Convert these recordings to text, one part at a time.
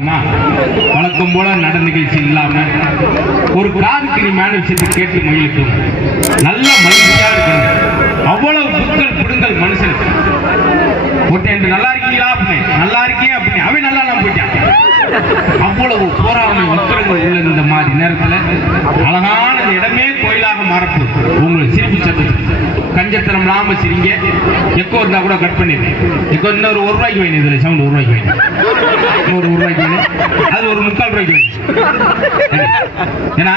வழக்கம் போல நட நிகழ்ச்சி இல்லாம ஒரு காதுக்கிரிமான விஷயத்தை கேட்டு மகிழ்க்கும் நல்ல மகிழ்ச்சியா இருக்கணும். அவ்வளவு புத்தல் பிடுங்கல் மனுஷன் ஒருத்தன் நல்லா இருக்கீங்களா அப்படின்னு நல்லா இருக்கேன் அப்படின்னு அவன் நல்லா நான் போயிட்டான். அவ்வளவு போராமை உத்தரங்கள் உள்ள இந்த மாதிரி நேரத்தில் அழகான இடமே கோயிலாக மாறப்பு. உங்களுக்கு சிரிப்பு சத்தம் கஞ்சத்தனம் இல்லாம சிரிங்க. எக்கோ இருந்தா கூட கட் பண்ணிடுறேன். எக்கோ இன்னொரு ₹1 வேணும். இதுல சவுண்ட் ₹1 வேணும். இன்னொரு ₹1 வேணும். அது ஒரு ₹3/4 வேணும். ஏன்னா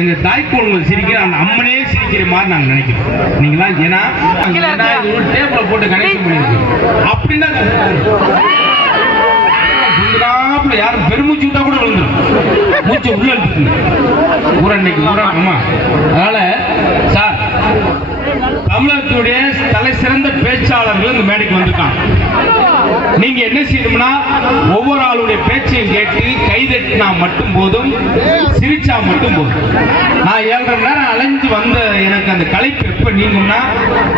எங்க தாய்க்கோள் சிரிக்கிற அந்த அம்மனே சிரிக்கிற மாதிரி நாங்க நினைக்கிறோம். நீங்களா ஏன்னா டேபிள போட்டு கனெக்ஷன் பண்ணிருக்கு அப்படின்னா யாரும் பெருமூச்சு விட்டா கூட விழுந்துடும். மூச்சு உள்ள இழுத்துங்க ஊரன்னைக்கு ஊராமா. அதனால சார் தமிழகத்துடைய தலை சிறந்த பேச்சாளர்கள் இந்த மேடைக்கு வந்திருக்காங்க. நீங்க என்ன செய்யணும்னா ஒவ்வொரு ஆளுடைய பேச்சையும் கேட்டு கைதட்டினா மட்டும் போதும், சிரிச்சா மட்டும் போதும். நான் 7:30 மணி நேரம் அலைஞ்சு வந்த எனக்கு அந்த களைப்பு எப்ப நீங்கும்னா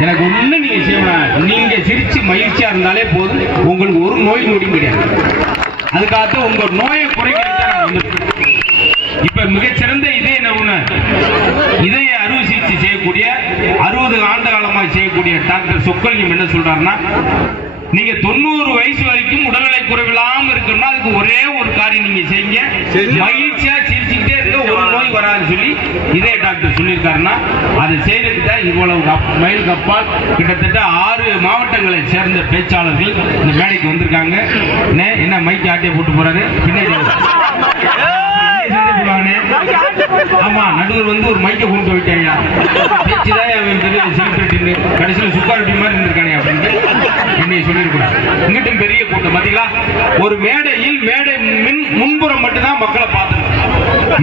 எனக்கு ஒண்ணு நீங்க செய்யணும். நீங்க சிரிச்சு மகிழ்ச்சியா இருந்தாலே போதும். உங்களுக்கு ஒரு நோய் நொடியும் கிடையாது. அதுக்காக உங்க நோயை குறைக்க இப்ப மிகச்சிறந்த இதய நிபுணர் இதய அறுவை சிகிச்சை செய்யக்கூடிய 60 ஆண்டு காலமாக செய்யக்கூடிய டாக்டர் சொக்கலிங்கம் என்ன சொல்றாருன்னா, நீங்க 90 வயசு வரைக்கும் உடல்நிலை குறைவில்லாம இருக்கணும்னா அதுக்கு ஒரே ஒரு காரியம் நீங்க செய்யுங்க, மகிழ்ச்சியா சிரிச்சுக்கிட்டே இருக்க, ஒரு நோய் வராதுன்னு சொல்லி இதே டாக்டர் சொல்லியிருக்காருன்னா அதை செய்யறதுக்கு தான் இவ்வளவு மைல் கப்பால் கிட்டத்தட்ட 6 மாவட்டங்களை சேர்ந்த பேச்சாளர்கள் இந்த மேடைக்கு வந்திருக்காங்க. என்ன மைக்கு ஆட்டிய போட்டு போறாரு பின்னாடி. ஆமா நடுவர் வந்து ஒரு மைக்க கொண்டு போயிட்டாங்க. கடைசியில் சுக்காரட்டி மாதிரி இருந்திருக்காங்க அப்படின்னு என்னை சொல்லியிருக்கிறார். இங்கிட்டும் பெரிய கூட்டம் பாத்தீங்களா. ஒரு மேடையில் மேடை முன்புறம் மட்டும்தான் மக்களை பார்த்துருக்கோம்.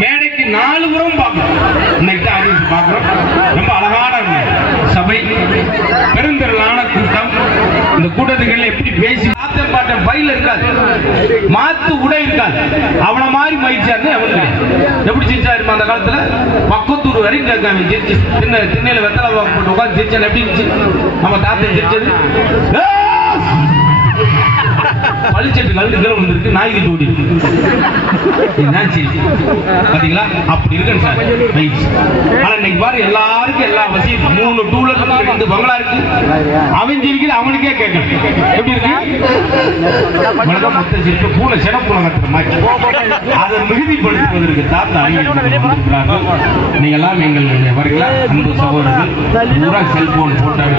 மேடைக்கு 4 புறம் பார்க்கணும். இன்னைக்கு தான் அறிவிச்சு பார்க்கிறோம். ரொம்ப அழகான சபை, பெருந்திரளான கூட்டம். இந்த கூட்டத்துக்கு எப்படி பேசி மாத்தம் பாட்ட பயில இருக்காது, மாத்து உடை இருக்காது. அவன மாதிரி மகிழ்ச்சியா இருந்தா எவன் எப்படி சிரிச்சா இருப்பா அந்த காலத்துல. பக்கத்தூர் வரைக்கும் கேட்காம சிரிச்சு திண்ணையில வெத்தலை போட்டு உட்காந்து சிரிச்சா எப்படி இருந்துச்சு நம்ம தாத்தா சிரிச்சது. பழிச்சட்டு கழுத்து கீழே வந்துருக்கு, நாய்க்கு ஓடி பாத்தீங்களா. அப்படி இருக்கு சார் மகிழ்ச்சி. ஆனா இன்னைக்கு பாரு எல்லாருக்கும் எல்லா வசதியும் 3 டூலர் 2 பங்களா இருக்கு. அவன் சிரிக்கிற அவனுக்கே கேட்கணும் எப்படி இருக்கு. மொத்த சிரிப்பு பூனை சிறப்பு கத்துற மாதிரி அதை மிகுதிப்படுத்துவதற்கு தாத்தா அறிவிக்கிறார்கள். நீங்க எல்லாம் எங்களுடைய வருகிற அன்பு சகோதரர்கள் பூரா செல்போன் போட்டாங்க.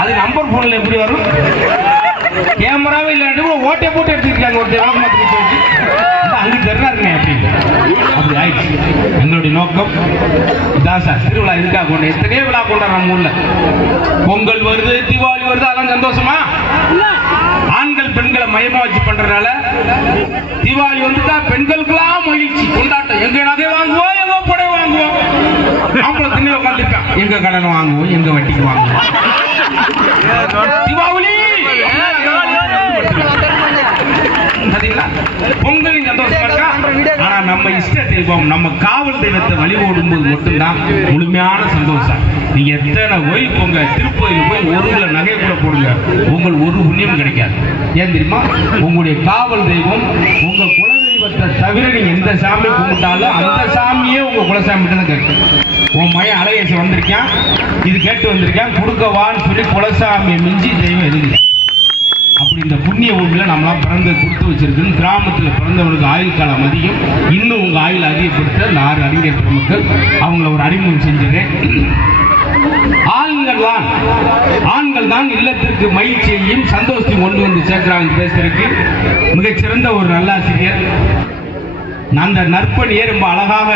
அது நம்பர் போன்ல எப்படி வரும். கேமராவே இல்லாட்டி ஓட்டை போட்டு எடுத்துருக்காங்க. அங்க தெரியாருங்க அப்படின்னு அப்படி ஆயிடுச்சு. எங்களுடைய நோக்கம் இதான் சார். திருவிழா இதுக்காக கொண்டு எத்தனையோ விழா கொண்டாடுற நம்ம ஊர்ல. பொங்கல் வருது, தீபாவளி வருது, அதெல்லாம் சந்தோஷமா. ஆண்கள் பெண்களை மையமா வச்சு பண்றதுனால தீபாவளி வந்துட்டா பெண்களுக்கெல்லாம் மகிழ்ச்சி கொண்டாட்டம். எங்க நகை வாங்குவோம், எங்க புடவை வாங்குவோம். ஆம்பளை திண்ணை உட்காந்துருக்கான், எங்க கடன் வாங்குவோம், எங்க வட்டிக்கு வாங்குவோம். தீபாவளி பொங்கலின் சந்தோஷமா இருக்கா. ஆனா நம்ம இஷ்ட தெய்வம் நம்ம காவல் தெய்வத்தை வழிபடும் போது மட்டும்தான் முழுமையான சந்தோஷம். நீங்க எத்தனை கோயில் போங்க, திருப்பதியில் போய் ஒரு கிலோ நகை கூட போடுங்க, உங்களுக்கு ஒரு புண்ணியம் கிடைக்காது. ஏன் தெரியுமா, உங்களுடைய காவல் தெய்வம் உங்க குலதெய்வத்தை தவிர நீங்க எந்த சாமி கும்பிட்டாலும் அந்த சாமியே உங்க குலசாமி தான் கேட்கும். உன் மையம் அலையேச வந்திருக்கான், இது கேட்டு வந்திருக்கான், கொடுக்கவான்னு சொல்லி குலசாமியை மிஞ்சி தெய்வம் எதுங்க. அப்படி இந்த புண்ணிய பூமியில நம்மளாம் பிறந்து கொடுத்து வச்சிருக்கு. கிராமத்தில் பிறந்தவங்களுக்கு ஆயுள் காலம் அதிகம். இன்னும் உங்க ஆயுள் அதிகப்படுத்த 6 அறிஞர் பெருமக்கள் அவங்கள ஒரு அறிமுகம் செஞ்சிடறேன். ஆண்கள் தான் இல்லத்திற்கு மகிழ்ச்சியையும் சந்தோஷத்தையும் கொண்டு வந்து சேர்க்கிறாங்க. பேசுறதுக்கு மிகச்சிறந்த ஒரு நல்லாசிரியர். அந்த நற்பணியை ரொம்ப அழகாக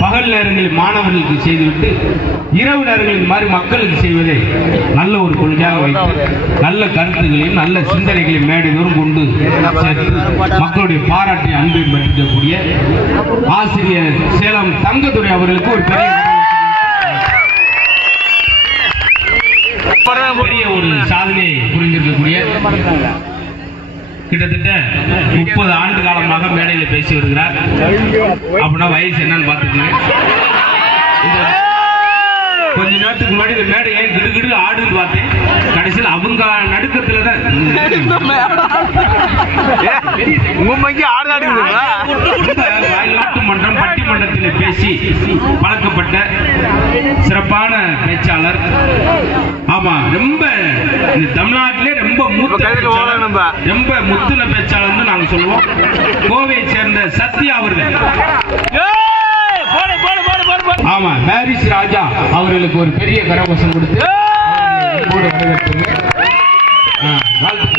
பகல் நேரங்களில் மாணவர்களுக்கு செய்துவிட்டு இரவு நேரங்களில் மாதிரி மக்களுக்கு செய்வதை நல்ல ஒரு கொள்கையாக வைத்து நல்ல கருத்துக்களையும் நல்ல சிந்தனைகளையும் மேடைதோறும் கொண்டு சேர்த்து மக்களுடைய பாராட்டை அன்பை பெற்றிருக்கக்கூடிய ஆசிரியர் சேலம் தங்கத்துறை அவர்களுக்கு ஒரு பெரிய ஒரு சாதனை புரிந்திருக்கக்கூடிய கிட்டத்தட்ட 30 ஆண்டு காலமாக மேடையில் பேசி வருகிறார். அப்படின்னா வயசு என்னன்னு பார்த்துக்கணும். கொஞ்ச நேரத்துக்கு முன்னாடி இந்த மேடை ஏன் கிடுகிடு ஆடுன்னு பார்த்தேன். கடைசியில் அவங்க நடுக்கத்துல தான் மன்றம் பட்டிமன்றத்தில் பேசி பழக்கப்பட்ட சிறப்பான பேச்சாளர். ஆமா, ரொம்ப தமிழ்நாட்டிலே ரொம்ப ரொம்ப முத்துன பேச்சாளர் நாங்க சொல்லுவோம். கோவையை சேர்ந்த சத்யா அவர்கள். ஆமா, பாரிஸ் ராஜா அவர்களுக்கு ஒரு பெரிய கரகோஷம் கொடுத்து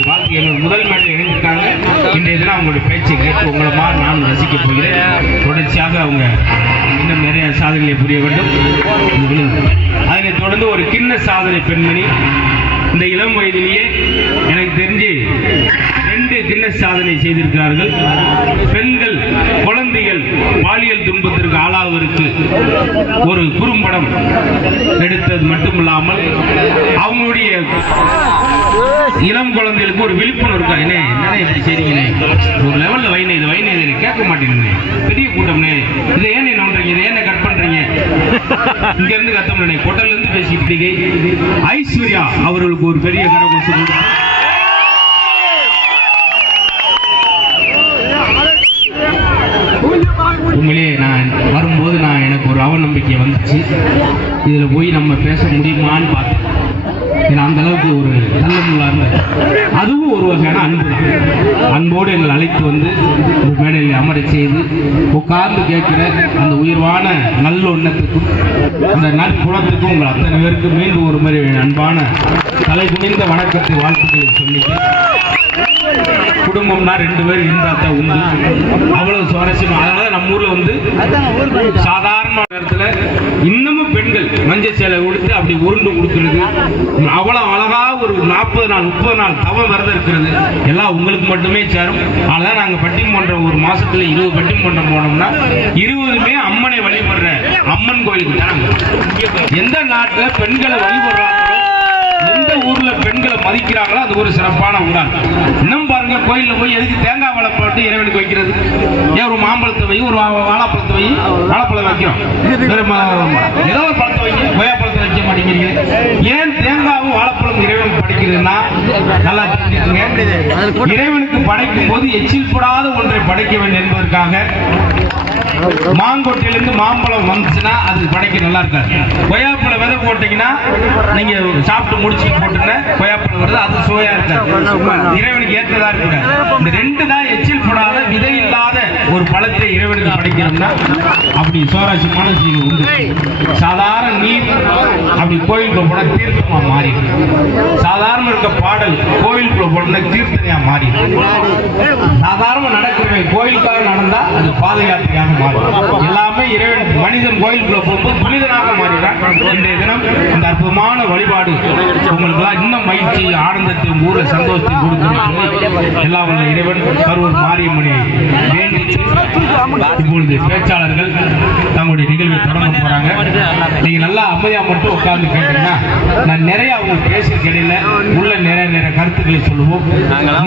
வாழ்த்து என்னோட முதல் மேடையில் இணைந்திருக்காங்க. இன்றைய தினம் அவங்களுடைய பேச்சை கேட்டு உங்களை மாதிரி நான் ரசிக்க போகிறேன். தொடர்ச்சியாக அவங்க இன்னும் நிறைய சாதனைகளை புரிய வேண்டும். அதனைத் தொடர்ந்து ஒரு கிண்ண சாதனை பெண்மணி இந்த இளம் வயதிலேயே எனக்கு தெரிஞ்சு 2 கிண்ண சாதனை செய்திருக்கிறார்கள். பெண்கள் குழந்தைகள் பாலியல் துன்பத்திற்கு ஆளாவதற்கு ஒரு குறும்படம் எடுத்தது மட்டுமில்லாமல் அவங்களுடைய இளம் குழந்தைகளுக்கு ஒரு விழிப்புணர்வு இருக்கா. என்ன இப்படி செய்றீங்கண்ணே, ஒரு லெவல்ல வைனே இது வைனே இதை கேட்க மாட்டேங்குது, பெரிய கூட்டம்னே, இதை ஏன் நோண்டுறீங்க, இதை ஏன் கட் பண்றீங்க, இங்க இருந்து கத்தம் கொட்டல இருந்து பேசிட்டு ஐஸ்வர்யா அவர்களுக்கு ஒரு பெரிய கரகோஷம். உண்மையிலே நான் வரும்போது எனக்கு ஒரு அவநம்பிக்கை வந்துச்சு. இதுல போய் நம்ம பேச முடியுமான்னு பார்த்தேன். அந்த அளவுக்கு ஒரு தள்ளமுள்ளா இருந்தது. அதுவும் ஒரு வகையான அன்பு. அன்போடு எங்களை அழைத்து வந்து மேடையில் அமர செய்து உட்கார்ந்து கேட்கிற அந்த உயர்வான நல்லொண்ணத்துக்கும் அந்த நற்குணத்துக்கும் உங்கள் அத்தனை பேருக்கு மீண்டும் ஒரு முறை அன்பான தலை குனிந்த வணக்கத்தை வாழ்த்துக்களை சொல்லிட்டு, குடும்பம்னா 2 பேர் இருந்தாத்தான் உண்டு. அவ்வளவு சுவாரஸ்யமா. அதனால நம்ம ஊர்ல வந்து சாதாரண நேரத்துல இன்னமும் பெண்கள் மஞ்சள் சேலை உடுத்து அப்படி உருண்டு கொடுக்கிறது, அவ்வளவு அழகா ஒரு 40 நாள் 30 நாள் தவம் விரதம் இருக்கிறது எல்லாம் உங்களுக்கு மட்டுமே சேரும். அதனால நாங்க பட்டிமன்றம் ஒரு மாசத்துல 20 பட்டிமன்றம் போனோம்னா 20மே அம்மனை வழிபடுற அம்மன் கோயிலுக்கு தாங்க. எந்த நாட்டுல பெண்களை வழிபடுறாங்களோ, எந்த ஊர்ல பெண்களை மதிக்கிறாங்களோ அது ஒரு சிறப்பான ஊரா. இன்னும் பாருங்க, கோயில்ல போய் எதுக்கு தேங்காய் வாழை போட்டு இறைவனுக்கு வைக்கிறது? ஏன் ஒரு மாம்பழத்தை வை, ஒரு வாழைப்பழத்தை வை, வாழைப்பழம் வைக்கிறோம், ஏதோ ஒரு பழத்தை வைக்க, கொய்யாப்பழத்தை வைக்க மாட்டேங்கிறீங்க. ஏன் தேங்காவும் வாழைப்பழம் இறைவனுக்கு படைக்கிறதுனா நல்லா தெரிஞ்சுக்கங்க. இறைவனுக்கு படைக்கும் போது எச்சில் போடாத ஒன்றை படைக்க வேண்டும் என்பதற்காக மாங்கொட்டையிலிருந்து மாம்பழம் வந்துச்சுன்னா அது படைக்க நல்லா இருக்காது. கொய்யாப்பழம் விதை போட்டீங்கன்னா நீங்க சாப்பிட்டு முடிச்சு போட்டுங்க, கொய்யாப்பழம் வருது, அது சுவையா இருக்காது, இறைவனுக்கு ஏற்றதா இருக்காது. இந்த 2 தான் எச்சில் போடாத விதை இல்லாத ஒரு பழத்தை இறைவனுக்கு படைக்கிறோம்னா அப்படி சுவாரஸ்யமான செய்தி உண்டு. சாதாரண நீர் அப்படி கோயிலுக்குள்ள போனா தீர்த்தமா மாறி, சாதாரண இருக்க பாடல் கோயிலுக்குள்ள போனா தீர்த்தனையா மாறி, சாதாரண நடக்கிற கோயிலுக்காக நடந்தா அது பாத யாத்திரையாக மாறும். எல்லாமே இறைவன் மனிதன் கோயிலுக்குள்ள போகும்போது புனிதனாக மாறினான். இன்றைய தினம் இந்த அற்புதமான வழிபாடு உங்களுக்கு இன்னும் மகிழ்ச்சி ஆனந்தத்தை ஊர சந்தோஷத்தை கொடுக்கிறது. எல்லா வல்ல இறைவன் கரூர் மாரியம்மனை வேண்டி இப்பொழுது பேச்சாளர்கள் தங்களுடைய நிகழ்வை தொடங்க போறாங்க. நீங்க நல்லா அமைதியா மட்டும் உட்கார்ந்து கேட்டீங்கன்னா நான் நிறைய அவங்க பேசுறதுக்கு இடையில உள்ள நிறைய கருத்துக்களை சொல்லுவோம்.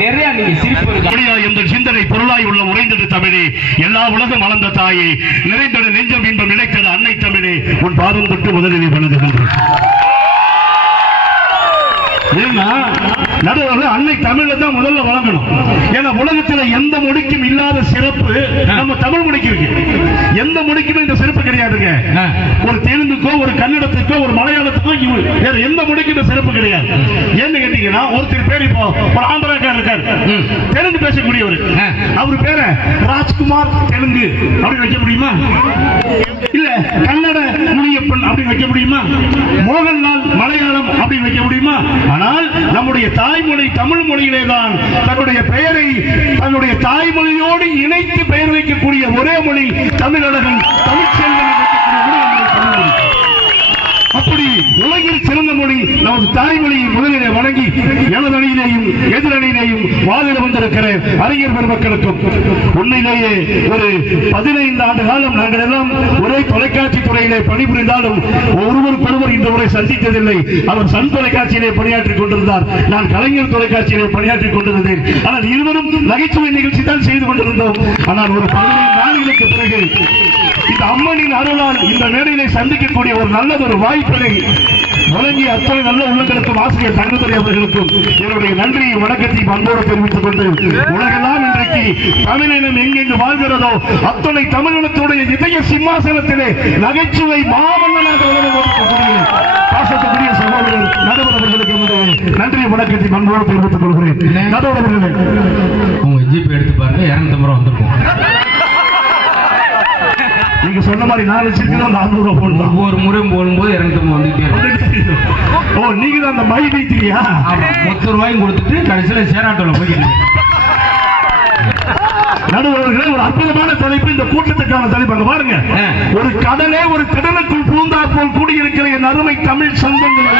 நிறைய நீங்க சிரிப்பு சிந்தனை பொருளாய் உள்ள உறைந்தது தமிழே, எல்லா உலகம் வளர்ந்த தாயே, நிறைந்தது நெஞ்சம் இன்பம் நினைத்தது அன்னை தமிழே, உன் பாதம் தொட்டு முதலில் வணங்குகின்றோம். நடுவர்கள் அன்னை தமிழ தான் முதல்ல வழங்கணும். ஏன்னா உலகத்துல எந்த மொழிக்கும் இல்லாத சிறப்பு நம்ம தமிழ் மொழிக்கு இருக்கு. எந்த மொழிக்குமே இந்த சிறப்பு கிடையாதுங்க. ஒரு தெலுங்குக்கோ, ஒரு கன்னடத்துக்கோ, ஒரு மலையாளத்துக்கோ வேற எந்த மொழிக்கும் இந்த சிறப்பு கிடையாது. ஏன்னு கேட்டீங்கன்னா, ஒருத்தர் பேர் இப்போ ஒரு ஆந்திராக்காரர் இருக்காரு, தெலுங்கு பேசக்கூடியவர், அவர் பேர ராஜ்குமார் தெலுங்கு அப்படின்னு வைக்க முடியுமா? இல்ல கன்னட முனியப்பன் அப்படின்னு வைக்க முடியுமா? மோகன்லால் மலையாளம் அப்படின்னு வைக்க முடியுமா? ஆனால் நம்முடைய தாய்மொழி தமிழ் மொழியிலே தான் தன்னுடைய பெயரை தன்னுடைய தாய்மொழியோடு இணைத்து பெயர் வைக்கக்கூடிய ஒரே மொழி தமிழழகன் தமிழ்ச்செல்வன் வைக்கக்கூடிய அப்படி உலகில் சிறந்த மொழி நமது தாய்மொழியை முதலிலே வணங்கி எனதணியிலேயும் எதிரணியிலேயும் வாதிட வந்திருக்கிற அறிஞர் பெருமக்களுக்கும் உண்மையிலேயே ஒரு 15 ஆண்டு காலம் நாங்கள் எல்லாம் ஒரே தொலைக்காட்சி துறையில் தொலைக்காட்சியிலே பணிபுரிந்தாலும் ஒருவருக்கொருவர் இந்த முறை சந்தித்ததில்லை. அவர் சன் தொலைக்காட்சியிலே பணியாற்றிக் கொண்டிருந்தார், நான் கலைஞர் தொலைக்காட்சியிலே பணியாற்றிக் கொண்டிருந்தேன். ஆனால் இருவரும் நகைச்சுவை நிகழ்ச்சி தான் செய்து கொண்டிருந்தோம். ஆனால் ஒரு 15 நாட்களுக்கு பிறகு இந்த அம்மனின் அருளால் இந்த மேடையிலே சந்திக்கக்கூடிய ஒரு நல்லதொரு வாய்ப்பினை வழங்கிய அத்தனை நல்ல உள்ளங்களுக்கும் ஆசிரியர் தங்கதுரை அவர்களுக்கும் என்னுடைய நன்றியை வணக்கத்தையும் அன்போடு தெரிவித்துக் கொண்டு உலகெல்லாம் இன்றைக்கு தமிழினம் எங்கெங்கு வாழ்கிறதோ அத்தனை தமிழினத்துடைய இதய சிம்மாசனத்திலே நகைச்சுவை மாமன்னனாக உலகக்கூடிய பாசத்துக்குரிய சகோதரர் நடுவர் அவர்களுக்கு நன்றி வணக்கத்தை அன்போடு தெரிவித்துக் கொள்கிறேன். நடுவர் அவர்களே, உங்க ஜிபே எடுத்து பாருங்க, 250 ரூபா வந்திருக்கும். நீங்க சொன்ன மாதிரி நான் வச்சிருக்கேன் 400 ரூபாய் போடணும். ஒவ்வொரு முறையும் போடும்போது 250 வந்துட்டே. ஓ, நீங்க தான் அந்த மை வைத்திரியா? மொத்த ரூபாயும் கொடுத்துட்டு கடைசியில சேராட்டோல போயிட்டு. நடுவர்களே, ஒரு அற்புதமான தலைப்பு, இந்த கூட்டத்துக்கான தலைப்பு. அங்க பாருங்க, ஒரு கடலே ஒரு திடலுக்குள் பூந்தாற் போல் கூடியிருக்கிற என் அருமை தமிழ் சொந்தங்கள்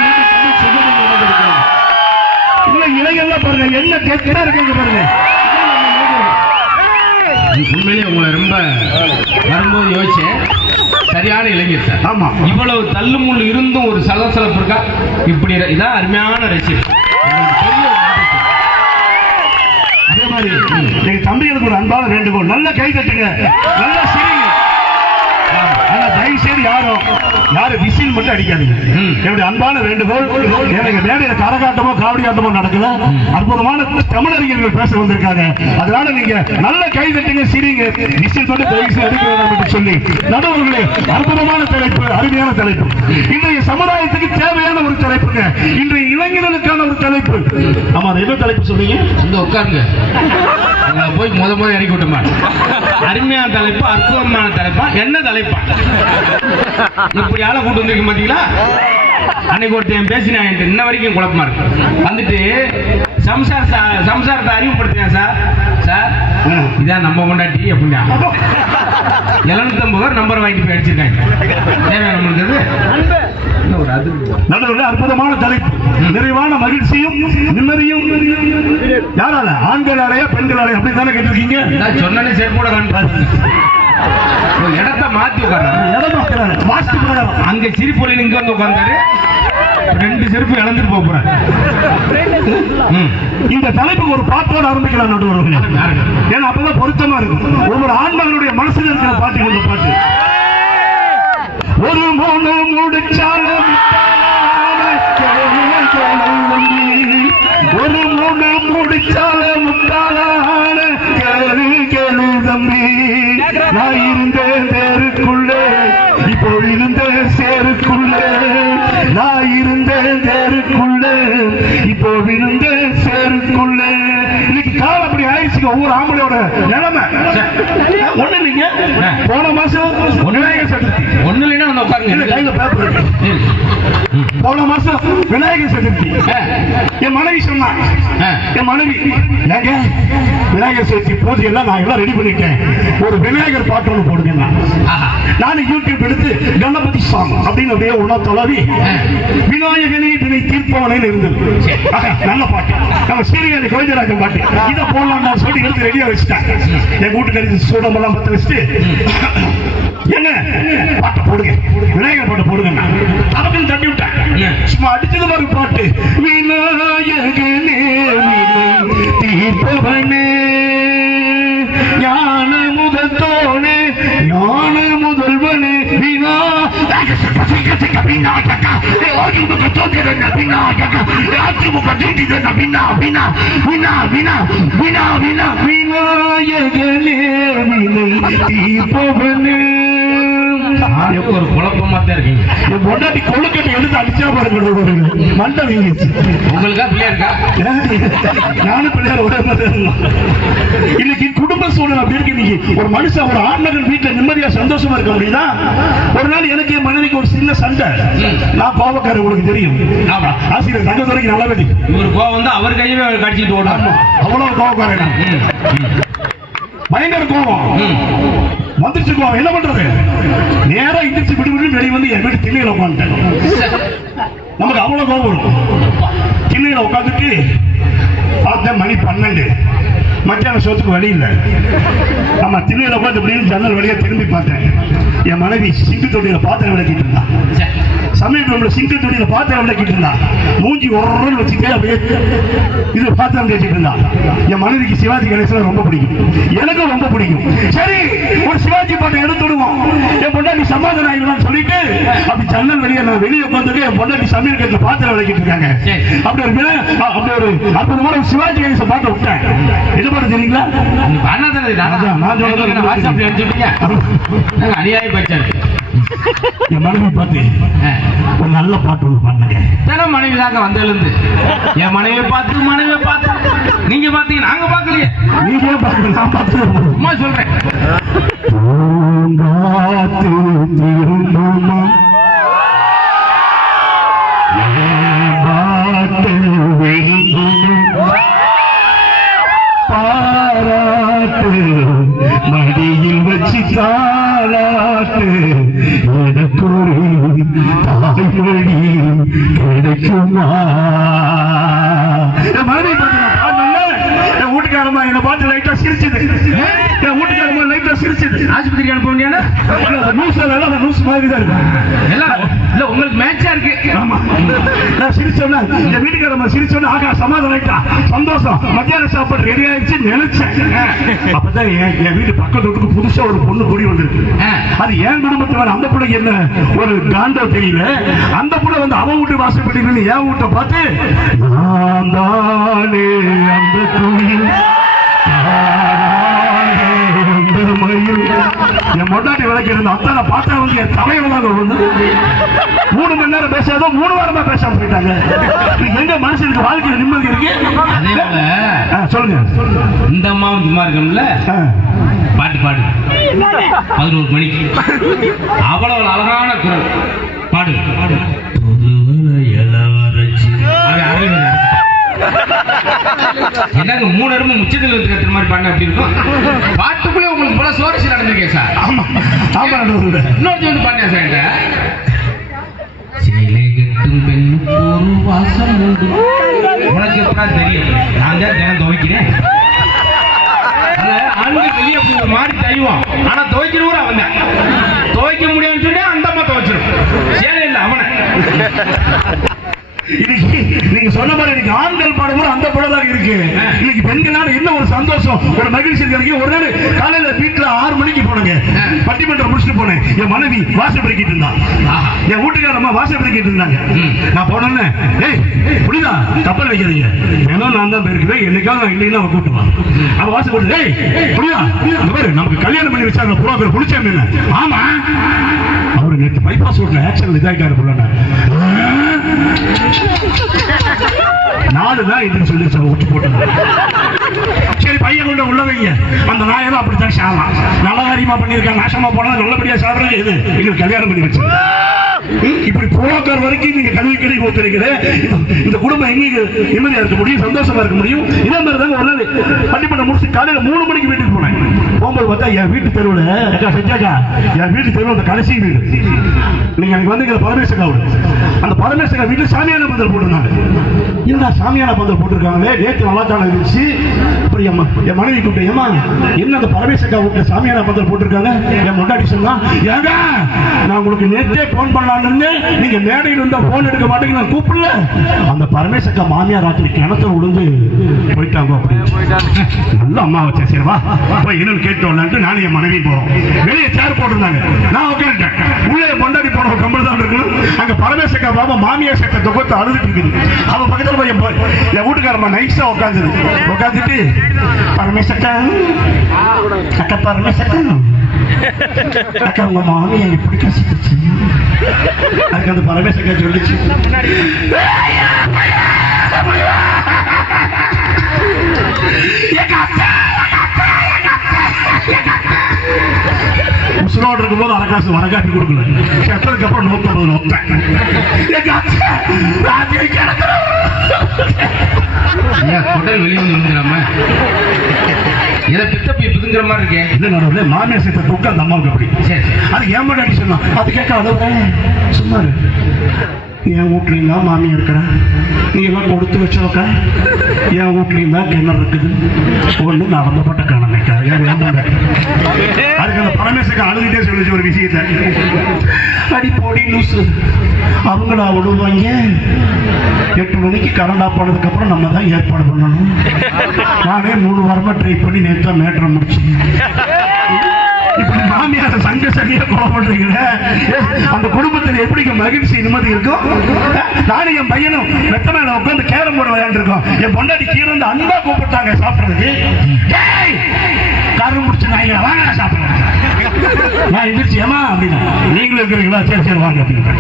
இலைகள்லாம் பாருங்க, என்ன கேட்கிறா இருக்காங்க பாருங்க. உண்மையிலே உங்களை ரொம்ப வரும்போது யோசிச்சேன், சரியான இளைஞர் சார். ஆமா, இவ்வளவு தள்ளுமுள்ளு இருந்தும் ஒரு சலசலப்பு இருக்கா? இப்படி இதான் அருமையான ரசிகர். அதே மாதிரி எங்க தம்பிகளுக்கு ஒரு அன்பான வேண்டுகோள், நல்ல கை தட்டுங்க, நல்ல சிரிங்க. தயவு செய்து யாரும் விசில் மட்டும் அடிக்காதீங்க. என்னுடைய அன்பான வேண்டுகோள், எனக்கு மேடையில கரகாட்டமோ காவடி ஆட்டமோ நடக்கல, அற்புதமான தமிழறிஞர்கள் பேச வந்திருக்காங்க. அதனால நீங்க நல்ல கை தட்டுங்க, சிரிங்க, விசில் மட்டும் தயவு செய்து அடிக்க வேண்டாம் என்று சொல்லி நடுவர்களே, அற்புதமான தலைப்பு, அருமையான தலைப்பு, இன்றைய சமுதாயத்துக்கு தேவையான ஒரு தலைப்புங்க, இன்றைய இளைஞர்களுக்கான ஒரு தலைப்பு. ஆமா, அது என்ன தலைப்பு சொல்றீங்க? அந்த உட்காருங்க, போய் முத இறக்கி விட்டோமா. அருமையான தலைப்பு, அற்புதமான தலைப்பா, என்ன தலைப்பா? இப்படி ஆளை கூட்டு வந்திருக்க மாட்டீங்களா? அன்னைக்கு ஒருத்தன் பேசினேன், இன்ன வரைக்கும் குழப்பமா இருக்கு. வந்துட்டு சம்சாரத்தை அறிமுகப்படுத்தினேன் சார், இதான் நம்ம கொண்டாட்டி அப்படின்னா 750 நம்பர் வாங்கிட்டு போய் அடிச்சிருக்காங்க. நல்ல அற்புதமான தலைப்பு, நிறைவான மகிழ்ச்சியும் நிம்மதியும் யாரால? ஆண்களாலேயா பெண்களாலே? அப்படித்தானே கேட்டிருக்கீங்க. சொன்னே சேர்ப்போட இடத்த மாத்தி உட்கார்றாரு, அங்க சிரிப்பொழி இங்க வந்து உட்கார்ந்தாரு, 2 செருப்பு இழந்துட்டு போறாரு. இந்த தலைப்புக்கு ஒரு பாட்டோட ஆரம்பிக்கலாம் நடுவர்களே, ஏன்னா அப்பதான் பொருத்தமா இருக்கு. ஒவ்வொரு ஆண்மகனுடைய மனசுல இருக்கிற பாட்டு இந்த பாட்டு. ஒரு மூணு முடிச்சாலும் ஒரு மூணு முடிச்சாலும் முட்டாளான கேளு தம்பி, நான் இருந்தேன் தேருக்குள்ளே, இப்போ இருந்தேன் சேருக்குள்ளே, நான் இருந்தேன் தேருக்குள்ளே, இப்போ இருந்தேன் சேருக்குள்ளே. இன்னைக்கு காலம் அப்படி ஆயிடுச்சு. ஒவ்வொரு ஆம்பளையோட நிலைமை ஒண்ணு இல்லைங்க. போன மாசம் விநாயகர் சதுர்த்தி, ஒண்ணு இல்லைன்னா அந்த உட்காருங்க, போன மாசம் விநாயகர் சதுர்த்தி. என் மனைவி சொன்னா, என் மனைவி, ஏங்க விநாயகர் சதுர்த்தி பூஜை எல்லாம் நான் எல்லாம் ரெடி பண்ணிட்டேன், ஒரு விநாயகர் பாட்டு ஒன்று போடுங்க. நானும் யூடியூப் எடுத்து கணபதி சாங் அப்படின்னு அப்படியே ஒன்னா தொலைவி விநாயகனே இதனை தீர்ப்பவனே இருந்தது. நல்ல பாட்டு, நம்ம சீரியல் கோவிந்தராஜன் பாட்டு, இதை போடலாம் சொல்லி எடுத்து ரெடியா வச்சுட்டேன். என் வீட்டுக்கு சூடமெல்லாம் பத்த வச்சுட்டு, என்ன பாட்டு போடுங்க, விநாயகர் பாட்டு போடுங்க அப்படின்னு தட்டி விட்டேன். சும்மா அடிச்சது மாதிரி பாட்டு, விநாயகனே தீர்ப்பவனே ஞான முதல்வனே ஞான முதல்வனே ஒரு குழப்பமா தான் இருக்கீங்க. பொண்டாட்டி கொழுக்கட்டை எடுத்து அடிச்சா பாருங்க, மண்டை உங்களுக்கா பிள்ளையா இருக்கா? நானும் பிள்ளையார் ஒரே மாதிரி. இன்னைக்கு குடும்ப சூழல் அப்படி இருக்கு. இன்னைக்கு ஒரு மனுஷன், ஒரு ஆண்மகன் வீட்டுல நிம்மதியா சந்தோஷமா இருக்க முடியுதா? ஒரு நாள் எனக்கு என் மனைவிக்கு ஒரு சின்ன சண்டை. நான் கோபக்காரர், உங்களுக்கு தெரியும். ஆமா, ஆசிரியர் தங்கதுரைக்கு நல்லா தெரியும். ஒரு கோபம் தான் அவர் கையவே கடிச்சிட்டு ஓடும். அவ்வளவு கோபக்காரன், பயங்கர கோபம் வந்துச்சு. கோபம் என்ன பண்றது? நேரம் இடிச்சு விடுவிட்டு வெளியே வந்து என் வீட்டு திண்ணையில உட்காந்துட்டேன். நமக்கு அவ்வளவு கோபம் இருக்கும். திண்ணையில உட்காந்துட்டு பார்த்தேன், மணி 12. மத்தியான சோத்துக்கு வழி இல்லை. நம்ம திண்ணையில உட்காந்து இப்படின்னு ஜன்னல் வழியா திரும்பி பார்த்தேன். என் மனைவி சிங்கு தொட்டியில பாத்திரம் விளக்கிட்டு இருந்தா. சமீப சிங்கு தொட்டியில பாத்திரம் விளக்கிட்டு இருந்தா. மூஞ்சி ஒருன்னு வச்சுட்டு அப்படியே இது பாத்திரம் தேய்ச்சிட்டு இருந்தா. என் மனைவிக்கு சிவாஜி கணேசன் ரொம்ப பிடிக்கும், எனக்கும் ரொம்ப பிடிக்கும். சரி, ஒரு சிவாஜி பாட்டை எடுத்துடுவோம், என் பொண்டாட்டி சமாதானம் ஆகிடலாம் சொல்லிட்டு அப்படி ஜன்னல் வெளியே நான் வெளியே உட்காந்துட்டு என் பொண்டாட்டி சமையல் கட்டில பாத்திரம் விளக்கிட்டு இருக்காங்க. அப்படி ஒரு அற்புதமான சிவாஜி கணேசன் பாட்டை விட்டேன். என்ன பாட்டு தெரியுங்களா? என் மனைவி பார்த்து ஒரு நல்ல பாட்டு ஒன்று பண்ணுங்க. மனைவி தாங்க வந்ததுலேருந்து என் மனைவியை பார்த்து நீங்க பாத்தீங்க, நாங்க பாக்கலையே. நீங்க பார்த்து நான் பார்த்து சும்மா சொல்றேன். பாராட்டு மடியில் வச்சு தாளாட்டு எனக்கு ஒரு தாய்மொழி கிடைக்குமா? மனைவி என் வீட்டுக்காரமா என்ன பார்த்து லைட்டா சிரிச்சது. என் வீட்டுக்காரமா லைட்டா சிரிச்சது. ஆஸ்பத்திரிக்கு அனுப்ப வேண்டியான நியூஸ் மாதிரி தான் இருக்கு. இல்ல உங்களுக்கு மேட்சா இருக்கு. ஆமா, நான் சிரிச்சோன்னா என் வீட்டுக்காரமா சிரிச்சோன்னா ஆகா சமாதானம் ஆயிட்டா, சந்தோஷம், மத்தியான சாப்பாடு ரெடி ஆயிடுச்சு நினைச்சேன். அப்பதான் என் வீட்டு பக்கத்து வீட்டுக்கு புதுசா ஒரு பொண்ணு கூடி வந்திருக்கு. அது என் குடும்பத்தில் அந்த பிள்ளைக்கு என்ன ஒரு காண்டோ தெரியல. அந்த பிள்ளை வந்து அவன் வீட்டு வாசப்படி என் வீட்டை பார்த்து நான் தானே அந்த கோயில் என் மொட்டாட்டி விளக்கி இருந்த அத்தனை பார்த்தா வந்து என் தலைவலாக வந்து 3 மணி நேரம் பேசாதோ 3 வாரமா பேசாம போயிட்டாங்க. எங்க மனுஷனுக்கு வாழ்க்கையில் நிம்மதி இருக்கு? சொல்லுங்க. இந்த அம்மாவும் சும்மா இருக்கணும்ல, பாட்டு 11 மணிக்கு அவ்வளவு அழகான குரல் பாடு. என்னங்க 3 அரும்பு முச்சத்தில் வந்து கத்துற மாதிரி பாடின அப்படி இருக்கும். பாட்டுக்குள்ளே உங்களுக்கு போல சுவாரஸ்யம் நடந்திருக்கேன் சார். இன்னொரு வந்து பாடினேன் சார். சேலை கட்டும் பெண்ணுக்கு ஒரு வாசம் உண்டு. உனக்கு எப்படா தெரியும்? நான் தான் தினம் துவைக்கிறேன். ஆண்கள் வெளியே மாறி தருவான், ஆனா துவைக்கிறவரை அவன் தான். துவைக்க முடியாதுன்னு சொன்னா அந்த அம்மா துவைச்சிடும். சேலை இல்லை அவனை. நீங்க சொன்ன மாதிரி இன்னைக்கு ஆண்கள் பாடும்போது அந்த படம் இருக்கு. இன்னைக்கு பெண்களால என்ன ஒரு சந்தோஷம், ஒரு மகிழ்ச்சி இருக்கு. ஒரு நாள் காலையில வீட்டுல 6 மணிக்கு போனங்க, பட்டிமன்றம் முடிச்சுட்டு போனேன். என் மனைவி வாசல் பெருக்கிட்டு இருந்தா, என் வீட்டுக்காரம்மா வாசல் பெருக்கிட்டு இருந்தாங்க. நான் போனேன்னு, ஏய் புரியுதா, கப்பல் வைக்கிறீங்க ஏன்னா நான் தான் பெருக்குவேன், என்னைக்காவது நான் இல்லைன்னா அவன் கூட்டுவான். அவன் வாசல் போட்டு, ஏய் புரியுதா, நமக்கு கல்யாணம் பண்ணி வச்சாங்க புறா பேர் புடிச்சாம. ஆமா, அவரு நேற்று பைபாஸ் ரோட்ல ஆக்சிடென்ட் இதாயிட்டாரு புள்ள. 4 தான் இதுன்னு சொல்லி ஒட்டு போட்டு. சரி பையன் கொண்டு உள்ள வைங்க. அந்த நாயெல்லாம் அப்படித்தான் சாலாம். நல்ல காரியமா பண்ணியிருக்காங்க, நாசமா போனா நல்லபடியா சாப்பிடுறது எது? எங்களுக்கு கல்யாணம் பண்ணி வச்சு இப்படி புரோக்கர் வரைக்கும் நீங்க கல்வி கிடைக்க ஒத்துழைக்குது. இந்த குடும்பம் எங்க நிம்மதியா இருக்க முடியும், சந்தோஷமா இருக்க முடியும்? இதே மாதிரி தாங்க ஒரு நாள் பட்டிமன்றம் முடிச்சு காலையில 3 மணிக்கு வீட்டுக்கு போனேன். போகும்போது பார்த்தா என் வீட்டு தெருவில் என் வீட்டு தெருவில் அந்த கடைசி வீடு நீங்க எனக்கு வந்து பரமேஸ்வரா அந்த பரமேஸ்வரா வீட்டுல சாமியான பந்தல் போட்டிருந்தாங்க. என்ன சாமியான பந்தல் போட்டிருக்காங்களே, நேற்று நல்லா தானே இருந்துச்சு. அப்புறம் என் மனைவி கூப்பிட்டேன், ஏமா என்ன அந்த பரமேஸ்வரா வீட்டுல சாமியான பந்தல் போட்டிருக்காங்க? என் முன்னாடி சொன்னா, ஏங்க நான் உங்களுக்கு நேற்றே போன் பண்ணலான்னு நீங்க மேடையில் இருந்தா போன் எடுக்க மாட்டேங்க, நான் கூப்பிடல. அந்த பரமேஸ்வரா மாமியார் ராத்திரி கிணத்துல விழுந்து போயிட்டாங்க அப்படின்னு நல்ல அம்மா வச்சேன். சரிவா என்னன்னு கேட்டோம்லான்ட்டு நானும் என் மனைவி போறோம். வெளியே சேர் போட்டிருந்தாங்க, நான் உட்காந்துட்டேன். உள்ளே பொண்டாடி போன ஒரு கம்பல் தான் இருக்கணும். அங்க பரமேஸ்வரா பாபா மாமியார் சட்டை தொகுத்து அழுதுட்டு இருக்குது. அவன் பக்கத்துல போய் என் வீட்டுக்காரம்மா நைஸா உட்காந்துட்டு பரமேஸ்வரா அக்கா பரமேஸ்வரா அக்கா உங்க மாமி எனக்கு பிடிக்க சிக்கிச்சு. அதுக்கு அந்த பரமேஸ்வரா சொல்லிச்சு, உசுரோடு இருக்கும் போது அரக்காசு வரகாட்டி கொடுக்கல, செத்ததுக்கு அப்புறம் 150 நோட்டேன். வெளியே வந்துடாம இதை பித்துங்கிற மாதிரி இருக்கேன். இல்ல நடுவுல மாமியார் சேர்த்த தூக்கம் அந்த அம்மாவுக்கு அப்படி. அது ஏமாடி சொன்னா அது கேட்க சும்மா என் வீட்லையும் தான் மாமி இருக்கிறா, நீ எல்லாம் கொடுத்து வச்சோக்கா. என் வீட்லையும் தான் கிணறு இருக்குது, ஒன்று நடந்தப்பட்ட கிணமைக்கா. அதுக்கு அந்த பரமேஸ்வருக்கு அழுதுகிட்டே சொல்லிச்சு ஒரு விஷயத்தை. அடி போடி லூசு, அவங்களா விடுவாங்க. 8 மணிக்கு கரண்ட் ஆஃப் பண்ணதுக்கு அப்புறம் நம்ம தான் ஏற்பாடு பண்ணணும். நானே 3 வாரமா ட்ரை பண்ணி நேற்று மேட்ரை முடிச்சேன். இப்படி மாமியார சங்க சரியா கோவம் பண்றீங்களே, அந்த குடும்பத்தில் எப்படி மகிழ்ச்சி நிம்மதி இருக்கும்? நானும் என் பையனும் மெத்த மேல உட்காந்து கேரம் போர்டு விளையாண்டு இருக்கோம். என் பொண்டாட்டி கீழே வந்து அன்பா கூப்பிட்டாங்க சாப்பிடுறதுக்கு. கரு முடிச்சு நாய்களா வாங்க சாப்பிடுறேன். நான் எந்திரிச்சு ஏமா அப்படின்னா, நீங்களும் இருக்கிறீங்களா? சரி சரி வாங்க அப்படின்னு.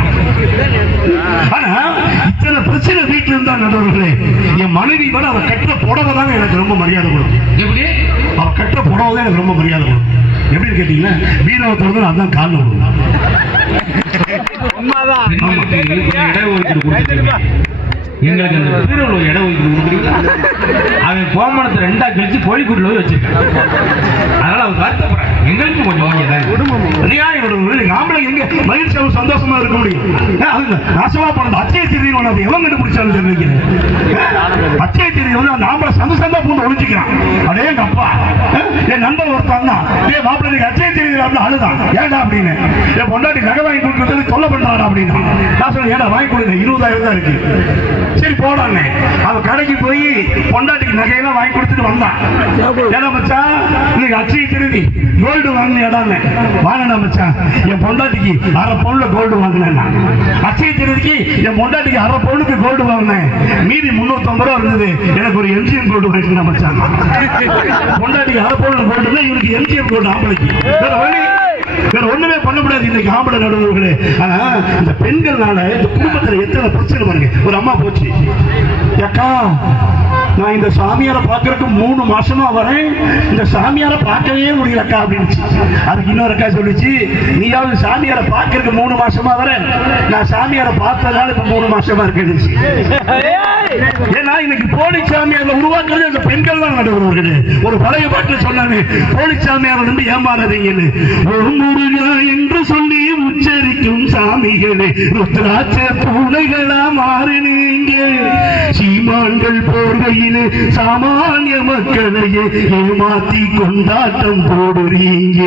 ஆனா இத்தனை பிரச்சனை வீட்டுல இருந்தா நடுவர்களே, என் மனைவி கூட அவ கட்டுற புடவை தாங்க எனக்கு ரொம்ப மரியாதை கொடுக்கும். எப்படி அவ கட்டுற புடவை தான் எனக்கு ரொம்ப மரியாதை கொடுக்கும். எப்படி கேட்டீங்கன்னா, வீரவை திறந்து அதான் காலில் விடுவோம். எங்களுக்கு அந்த பீரோல இடம் ஒதுக்கீடு அவன் கோமணத்தை 2ஆ கழிச்சு கோழிக்கூட்டில் போய் வச்சிருக்கான். அதனால அவன் வருத்தப்படுறான். எங்களுக்கு கொஞ்சம் ஆம்பளை எங்க மகிழ்ச்சியாவும் சந்தோஷமா இருக்க முடியும்? நாசமா போனது அச்சய திடீர் ஒன்று எவன் கண்டுபிடிச்சாலும் தெரிவிக்கிறேன். அச்சய திடீர் வந்து அந்த ஆம்பளை சந்தோஷமா பூண்டு ஒழிஞ்சிக்கிறான். அதே எங்க அப்பா என் நண்பர் ஒருத்தான் தான் மாப்பிள்ளை அச்சய திடீர் அப்படின்னு அழுதான். ஏடா அப்படின்னு, என் பொண்டாட்டி நகை வாங்கி கொடுக்குறது தொல்லை பண்றாடா அப்படின்னா. நான் சொல்ல ஏடா வாங்கி கொடுங்க, 20,000 தான் இருக்கு. சரி போடாங்க. அவன் கடைக்கு போய் பொண்டாட்டிக்கு நகையெல்லாம் வாங்கி கொடுத்துட்டு வந்தான். ஏடா மச்சான், இன்னைக்கு அச்சய திருதி கோல்டு வாங்கினேடான்னு. வாங்கினா மச்சான், என் பொண்டாட்டிக்கு 1/2 பவுன்ல கோல்டு வாங்கினேன். அச்சய திருதிக்கு என் பொண்டாட்டிக்கு 1/2 பவுனுக்கு கோல்டு வாங்கினேன். மீதி 350 ரூபா இருந்தது. எனக்கு ஒரு எம்ஜிஎம் கோல்டு வாங்கினா மச்சான். பொண்டாட்டிக்கு 1/2 பவுன்ல கோல்டு, இவனுக்கு எம்ஜிஎம் கோல்டு. ஆம்பளைக்கு வேற ஒண்ணுமே பண்ண முடியாது இன்னைக்கு ஆம்பளை நடுவர்களே. ஆனா இந்த பெண்கள்னால இந்த குடும்பத்துல எத்தனை பிரச்சனை பாருங்க. ஒரு அம்மா போச்சு, அக்கா நான் இந்த சாமியாரை பார்க்கறதுக்கு 3 மாசமா வரேன், இந்த சாமியாரை பார்க்கவே முடியலக்கா அப்படின்னு. அதுக்கு இன்னொரு அக்கா சொல்லிச்சு, நீயாவது சாமியாரை பார்க்கறதுக்கு 3 மாசமா வரேன், நான் சாமியாரை பார்த்ததால இப்ப 3 மாசமா இருக்கேன். ஏன்னா இன்னைக்கு போலி சாமியார்ல உருவாக்குறது அந்த பெண்கள் தான் நடுவர்களே. ஒரு பழைய பாட்டில் சொன்னாங்க, போலி சாமியார் வந்து ஏமாறாதீங்கன்னு. ஒரு முருகா என்று சொல்லி உச்சரிக்கும் சாமிகளே, ருத்ராட்ச பூனைகளா மாறினீங்க. சீமான்கள் போர்வையிலே சாமானிய மக்களையே ஏமாத்தி கொண்டாட்டம் போடுறீங்க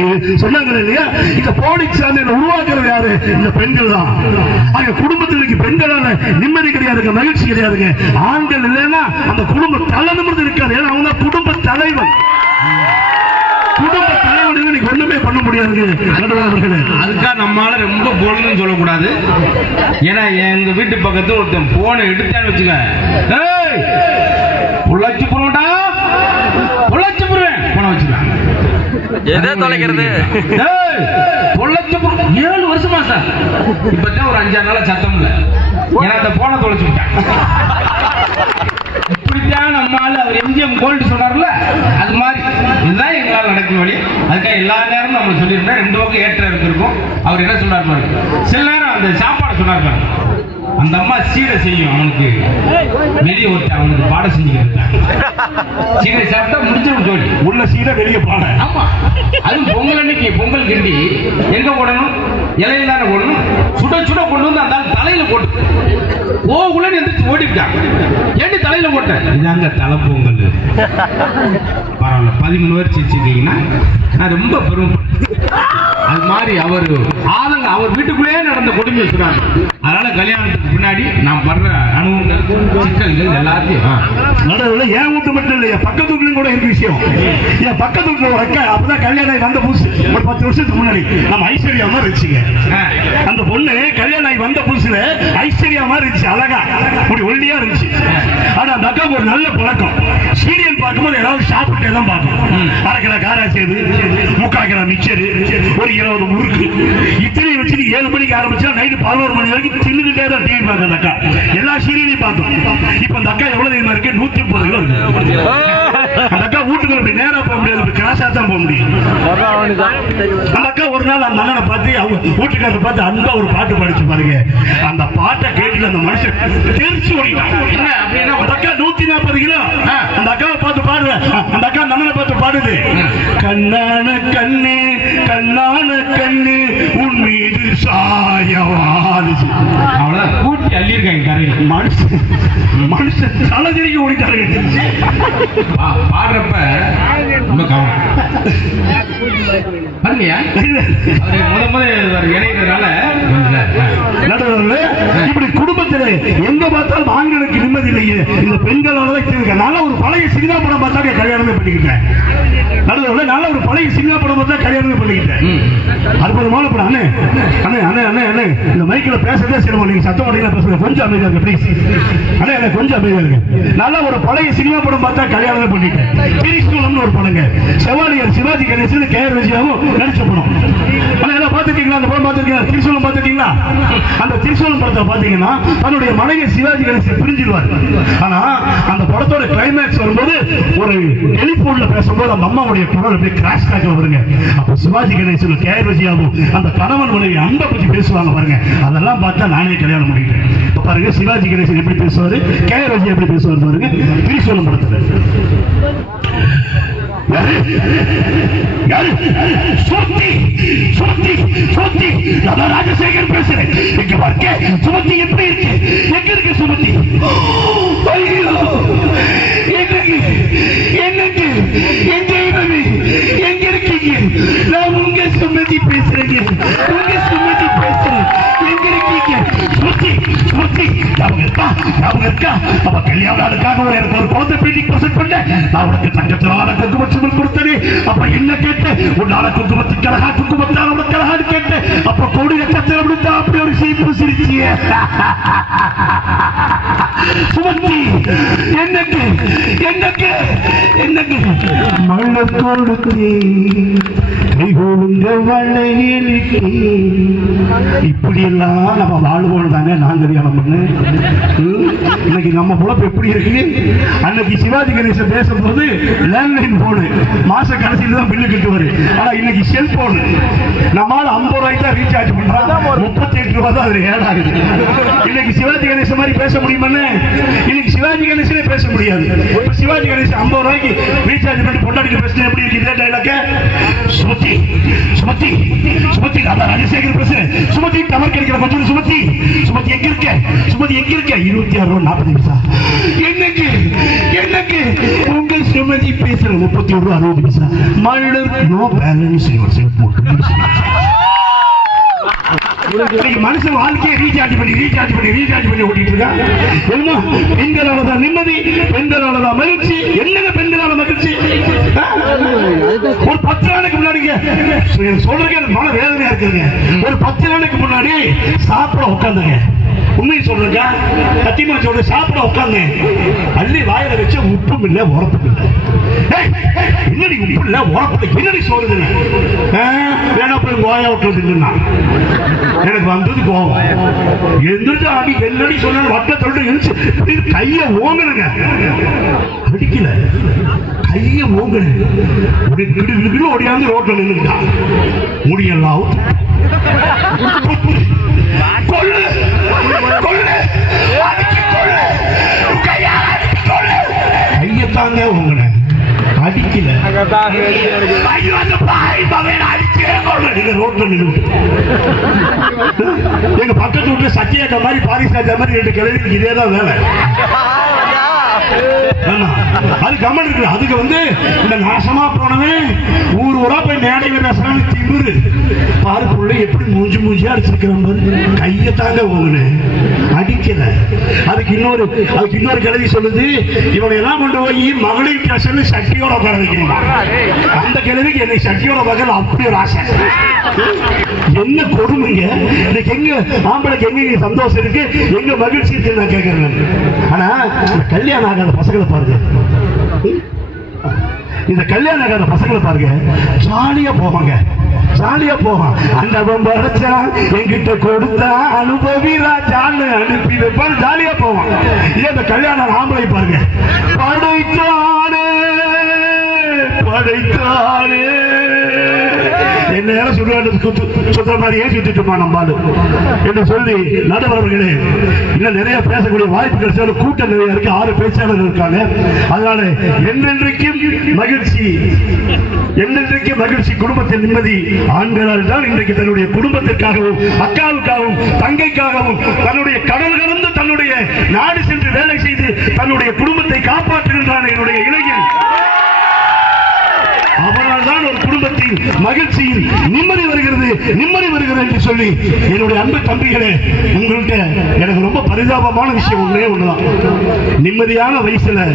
சொன்னாங்க இல்லையா? இந்த போலி சாமியார் உருவாக்குறது யாரு? இந்த பெண்கள் தான். அங்க குடும்பத்திற்கு பெண்களால நிம்மதி கிடையாதுங்க, மகிழ்ச்சி கிடையாதுங்க. ஆண்கள் இல்லைன்னா அந்த குடும்ப தலை நிமிர்ந்து இருக்காது. ஏன்னா அவங்க குடும்ப தலைவன். குடும்ப தலைவனுக்கு ஒண்ணுமே பண்ண முடியாது. அதுக்காக நம்மளால ரொம்ப போலன்னு சொல்லக்கூடாது. ஏன்னா எங்க வீட்டு பக்கத்து ஒருத்தன் போனை எடுத்தான்னு வச்சுக்க, பொள்ளாச்சி போனோம்டா, பொள்ளாச்சி போடுவேன் போன வச்சுக்கலாம். எதை தொலைக்கிறது? பொள்ளாச்சி 7 வருஷமா சார். இப்பதான் ஒரு 5-6 நாளா சத்தம் இல்லை. ஏன்னா அந்த போனை தொலைச்சு விட்டான். இப்படித்தான் நம்மால அவர் எம்ஜிஎம் கோல்டு சொன்னார்ல, அது மாதிரி இதுதான் எங்களால் நடக்கும் வழி. அதுக்காக எல்லா நேரமும் நம்ம சொல்லியிருந்தா 2 பக்கம் ஏற்ற இருக்கும். அவர் என்ன சொன்னார் பாருங்க, சில நேரம் அந்த சாப்பாடு சொன்னார் பாருங்க, அந்த அம்மா சீடை செய்யும், அவனுக்கு வெளியே ஒருத்த அவனுக்கு பாட செஞ்சுக்கிறாங்க. சீடை சாப்பிட்டா முடிச்சிடும் ஜோடி, உள்ள சீடை வெளியே பாட. ஆமா, அது பொங்கல் அன்னைக்கு பொங்கல் கிண்டி எங்க போடணும்? இலையில தானே போடணும். சுட சுட கொண்டு வந்து அந்த தலையில போட்டு போகுலன்னு எந்திரிச்சு ஓடிட்டாங்க. ஏண்டி தலையில போட்டேன்? இதாங்க தலை பொங்கல். பரவாயில்ல, 13 பேர் சிரிச்சிருக்கீங்கன்னா நான் ரொம்ப பெருமை. அது மாதிரி அவர் வீட்டுக்குள்ளேயே நடந்த கொடுமை சொன்னார். அதனால கல்யாணத்துக்கு பின்னாடி நான் படுற அனுபவங்கள் சிக்கல்கள் எல்லாத்தையும் நடுவில் என் வீட்டு மட்டும் இல்லையா, பக்கத்து வீட்லயும் கூட இருக்கு விஷயம். என் பக்கத்து வீட்டுல ஒரு அக்கா அப்பதான் கல்யாணம் வந்த புதுசு, ஒரு 10 வருஷத்துக்கு முன்னாடி நம்ம ஐஸ்வர்யா மாதிரி இருந்துச்சுங்க. அந்த பொண்ணு கல்யாணம் ஆகி வந்த புதுசுல ஐஸ்வர்யா மாதிரி இருந்துச்சு, அழகா அப்படி ஒல்லியா இருந்துச்சு. ஆனா அந்த அக்காவுக்கு ஒரு நல்ல பழக்கம், சீரியல் பார்க்கும்போது ஏதாவது சாப்பிட்டே தான் பார்க்கும். அரைக்கிற காராச்சேது, 3/4 கிலோ மிக்சரு, ஒரு 20 முறுக்கு, இத்தனை வச்சு 7 மணிக்கு ஆரம்பிச்சா நைட்டு 11 மணி வரைக்கும் தின்னுகிட்டே தான் டிவி பார்க்க. அந்த அக்கா எல்லா சீரியலையும் பார்த்தோம். இப்ப அந்த அக்கா எவ்வளவு தெரியுமா இருக்கு? 130 கிலோ இருக்கு. அந்த அக்கா வீட்டுக்கு அப்படி நேரா போக முடியாது, கிராஸா தான் போக முடியும். அந்த அக்கா ஒரு நாள் அந்த அண்ணனை பார்த்து, அவங்க வீட்டுக்காரரை பார்த்து அன்பா ஒரு பாட்டு பாடிச்சு பாருங்க. அந்த பாட்டை கேட்டுல அந்த மனுஷன் தெரிச்சு ஓடிட்டான். அப்படின்னா அந்த அக்கா 140 கிலோ. அந்த அக்காவை பார்த்து பாடுற, அந்த அக்கா நன்னனை பார்த்து பாடுது, கண்ணான கண்ணு கண்ணான கண்ணு உன் மீது சாயவாது. அவ்வளவுதான் கூட்டி அள்ளியிருக்காங்க கரையில். மனுஷன் தலைதிரிக்கு ஓடிட்டாரு. பாடுறப்ப ரொம்ப கவனம் பண்ணியா இணைகிறதுனால இப்படி குடும்பத்தில் எங்க பார்த்தாலும் ஆண்களுக்கு நிம்மதி இல்லையே, இந்த பெண்களோட நல்ல ஒரு பழைய சினிமா படம் பார்த்தா கல்யாணமே பண்ணிக்கிட்டேன். நல்ல ஒரு பழைய சினிமா படம் பார்த்தா கல்யாணமே பண்ணிக்கிட்டேன். அற்புதமான படம். அண்ணே அண்ணே அண்ணே அண்ணே அண்ணே இந்த மைக்கில் பேசவே சிரமம், நீங்க சத்தம் அடிக்கலாம் பேசுங்க, கொஞ்சம் அமைதியா இருக்கு ப்ளீஸ். அண்ணே அண்ணே கொஞ்சம் அமைதியா இருக்கு. நல்ல ஒரு பழைய சினிமா படம் பார்த்தா கல்யாணமே பண்ணிட்டேன். திரிசூலம்னு ஒரு படங்க, செவாலியர் சிவாஜி கணேசன் கேஆர் விஜயாவும் நடிச்ச படம். ஆனா எல்லாம் பார்த்துட்டீங்களா? அந்த படம் பார்த்துருக்கீங்களா? திரிசூலம் பார்த்துட்டீங்களா? அந்த திரிசூலம் படத்தை பார்த்தீங்கன்னா தன்னுடைய மனைவி சிவாஜி கணேசன் பிரிஞ்சிருவார். ஆனா அந்த படத்தோட கிளைமேக்ஸ் வரும்போது ஒரு டெலிபோன்ல பேசும்போது அந்த அம்மாவுடைய குரல் அப்படியே கிராஷ் டாக்ல வருங்க. அப்போ சிவாஜி கணேசன் கேஆர் விஜயாவும் அந்த கணவன் மனைவி அன்பை பத்தி பேசுவாங்க பாருங்க. அதெல்லாம் பார்த்தா நானே கல்யாணம் பண்ணிட்டேன். பாருங்க சிவாஜி கணேசன் எப்படி பேசுவாரு, கேஆர் விஜயா எப்படி பேசுவார் பாருங்க திரிசூலம் படத்துல. ராஜசேகர் பேசுறேன். இங்க பாருங்க சுமதி எப்படி இருக்கு, எங்க இருக்கு சுமதி? என்னங்க எங்க இருக்கீங்க? நான் உங்க சுமதி பேசுறேங்க, உங்க சுமதி பேசுறேன். எங்க இருக்கீங்க சுமதி? சுமதி அவங்க இருக்கா? அவ கல்யாணத்துக்காக எனக்கு ஒரு குழந்தை பீட்டிங் ப்ரெசென்ட் பண்ண, நான் உனக்கு தங்கத்தினால குங்குமச்சல் கொடுத்தேன். அப்ப என்ன கேட்டேன்? உன்னால குங்குமத்துக்கு அழகா, குங்குமத்தால் உனக்கு அழகான்னு கேட்டேன். அப்ப கோடி லட்சத்தில் விடுத்தா அப்படி ஒரு சீப்பு சிரிச்சிய சுமதி. என்னக்கு என்னக்கு என்னக்கு மழை கொடுத்தே இப்படி எல்லாம் நம்ம வாழ்வோம் தாங்க நான் கல்யாணம் பண்ணு. இன்னைக்கு நம்ம பொழப்பு எப்படி இருக்கு? அன்னைக்கு சிவாஜி கணேசன் பேசும்போது லேண்ட்லைன் போனு மாச கடைசியில் தான் பில்லு கட்டுவாரு. ஆனா இன்னைக்கு செல்போன் நம்மால 50 ரூபாய்க்கு தான் ரீசார்ஜ் பண்றோம், 38 ரூபாய் தான் அதுல ஏட் ஆகுது. இன்னைக்கு சிவாஜி கணேசன் மாதிரி பேச முடியுமான்னு? இன்னைக்கு சிவாஜி கணேசனே பேச முடியாது. சிவாஜி கணேசன் 50 ரூபாய்க்கு ரீசார்ஜ் பண்ணி பொண்டாட்டிக்கு பேசுறது எப்படி இருக்கு? இதே டைலாக் சுமதி சுமதி சுமதி ராஜசேகர் பேசுறேன். சுமதி டவர் கிடைக்கிற கொஞ்சம் சுமதி. சுமதி எங்க இருக்க? சுமதி எங்க இருக்க? 26 ரூபாய் 40 பைசா. என்னக்கு என்னக்கு உங்க சுமதி பேசுற 31 ரூபாய் 60 பைசா. மல்லர் நோ பேலன்ஸ். மனுஷன் வாழ்க்கையை ரீசார்ஜ் பண்ணி ஓட்டிட்டு இருக்கான். பெண்களாலதான் நிம்மதி, பெண்களாலதான் மகிழ்ச்சி. என்னங்க பெண்களால மகிழ்ச்சி? ஒரு 10 நாளைக்கு முன்னாடி சொல்றதுக்கு எனக்கு மன வேதனையா இருக்குதுங்க. ஒரு 10 நாளைக்கு முன்னாடி சாப்பிட உட்காந்துங்க, உண்மையை சொல்றேங்க, சத்தியமா சொல்ற, சாப்பிட உட்காந்து அள்ளி வாயில வச்ச உப்பும் இல்லை உரப்பும் இல்லை. என்னடி உப்பு இல்ல உரப்பு என்னடி சொல்றது? வேணா போய் கோயா விட்டுருந்துன்னா எனக்கு வந்தது கோவம். எந்திரிச்சு அடி என்னடி சொன்ன வட்ட தொட்டு எழுச்சு கைய ஓங்கணுங்க, அடிக்கல கைய ஓங்கணு ஓடியாந்து ரோட்ல நின்றுட்டான். முடியெல்லாம் கொள்ளு கொள்ளு கையத்தாங்க உங்களை அடிக்கல. எங்க பக்கத்து வீட்டுல சத்தியாக்கா மாதிரி பாரிசாக்கா மாதிரி 2 கிழமைக்கு இதேதான் வேலை. அது கம்மன் இருக்கு. அதுக்கு இந்த நாசமா போனவன் ஊரா போய் மேடையில பேசுறான்னு திமிரு பாருக்குள்ள எப்படி மூஞ்சியா அடிச்சிருக்கிறான். கையத்தாங்க போகணு அடிக்கல. அதுக்கு இன்னொரு கிழவி சொல்லுது, இவனை எல்லாம் கொண்டு போய் மகளிர் ஸ்டேஷன்ல சட்டியோட உட்கார வைக்கணும். அந்த கிழவிக்கு என்னை சட்டியோட பார்க்கல அப்படி ஒரு ஆசை. என்ன கொடுமைங்க இன்னைக்கு? எங்க ஆம்பளைக்கு எங்க சந்தோஷம் இருக்கு, எங்க மகிழ்ச்சி இருக்கு நான் கேட்கிறேன். ஆனா கல்யாணம் ஆகாத பசங்களை பாருங்க, இந்த கல்யாணம் ஆகாத பசங்களை பாருங்க, ஜாலியா போவாங்க, ஜாலியா போவான். அந்த படைச்சா என்கிட்ட கொடுத்தா அனுபவி ராஜான்னு அனுப்பி வைப்பான், ஜாலியா போவான். இதே இந்த கல்யாணம் ஆம்பளை பாருங்க, படைத்தானே படைத்தானே என்ன யாரும் சுத்துற மாதிரியே சுத்திட்டுமா நம்பாடு என்று சொல்லி நடுவர்களே இன்னும் நிறைய பேசக்கூடிய வாய்ப்பு கிடைச்சாலும் கூட்டம் நிறைய இருக்கு, 6 பேச்சாளர்கள் இருக்காங்க. அதனால என்றென்றைக்கும் மகிழ்ச்சி, என்றென்றைக்கும் மகிழ்ச்சி, குடும்பத்தின் நிம்மதி ஆண்களால் தான் இன்றைக்கு தன்னுடைய குடும்பத்திற்காகவும் அக்காவுக்காகவும் தங்கைக்காகவும் தன்னுடைய கடல் கடந்து தன்னுடைய நாடு சென்று வேலை செய்து தன்னுடைய குடும்பத்தை காப்பாற்றுகின்றான் என்னுடைய இளைஞன். அவனால் தான் ஒரு குடும்பத்தில் மகிழ்ச்சியில் நிம்மதி வருகிறது, நிம்மதி வருகிறது என்று சொல்லி என்னுடைய அன்பு தம்பிகளே, உங்கள்கிட்ட எனக்கு ரொம்ப பரிதாபமான விஷயம் ஒன்றே ஒண்ணுதான். நிம்மதியான வயசுல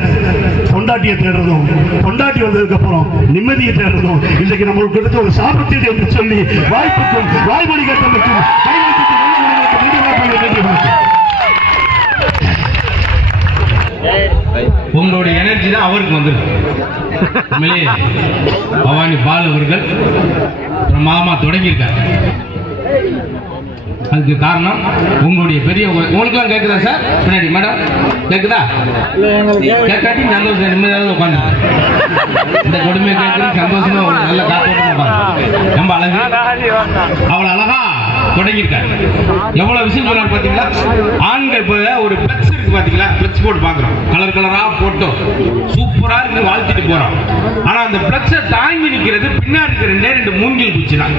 பொண்டாட்டியை தேடுறதும், பொண்டாட்டி வந்ததுக்கு அப்புறம் நிம்மதியை தேடுறதும் இன்றைக்கு நம்மளுக்கு எடுத்த ஒரு சாபத்தீடு என்று சொல்லி வாய்ப்புக்கும் வாய்மொழி கேட்டதற்கும் உங்களுடைய எனர்ஜி தான் அவருக்கு வந்துருக்கு. பவானி பால் அவர்கள் மாமா தொடங்கியிருக்கார். அதுக்கு காரணம் உங்களுடைய பெரிய, உங்களுக்குலாம் கேட்குதா சார்? பின்னாடி மேடம் கேட்குதா? கேட்காட்டி சந்தோஷம் நிம்மதியாக உட்காந்து இந்த கொடுமையை கேட்கறது சந்தோஷமா ஒரு நல்ல காத்தோட்டமா உட்காந்து ரொம்ப அழகு. அவ்வளவு அழகா தொடங்கியிருக்காரு. எவ்வளவு விஷயம் சொன்னார் பாத்தீங்களா? ஆண்கள் இப்ப ஒரு பிளக்ஸ் இருக்கு பாத்தீங்களா? பிளக்ஸ் போர்டு பாக்குறோம், கலர் கலரா போட்டோ சூப்பரா இருக்கு, வாழ்த்திட்டு போறோம். ஆனா அந்த பிளக்ஸை தாங்கி நிக்கிறது பின்னாடி இருக்கிற 2 மூங்கில் குச்சி தான்.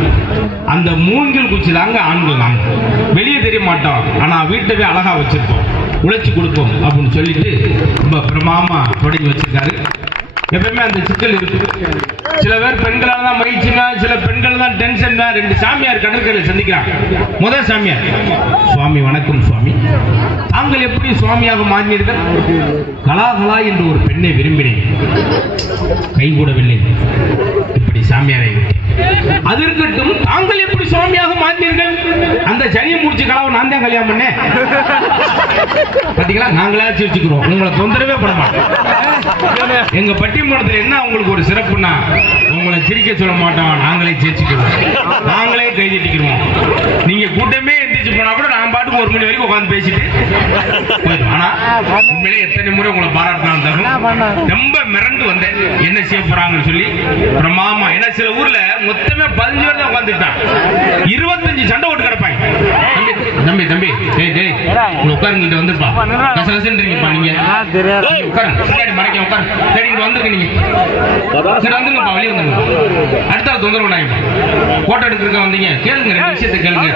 அந்த மூங்கில் குச்சி தாங்க ஆண்கள். நாங்க வெளியே தெரிய மாட்டோம், ஆனா வீட்டவே அழகா வச்சிருப்போம், உழைச்சு கொடுப்போம் அப்படின்னு சொல்லிட்டு ரொம்ப பிரமாமா தொடங்கி வச்சிருக்காரு. எப்பவுமே அந்த சிக்கல் இருக்கு. சில பேர் பெண்களால் தான் மகிழ்ச்சினா, சில பெண்கள் தான் டென்ஷன் தான். 2 சாமியார் கடற்கரையில் சந்திக்கிறாங்க. முதல் சாமியார், சுவாமி வணக்கம் சுவாமி, தாங்கள் எப்படி சுவாமியாக மாறினீர்கள்? கலாகலா என்று ஒரு பெண்ணை விரும்பினேன், கைகூடவில்லை, இப்படி சாமியாரை விட்டேன். அது இருக்கட்டும், தாங்கள் எப்படி சுவாமியாக மாறினீர்கள்? அந்த சனியை முடிச்சு கலாவை நான் தான் கல்யாணம் பண்ணேன். பாத்தீங்களா, நாங்களே சிரிச்சுக்கிறோம், உங்களை தொந்தரவே பண்ண மாட்டோம். எங்க பட்டிமன்றத்தில் என்ன உங்களுக்கு ஒரு சிறப்புன்னா, உங்களை சிரிக்க சொல்ல மாட்டோம், நாங்களே சிரிச்சுக்கிறோம், நாங்களே கை தட்டிக்கிறோம். நீங்க கூட்டமே எந்திரிச்சு போனா கூட நான் பாட்டுக்கு 1 மணி வரைக்கும் உட்காந்து பேசிட்டு போயிடும். ஆனா உண்மையிலே எத்தனை முறை உங்களை பாராட்டினாலும் தரும், ரொம்ப மிரண்டு வந்தேன் என்ன செய்ய போறாங்கன்னு சொல்லி. பிரமாமா, ஏன்னா சில ஊர்ல மொத்தமே 15 பேர் தான் உட்காந்துட்டான், 25 சண்டை ஓட்டு கிடப்பாங்க. தம்பி தம்பி டேய் டேய் உட்காருங்க, வந்துருப்பா, கசகசன்றீங்கப்பா, நீங்க உட்காருங்க, பின்னாடி மறைக்க உட்காரு, சரி இங்க வந்துருங்க, நீங்க சரி வந்துருங்கப்பா, வெளியே வந்துருங்க, அடுத்த தொந்தரவு பண்ணாங்க. போட்டோ எடுத்துருக்க வந்தீங்க, கேளுங்க, 2 விஷயத்தை கேளுங்க,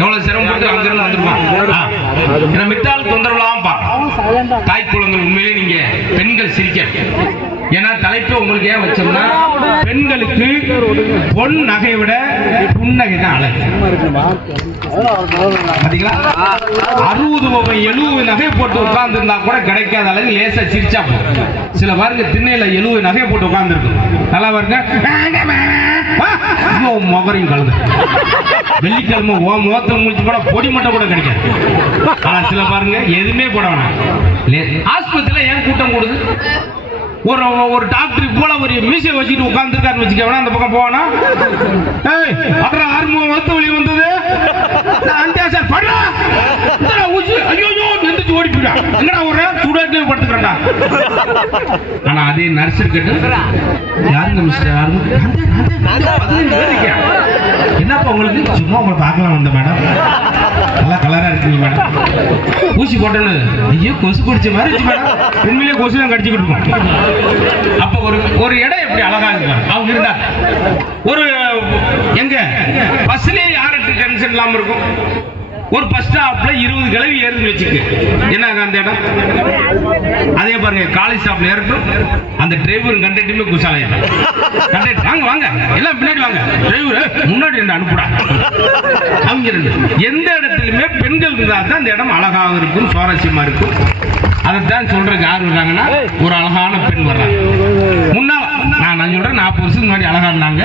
எவ்வளவு சிரமப்பட்டு அங்கிருந்து வந்துருப்பான். மிட்டால் தொந்தரவுலாம் தாய் குளங்கள். உண்மையிலே நீங்க பெண்கள் சிரிக்க, ஏன்னா தலைப்பு உங்களுக்கு ஏன் வச்சோம்னா, பெண்களுக்கு பொன் நகை விட புன்னகை தான் அழகு. பாத்தீங்களா, 60 70 நகை போட்டு உட்கார்ந்து இருந்தா கூட கிடைக்காத அழகு லேசா சிரிச்சா போதும். சில பாருங்க திண்ணையில 70 நகை போட்டு உட்கார்ந்து இருக்கும், நல்லா பாருங்க, மொகரையும் கலந்து வெள்ளிக்கிழமை முகத்தை முடிச்சு போட பொடி மட்டும் கூட கிடைக்காது. ஆனா சில பாருங்க எதுவுமே போட வேணாம். ஆஸ்பத்திரியில ஏன் கூட்டம் கூடுது? ஒரு டாக்டர் போல ஒரு மீசை வச்சுட்டு உட்கார்ந்துருக்காருன்னு வச்சுக்க, அந்த பக்கம் போனா அப்புறம் ஆறுமுகம் வத்து வழி வந்தது ஓடி போயிடா, எங்கடா ஒரு சூடாட்டிலே படுத்துக்கிறா. ஆனா அதே நர்ஸ் இருக்கட்டும், யாருங்க மிஸ்டர் என்னப்பா உங்களுக்கு, சும்மா உங்களை பார்க்கலாம் வந்த மேடம், நல்லா கலரா இருக்கீங்க மேடம், ஊசி போட்டோன்னு ஐயோ கொசு குடிச்ச மாதிரி இருக்கு மேடம், உண்மையிலே கொசு தான் கடிச்சுக்கிட்டு இருக்கோம். அப்ப ஒரு இடம் எப்படி அழகா இருக்கு அவங்க இருந்தா. ஒரு எங்க பஸ்லயே யாருக்கு டென்ஷன் இல்லாம இருக்கும், ஒரு பஸ் ஸ்டாப்ல 20 கிளவி ஏறுன்னு வச்சுக்கு, என்ன அந்த இடம். அதே பாருங்க காலேஜ் ஸ்டாப்ல ஏறட்டும், அந்த டிரைவர் கண்டக்டருமே குசாலாயிட்டான். கண்டக்டர் வாங்க வாங்க எல்லாம் பின்னாடி வாங்க, டிரைவர் முன்னாடி அனுப்புடா. அவங்க எந்த இடத்துலயுமே பெண்கள் இருந்தா தான் அந்த இடம் அழகாக இருக்கும், சுவாரஸ்யமா இருக்கும். அதைத்தான் சொல்றதுக்கு யார் இருக்காங்கன்னா, ஒரு அழகான பெண் வர்றாங்க. முன்னாள் நான் சொல்றேன் 40 வருஷத்துக்கு முன்னாடி அழகா இருந்தாங்க,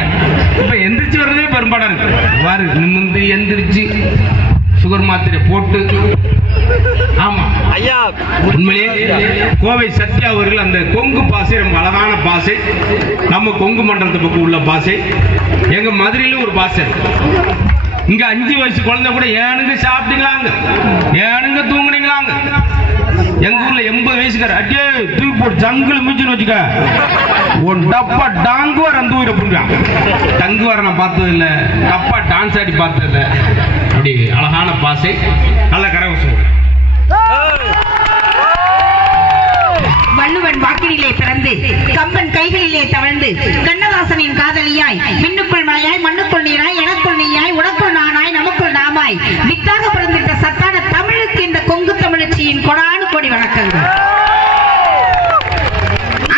இப்ப எந்திரிச்சு வர்றதே பெரும்பாடம் இருக்கு. நிமிந்து எந்திரிச்சு சுகர் மாத்திரை போட்டு. ஆமா ஐயா, உண்மையிலே கோவை சத்யா அவர்கள் அந்த கொங்கு பாசை ரொம்ப அழகான பாசை, நம்ம கொங்கு மண்டலத்து பக்கம் உள்ள பாசை. எங்க மதுரையில ஒரு பாசை, இங்க 5 வயசு குழந்தை கூட ஏனுங்க சாப்பிட்டீங்களாங்க, ஏனுங்க தூங்குனீங்களாங்க, எங்க ஊர்ல 80 வயசுக்கார அட்டே தூக்கி போட்டு ஜங்கிள் மிஞ்சுன்னு வச்சுக்க ஒரு டப்பா டாங்கு வர அந்த ஊரை புரிஞ்சான். டங்கு வர நான் பார்த்தது இல்லை, டப்பா டான்ஸ் ஆடி பார்த்தது இல்லை. அப்படி அழகான பாசை, நல்ல கரகோஷம். வள்ளுவன் வாக்கினிலே பிறந்து கம்பன் கைகளிலே தவழ்ந்து கண்ணதாசனின் காதலியாய் மின்னுக்குள் மலையாய் மண்ணுக்குள் நீராய் எனக்குள் நீயாய் உனக்குள் நானாய் நமக்குள் நாமாய் வித்தாக பிறந்திட்ட சத்தான தமிழுக்கு இந்த கொங்கு தமிழச்சியின் கொடானு கோடி வணக்கங்கள்.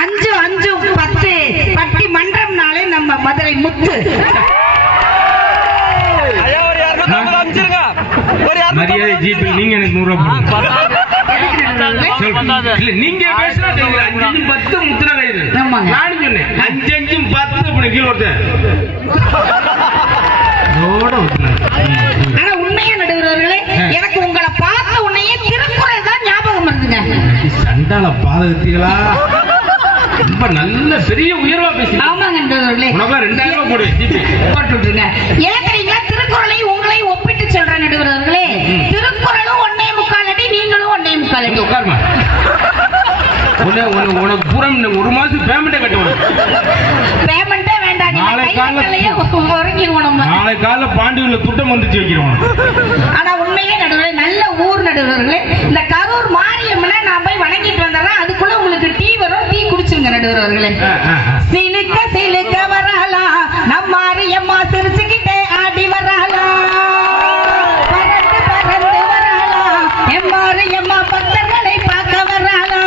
5 5 10 பட்டி மன்றம் நாளே நம்ம மதுரை முத்து மரியாதை ஜிபி நீங்க எனக்கு 100 ரூபாய் நீங்க பேசுனா 5 10 முத்திர கயிறு நானும் சொன்னேன் 5 5 10 அப்படி கீழே ஒருத்தன். ஆனா உண்மையா நடுவர்களே எனக்கு உங்களை பார்த்த உடனே திருக்குறள் தான் ஞாபகம் வருதுங்க. சண்டால பாதகத்திகளா ரொம்ப நல்ல பெரிய உயர்வா பேசி. ஆமாங்க நடுவர்களே, உனக்கு 2000 ரூபாய் போடு ஜிபி போட்டு விட்டுருங்க. ஏன் தெரியுங்களா, திருக்குறளை உங்களை ஒப்பிட்டு சொல்றேன் நடுவர்களே. திருக்குறளும் 1.25 அடி, நீங்களும் 1.25 அடி. உட்காருமா உனக்கு பூரா ஒரு மாசம் பேமெண்ட்டே கட்டணும். பேமெண்டே வேண்டாம், நாளை காலைல பாண்டியில துட்டம் வந்துச்சு வைக்கிறோம். ஆனா உண்மையே நடுவர்களே, நல்ல ஊர் நடுவர்களே. இந்த கரூர் மாரியம்மனை நான் போய் வணங்கிட்டு வந்துடுறேன். அதுக்குள்ள உங்களுக்கு டீ வரும், டீ குடிச்சிருங்க நடுவர்களே. சிலுக்க சிலுக்க வராளா நம்ம மாரியம்மா, சிரிச்சுக்கிட்டே ஆடி வராளா, பறந்து பறந்து வராளா எம் மாரியம்மா, பக்தர்களை பார்க்க வராளா,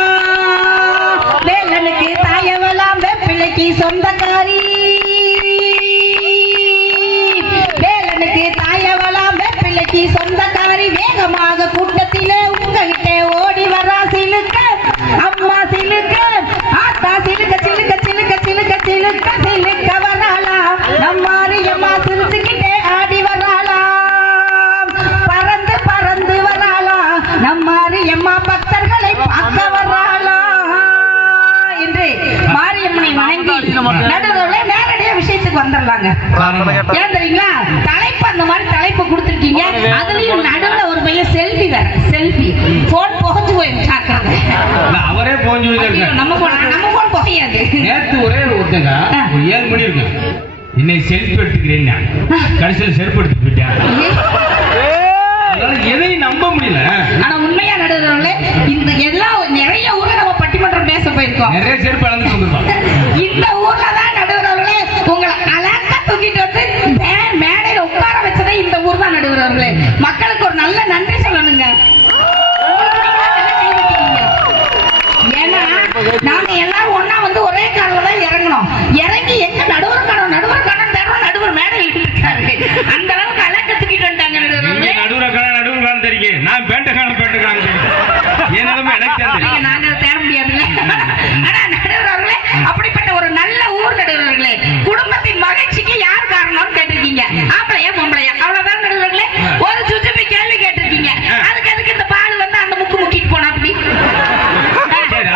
வேலனுக்கு தாயவலாம் வெப்பிள்ளைக்கு சொந்தக்காரி, வேலனுக்கு தாயவலாம் வெப்பிள்ளைக்கு சொந்தக்காரி, வேகமாக கூட்டத்திலே உங்ககிட்ட ஓடி வரா சிலுக்க அம்மா, சிலுக்க ஆத்தா, சிலுக்க சிலுக்க சிலுக்க சிலுக்க சிலுக்க சிலுக்க வராளா நம்ம மாரியம்மா, சிரிச்சுக்கிட்டே ஆடி வராளா, பறந்து பறந்து வராளா நம்ம மாரியம்மா, பக்தர்களை பார்க்க வராளா என்று மாரியம்மனை வணங்கி நடுவர்களே நேரடியா விஷயத்துக்கு வந்துடலாங்க. ஏன் தெரியுங்களா, தலைப்பு அந்த மாதிரி தலைப்பு கொடுத்துருக்கீங்க. அதுலயும் நடுவுல ஒரு பையன் செல்ஃபி வேற, செல்ஃபி போன் புகஞ்சு போய் சாக்குறது. அவரே போஞ்சு நம்ம போன் புகையாது. நேற்று ஒரே ஒருத்தங்க 7 மணி இருக்கு இன்னைக்கு செல்ஃபி எடுத்துக்கிறேன், கடைசியில் செருப்பு எடுத்து போயிட்டேன். எதையும் நம்ப முடியல. ஆனா உண்மையா நடுவர்களே, இந்த எல்லா நிறைய ஊர்ல நம்ம பட்டிமன்றம் பேச போயிருக்கோம். நிறைய செருப்பு இழந்து வந்துருக்கோம். இந்த ஊர்ல தான் நடுவர்களே உங்களை அழகா தூக்கிட்டு வந்து மேடையில உட்கார வச்சதே இந்த ஊர் தான் நடுவர்களே. மக்களுக்கு ஒரு நல்ல நன்றி சொல்லணுங்க. ஏன்னா நாங்க எல்லாரும் ஒன்னா வந்து ஒரே காரில் தான் இறங்கணும். இறங்கி எங்க நடுவர் காணோம் நடுவர் மேடையில் இருக்காரு. அந்த அளவுக்கு அழகா தூக்கிட்டு வந்துட்டாங்க நடுவர்களே. நடுவர் காலம் தெரியும், நான் பேண்டக்கான என் நிலைமை எனக்கு தெரியும். நாங்க தேட முடியாதுல்ல. ஆனா நடுவர்களே, அப்படிப்பட்ட ஒரு நல்ல ஊர் நடுவர்களே. குடும்பத்தின் மகிழ்ச்சிக்கு யார் காரணம்னு கேட்டிருக்கீங்க. ஆம்பளையா பொம்பளையா அவ்வளவுதான் நடுவர்களே. ஒரு சுஜுபி கேள்வி கேட்டிருக்கீங்க. அதுக்கு இந்த பால் வந்து அந்த முக்கு முக்கிட்டு போனா அப்படி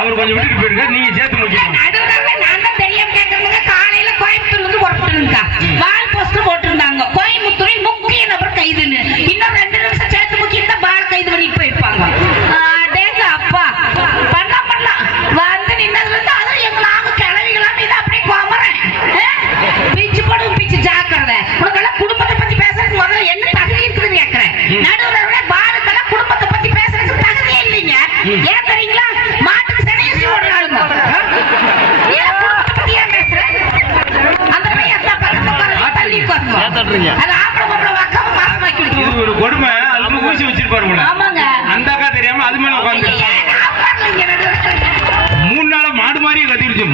அவர் கொஞ்சம் விட்டுட்டு போயிருக்க, நீங்க சேர்த்து முடிச்சு நடுவர்களே. நான் தான் தெரியாம கேட்கறதுங்க. காலையில கோயம்புத்தூர்ல இருந்து புறப்பட்டுருக்கா வால் போஸ்டர் போட்டிருந்தாங்க, கோயம்புத்தூரில் முக்கிய நபர் கைதுன்னு. இன்னும் 2 நிமிஷம் சேர்த்து முக்கிய இந்த பால் கைது பண்ணிட்டு போயிருப்பாங்க. அப்பா பண்ணலாம் வந்து நின்னதுல இருந்து அதுவும் எங்களாம கிளவிகளாம் இதை அப்படியே கோமறேன். பிச்சு போடும் பிச்சு ஜாக்கிரதை. உனக்கெல்லாம் குடும்பத்தை பத்தி பேசுறதுக்கு முதல்ல என்ன தகுதி இருக்குதுன்னு கேட்கிறேன். நடுவர்களே, பாலுக்கெல்லாம் குடும்பத்தை பத்தி பேசுறதுக்கு தகுதியே இல்லைங்க. ஏன் தெரியுங்களா, மாட்டுக்கு சனையசி ஓடுறாளுங்க. ஏன் குடும்பத்தை பத்தி ஏன் பேசுறேன்? அந்த பையன் எத்தனை பக்கத்து தள்ளி உட்காருங்க. அது ஆம்பளை பொம்பளை வாக்காம மாசமாக்கி இது விட்டுருவோம். ஒரு கொடுமை. அது ஊசி வச்சிருப்பாரு. ஆமாங்க, அந்த அக்கா தெரியாம அது மேல உட்காந்து 3 நாளா மாடு மாதிரியே கத்திருச்சு.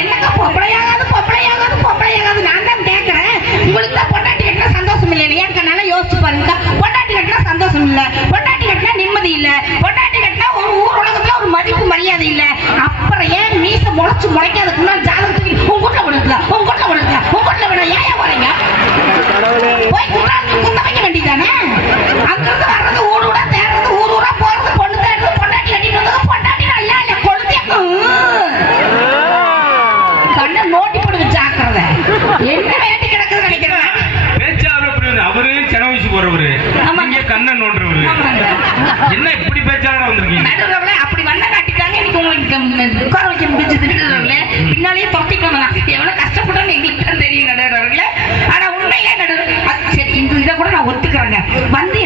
என்னங்க பொம்பளையாகாது நான் தான் கேட்கிறேன். உங்களுக்கு தான் பொண்டாட்டி கட்டினா சந்தோஷம் இல்லை. ஏற்கனால யோசிச்சு பாருங்க. பொண்டாட்டி கட்டினா சந்தோஷம் இல்ல, பொண்டாட்டி கட்டினா நிம்மதி இல்ல, பொண்டாட்டி கட்டினா ஒரு ஊர் உலகத்துல ஒரு மதிப்பு மரியாதை இல்ல. அப்புறம் ஏன் மீச முளைச்சு முளைக்காதுக்கு முன்னாடி ஜாதகத்துக்கு உங்க வீட்டுல விடுக்கலாம், உங்க வீட்டுல விடுக்கலாம், உங்க வீட்டுல விட ஏன் வரீங்க? போய் குண்டாந்து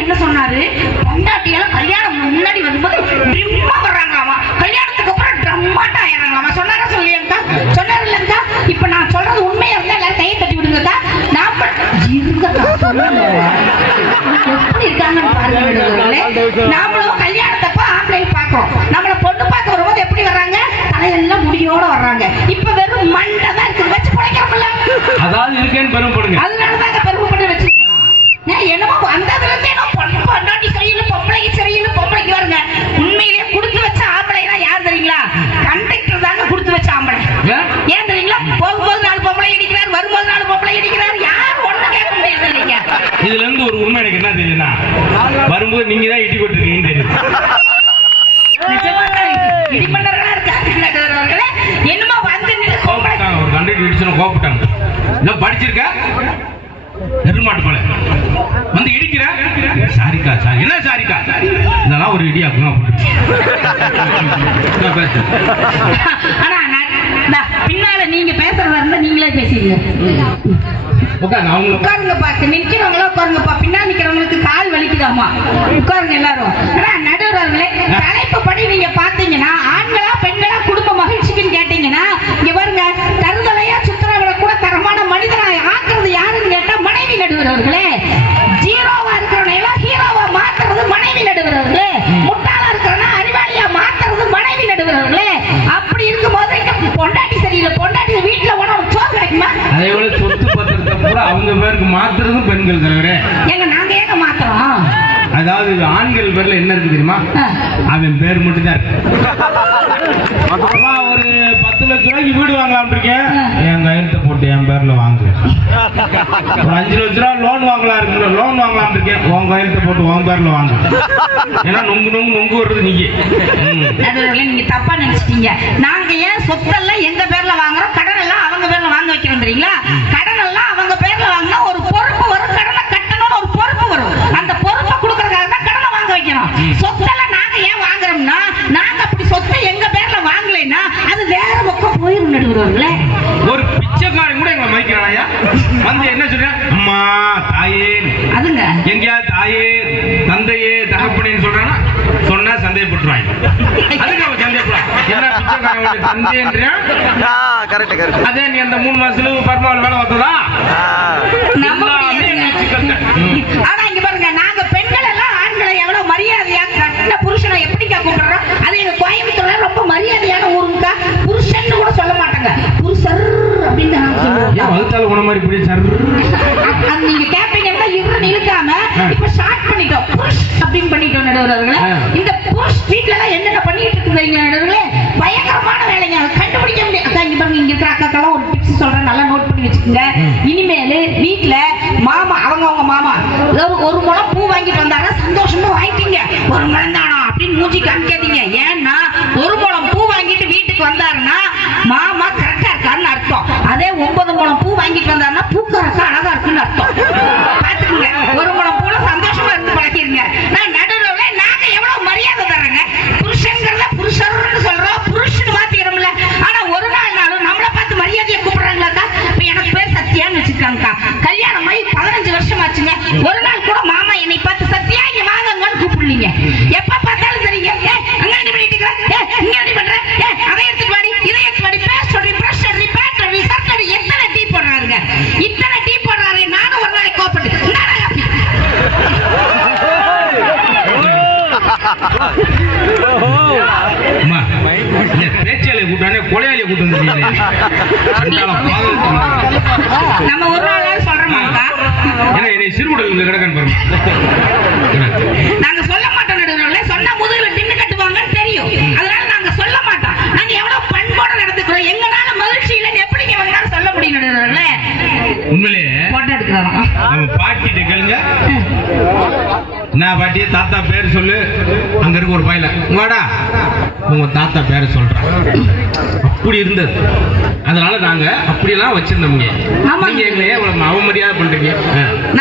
என்ன சொன்னாரு, பொண்டாட்டியெல்லாம் கல்யாணம் முன்னாடி வரும்போது ட்ரிம்மா வர்றாங்களாமா, கல்யாணத்துக்கு அப்புறம் ட்ரம்மாட்டா ஆயிடுறாங்களாமா. சொன்னாரா சொல்லியாங்கக்கா? சொன்னாரு இல்லங்கக்கா? இப்ப நான் சொல்றது உண்மையா இருந்தா எல்லாரும் கையை தட்டி விடுங்கக்கா. நாம எப்படி இருக்காங்கன்னு பாருங்க. நாமளும் கல்யாணத்தப்ப ஆம்பளை பாக்குறோம், நம்மள பொண்ணு பார்க்க வரும்போது எப்படி வர்றாங்க, தலையெல்லாம் முடியோட வர்றாங்க. இப்ப வெறும் மண்டை தான் இருக்குது, வச்சு பழைக்கிறோம்ல. அதாவது இருக்கேன்னு பெருமைப்படுங்க. அதனாலதாங்க பெருமைப்பட்டு வச்சு என்னமோ அந்த பொண்டாட்டி சரியில்லை, பொம்பளைக்கு சரியில்லை, பொம்பளைக்கு வருங்க. உண்மையிலேயே கொடுத்து வச்ச ஆம்பளை தான் யார் தெரியுங்களா? கண்டக்டர் தாங்க கொடுத்து வச்ச ஆம்பளை. ஏன் தெரியுங்களா? போகும்போது 4 பொம்பளை அடிக்கிறார், வரும்போது 4 பொம்பளை அடிக்கிறார். யார் ஒண்ணு கேட்க முடியாது இல்லைங்க. இதுல இருந்து ஒரு உண்மை எனக்கு என்ன தெரியுதுன்னா, வரும்போது நீங்க தான் இடி போட்டுருக்கீங்கன்னு தெரியுது. இடிமன்னர்களா இருக்காங்க. என்னமோ வந்து ஒரு கண்டக்டர் இடிச்சு கோப்பிட்டாங்க. இன்னும் படிச்சிருக்க நெருமாட்டு போல வந்து இடிக்கிற, சாரிக்கா சாரி. என்ன சாரிக்கா? இதெல்லாம் ஒரு இடியாக்குமா ஆனா பின்னால நீங்க பேசுறதா இருந்தா நீங்களே பேசிடுங்க. உட்காருங்க பாத்து, நிக்கிறவங்களா உட்காருங்கப்பா. பின்னாடி நிக்கிறவங்களுக்கு கால் வலிக்குதாமா, உட்காருங்க எல்லாரும். நடுவர்களே, தலைப்பு படி நீங்க பாத்தீங்கன்னா ஆண்களா பெண்களா குடும்ப மகிழ்ச்சிக்குன்னு கேட்டீங்கன்னா இங்க பாருங்க, தருதலையா சுத்தரவளை கூட தரமான மனிதனாய் ஆக்குறது யாருன்னு கேட்டா மனைவி நடுவர்களே. ஜீரோவா இருக்கிறவனை எல்லாம் ஹீரோவா மாத்துறது மனைவி நடுவர்களே. முட்டாளா இருக்கிறவனா அறிவாளியா மாத்துறது மனைவி நடுவர்களே. அப்படி இருக்கும்போது பொண்டாட்டி சரியில்லை, பொண்டாட்டி வீட்டுல உணவு சோறு கிடைக்குமா? அதே போல சொத்து பத்திரத்தை கூட அவங்க பேருக்கு மாத்துறதும் பெண்கள் தலைவரே. எங்க நாங்க ஏங்க மாத்துறோம்? அதாவது ஆண்கள் பேர்ல என்ன இருக்கு தெரியுமா? அவன் பேர் மட்டும் தான் ஒரு 10 லட்சம் ரூபாய்க்கு வீடு வாங்கலாம் இருக்கேன், என் கையெழுத்தை போட்டு என் பேர்ல வாங்கு. ஒரு 5 லட்ச ரூபா லோன் வாங்கலாம் இருக்கு, லோன் வாங்கலாம் இருக்கேன், உன் கையெழுத்தை போட்டு உன் பேர்ல வாங்கு. ஏன்னா நொங்கு வருது நீங்க. நீங்க தப்பா நினைச்சிட்டீங்க. நாங்க ஏன் சொத்தெல்லாம் எங்க பேர்ல வாங்குறோம், கடன் எல்லாம் அவங்க பேர்ல வாங்க வைக்கிறோம் தெரியுங்களா? கடன் எல்லாம் அவங்க பேர்ல வாங்கினா ஒரு பொறுப்பு வரும், கடனை கட்டணும்னு ஒரு பொறுப்பு வரும். அந்த பொறுப்பை கொடுக்கறதுக்காக தான் கடனை வாங்க வைக்கிறோம். சொத்தெல்லாம் நாங்க ஏன் வாங்குறோம்னா, நாங்க அப்படி சொத்தை எங்க பேர்ல வாங்கலைன்னா அது வேற பக்கம் போயிரும் நடுவர்களே. ஒரு பிச்சைக்காரன் கூட எங்களை மதிக்கிறாயா வந்து என்ன சொல்ற, அம்மா தாயே அதுங்க எங்கயா தாயே தந்தையே தகப்பனேன்னு சொல்றானா, சொன்னா சந்தேகப்பட்டுருவாங்க. அதுக்கு அவன் சந்தேகப்படுறான். என்ன பிச்சைக்காரன் தந்தைன்றியா? அதே நீ அந்த 3 மாசத்துல பர்மாவில் வேலை வந்ததா? ஆனா இங்க பாருங்க, நாங்க பெண்கள் எல்லாம் ஆண்களை எவ்வளவு மரியாதையா கட்டின புருஷனை எப்படிக்கா கூப்பிடுறோம்? அது எங்க கோயம்புத்தூர்ல ரொம்ப மரியாதையான ஊருக்கா. புருஷன் கூட சொல்ல மாட்டாங்க, புருஷர் அப்படின்னு நாங்க சொல்லுவோம். ஏன் வகுத்தால உன மாதிரி இப்படி சர் அது நீங்க கேப்பீங்கன்னா இவரு இழுக்காம இப்ப ஸ்டார்ட் பண்ணிட்டோம், புருஷ் அப்படின்னு பண்ணிட்டோம் நடுவர்களே. இந்த புருஷ் வீட்டுல எல்லாம் என்னென்ன பண்ணிட்டு இருக்குறீங்க நடுவர்களே? பயங்கரமான வேலைங்க, கண்டுபிடிக்க முடியாது. அக்கா இங்க பாருங்க, இங்க இருக்கிற அக்காக்கெல்லாம் ஒரு டிப்ஸ் சொல்றேன், நல்லா நோட் பண்ணி வச்சுக்கோங்க. இனிமேலு வீட்டுல மாமா அவங்க மாமா ஒரு முழம் பூ வாங்கிட்டு வந்தாங்க, சந்தோஷமா வாங்கிட்டீங்க, ஒரு முழம் தானா அப்படின்னு மூஞ்சி காமிக்காதீங்க. ஏன்னா ஒரு முழம் பூ வாங்கிட்டு வீட்டுக்கு வந்தாருன்னா மாமா கரெக்டா இருக்காருன்னு அர்த்தம். அதே 9 முழம் பூ வாங்கிட்டு வந்தாருன்னா பூக்கறக்கா அழகா இருக்குன்னு அர்த்தம். பாத்துக்கோங்க, ஒரு முழம் பூல சந்தோஷமா இருந்து பழகிருங்க. நான் நடுவுல நாங்க எவ்வளவு மரியாதை தரேங்க. புருஷன்கிறத புருஷர்னு சொல்றோம், புருஷன் மாத்திக்கிறோம்ல. ஆனா ஒரு நாளும் நம்மளை பார்த்து மரியாதையை கூப்பிடுறாங்களாக்கா. இப்ப எனக்கு பேர் சத்யான்னு வச்சிருக்காங்கக்கா. கல்யாணம் ஆகி 15 வருஷம் ஆச்சுங்க. ஒரு நாள் கூட மாமா என்னை பார்த்து சத்யா இங்க வாங்கன்னு கூப்பிடலீங்க. எப்ப பார்த்தாலும் சரிங்க, அங்க என்ன பண்ணிட்டு இருக்க, இங்க என்ன பண்ற, அதை எடுத்துட்டு வாடி, இதை எடுத்து வாடி, பேஸ்ட் சொல்லி பிரஷ் சொல்லி பேண்ட் சொல்லி சர்ட் சொல்லி எத்தனை டீ போடுறாருங்க, இத்தனை டீ போடுறாரு. நானும் ஒரு நாளைக்கு கோப்பட்டு பேச்சாலையை கூட்டானே கொலையாளியை கூட்டு வந்து நம்ம ஒரு நாள் சொல்றோமாக்கா. என்னை சிறுகுடல் கிடக்கன்னு பாருங்க. நாங்க சொல்ல மாட்டோம் நடுவர்களே, சொன்னா முதுகுல டின்னு கட்டுவாங்கன்னு தெரியும். அதனால நாங்க சொல்ல மாட்டோம். நாங்க எவ்வளவு பண்போட நடந்துக்கிறோம், எங்கனால மகிழ்ச்சி இல்லைன்னு எப்படிங்க வந்தாலும் சொல்ல முடியும் நடுவர்களே. உண்மையிலேயே போட்டோ எடுக்கிறோம். நம்ம பாட்டிட்ட கேளுங்க, நான் பாட்டிய தாத்தா பேர் சொல்லு, அங்க இருக்க ஒரு பையல வாடா உங்க தாத்தா பேரை சொல்றான். அப்படி இருந்தது. அதனால நாங்க அப்படியெல்லாம் வச்சிருந்தோம். நீங்க எங்களையே அவமரியாதை பண்றீங்க.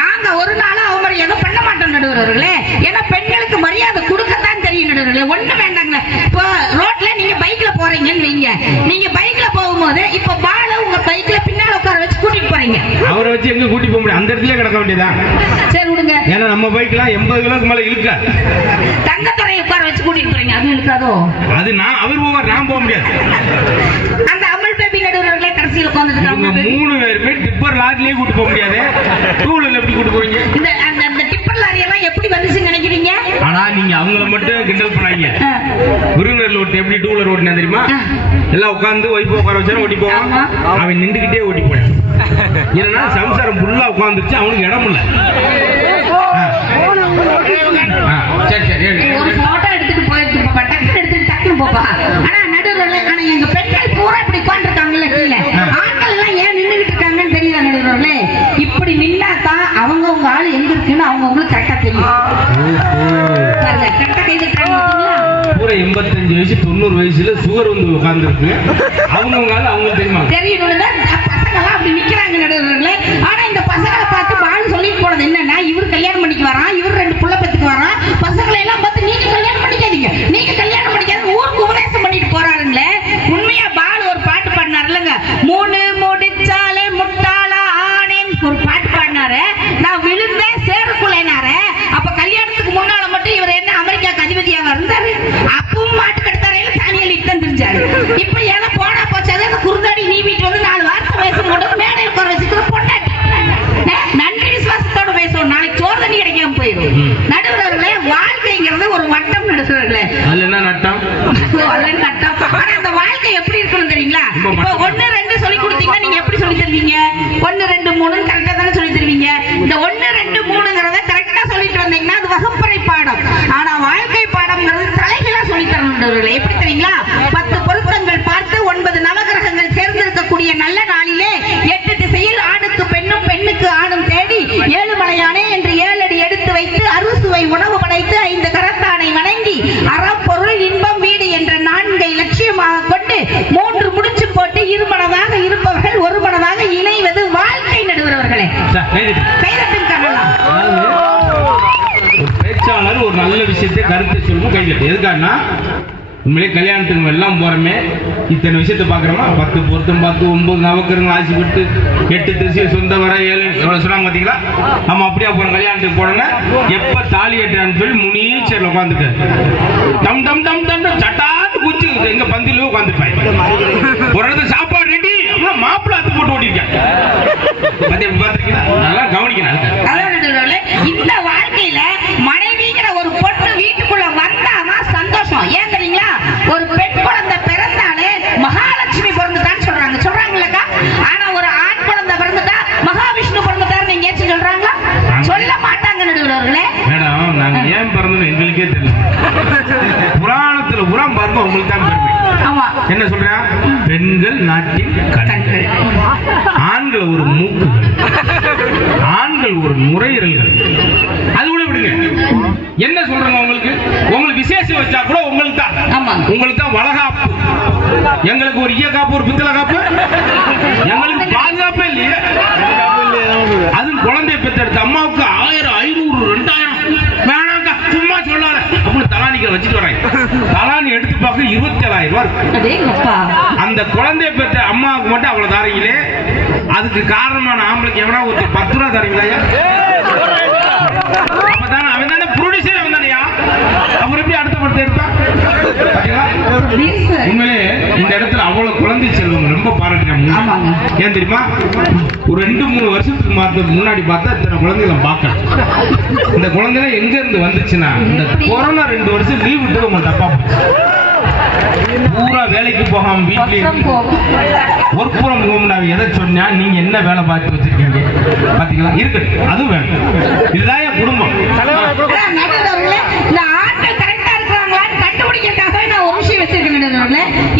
நாங்க ஒரு நாளும் அவமரியாதை பண்ண மாட்டோம் நடுவர்களே. ஏன்னா பெண்களுக்கு மரியாதை கொடுக்கத்தான் தெரியும் நடுவர்களே. ஒண்ணு வேண்டாங்க. இப்போ ரோட்ல நீங்க பைக்ல போறீங்கன்னு வைங்க, நீங்க பைக்ல போகும்போது இப்ப பால உங்க பைக்ல பின்னால உட்கார வச்சு வச்சு கூட்டிட்டு போறீங்க. அவரை வச்சு எங்க கூட்டி போக முடியும்? அந்த இடத்துல கிடக்க வேண்டியதா? சரி விடுங்க. ஏன்னா நம்ம பைக்லாம் 80 கிலோக்கு மேல இழுக்க. தங்கத்துறையை உட்கார வச்சு கூட்டிட்டு போறீங்க, அது இழுக்காதோ? அது நான் அவர் போவார், நான் போக முடியாது. அந்த அமல் பேபி நடுவர்களே கடைசியில் உட்கார்ந்துருக்காங்க. 3 பேருமே டிப்பர் லாரிலேயே கூட்டி போக முடியாது. டூலர்ல எப்படி கூட்டி போவீங்க? அந்த டிப்பர் லாரி எல்லாம் எப்படி வந்துச்சுன்னு நினைக்கிறீங்க? ஆனா நீங்க அவங்கள மட்டும் கிண்டல் பண்ணாங்க. விருதுநகர்ல ஓட்டு எப்படி டூலர் ஓட்டினா தெரியுமா? எல்லாம் உட்கார்ந்து ஒய்ஃப் உட்கார வச்சா ஓட்டி போவான், அவன் நின்றுகிட்டே ஓட்டி போயான். ஏன்னா சம்சாரம் ஃபுல்லா உட்கார்ந்துருச்சு, அவனுக்கு இடம் இல்ல. சரி சரி ஒரு போட்டோ எடுத்துட்டு போயிட்டு போப்பா, டக்குனு எடுத்துட்டு டக்குனு போப்பா. ஆனா நடுவர்களே, ஆனா எங்க பெண்கள் பூரா இப்படி உட்கார்ந்துருக்காங்கல்ல கீழே, ஆண்கள் எல்லாம் ஏன் நின்றுகிட்டு இருக்காங்கன்னு தெரியல நடுவர்களே. இப்படி நின்னா தான் அவங்க உங்க ஆள் எங்க இருக்குன்னு அவங்க உங்களுக்கு கரெக்டா தெரியும். பாருங்க, கரெக்டா கைதிட்டாங்க பாத்தீங்களா? பூரா 85 வயசு 90 வயசுல சுகர் வந்து உட்கார்ந்துருக்கு. அவங்க அவங்களுக்கு தெரியுமா? தெரியணும். பசங்க எல்லாம் அப்படி நிக்கிறாங்க நடுவர்களே. ஆனா இந்த பசங்களை பார்த்து பால் சொல்லிட்டு போனது என்னன்னா, இவர் கல்யாணம் பண்ணிக்கு வரான், இவர் 2 புள்ள பெத்துக்கு வரான். பசங்களை எல்லாம் பார்த்து நீங்க கல்யாணம் பண்ணிக்காதீங்க, நீங்க கல்யாணம் பண்ணிக்காதீங்க, ஊருக்கு உபதேசம் பண்ணிட்டு போறாருங்களே. உண்மையா பால் ஒரு பாட்டு பாடினாருலங்க, 3 முடிச்சாலே முட்டாளா ஆனேன்னு ஒரு பாட்டு பாடினாரு. நான் விழுந்தேன் சேருக்குள்ளேனாரு. அப்ப கல்யாணத்துக்கு முன்னால மட்டும் இவர் என்ன அமெரிக்காக்கு அதிபதியாக இருந்தாரு, அப்பவும் மாட்டு கட்டுத்தாரையில தனி எழுதிட்டு தான் தெரிஞ்சாரு. இப்ப ஏதோ போனா போச்சாது அந்த குறுந்தாடி நீவிட்டு வந்து 4 வார்த்தை பேசணும் கொண்டு மேடையில் உட்கார வச்சுக்கிற பொண்டாட்டி. நன்றி விசுவாசத்தோட பேசணும், நாளைக்கு சோறு தண்ணி கிடைக்காம போயிடும். நடுவர்களே, வாழ்க்கைங்கிறது ஒரு வட்டம் நடுவர்களே. அதுல என்ன நட்டம்? நட்டம். ஆனா அந்த வாழ்க்கை எப்படி இருக்கணும் தெரியுங்களா? இப்ப 1 2 சொல்லி கொடுத்தீங்கன்னா நீங்க எப்படி சொல்லி தருவீங்க? 1 2 3 கரெக்டா தானே சொல்லி தருவீங்க. இந்த 1 2 3ங்கறத கரெக்டா சொல்லிட்டு வந்தீங்கன்னா அது வகுப்பறை பாடம். ஆனா வாழ்க்கை பாடம்ங்கிறது தலைகளா சொல்லி தரணும். எப்படி தெரியுங்களா? 10 பொருத்தங்கள் பார்த்து 9 நவகிரகங்கள் சேர்ந்திருக்கக்கூடிய நல்ல நாளிலே 8 திசையில் ஆணுக்கு பெண்ணும் பெண்ணுக்கு ஆணும் தேடி 7 மலையானே என்று 7 அடி எடுத்து வைத்து அறுசுவை உணவு படைத்து 5 கரத்தானை வணங்கி அறப்பொருள் இன்பம் வீடு என்ற 4 லட்சியமாக கொண்டு 3 முடிச்சு போட்டு இருமனதாக இருப்பவர்கள் ஒரு மனதாக இணைவது வாழ்க்கை நடுவர்களே. பேச்சாளர் ஒரு நல்ல விஷயத்தை கருத்தை சொல்லணும், கைதட்டு. எதுக்காகனா உண்மையிலே கல்யாணத்துக்கு எல்லாம் போறமே இத்தனை விஷயத்தை பாக்குறோமா, 10 பொருத்தம் பார்த்து 9 நவக்கிரகங்கள் ஆசி விட்டு 8 திசையை சொந்த வர 7 எவ்வளவு சொன்னாங்க பாத்தீங்களா? ஆமா, அப்படியா போறோம் கல்யாணத்துக்கு போறோங்க. எப்ப தாலி ஏற்றான்னு சொல்லி முனீச்சர்ல உட்காந்துட்டாரு. டம் டம் டம் டம் சட்டான்னு குச்சி எங்க பந்தில உட்காந்துருப்பாங்க. ஒரு இடத்துல சாப்பாடு ரெடி, அப்புறம் மாப்பிள்ள அத்து போட்டு ஓட்டிருக்கேன். பாத்திருக்கீங்களா? நல்லா கவனிக்கணும். இந்த வாழ்க்கையில மனைவிங்கிற ஒரு பொண்ணு வீட்டுக்குள்ள வந்தாதான் சந்தோஷம். ஏன் தெரியுங்களா? ஒரு பெண் குழந்தை பிறந்தாலே மகாலட்சுமி பிறந்துட்டான்னு சொல்றாங்கல்லக்கா. ஆனா ஒரு ஆண் குழந்தை பிறந்துட்டா மகாவிஷ்ணு பிறந்துட்டாருன்னு எங்கேயாச்சும் சொல்றாங்களா? சொல்ல மாட்டாங்க நடுவர்களே. மேடம், நாங்க ஏன் பிறந்தோம் எங்களுக்கே தெரியல. புராணத்துல புறம் பார்த்தோம், உங்களுக்கு தான் பெருமை. என்ன சொல்றா? பெண்கள் நாட்டின் கண்கள், ஆண்கள் ஒரு மூக்குகள், ஆண்கள் ஒரு நுரையீரல்கள். அது கூட விடுங்க. என்ன சொல்றாங்க? உங்களுக்கு விசேஷம் வச்சா கூட உங்களுக்கு தான், உங்களுக்கு தான் வளகாப்பு. எங்களுக்கு ஒரு ஈய காப்பு, ஒரு பித்தளை காப்பு, எங்களுக்கு பாதுகாப்பே இல்லையே. அது குழந்தைய பெற்றெடுத்த அம்மாவுக்கு 1000 500 2000 வேணாங்க சும்மா சொல்லாத அப்படின்னு தலானிகளை வச்சுட்டு வராங்க. தலானி எடுத்து பார்க்க 27,000 ரூபாய். அந்த குழந்தைய பெற்ற அம்மாவுக்கு மட்டும் அவ்வளவு தாரீங்களே. அதுக்கு காரணமான ஆம்பளைக்கு எவனா ஒரு 10 ரூபா தரீங்களா? அப்பதானே அவன் தானே ப்ரொடியூசர், அவன் தானையா. அவர் எப்படி அடுத்த படத்தை எடுப்பான்? உண்மையிலே இந்த இடத்துல அவ்வளவு குழந்தை செல்வம் ரொம்ப பாராட்டுறாங்க. ஏன் தெரியுமா? ஒரு 2-3 வருஷத்துக்கு முன்னாடி பார்த்தா இத்தனை குழந்தைகளை பார்க்கலாம். இந்த குழந்தைகள் எங்க இருந்து வந்துச்சுன்னா, இந்த கொரோனா 2 வருஷம் லீவ் விட்டு உங்க தப்பா பூரா வேலைக்கு போகாம வீட்லயே ஒர்க் ஃப்ரம் ஹோம். நான் எதை சொன்னா, நீங்க என்ன வேலை பார்த்து வச்சிருக்கீங்க பாத்தீங்களா? இருக்கட்டும், அது வேணும். இதுதான் என் குடும்பம். கண்டுபிடிக்கிறதுக்காக நான் ஒரு விஷயம் வச்சிருக்கேன்.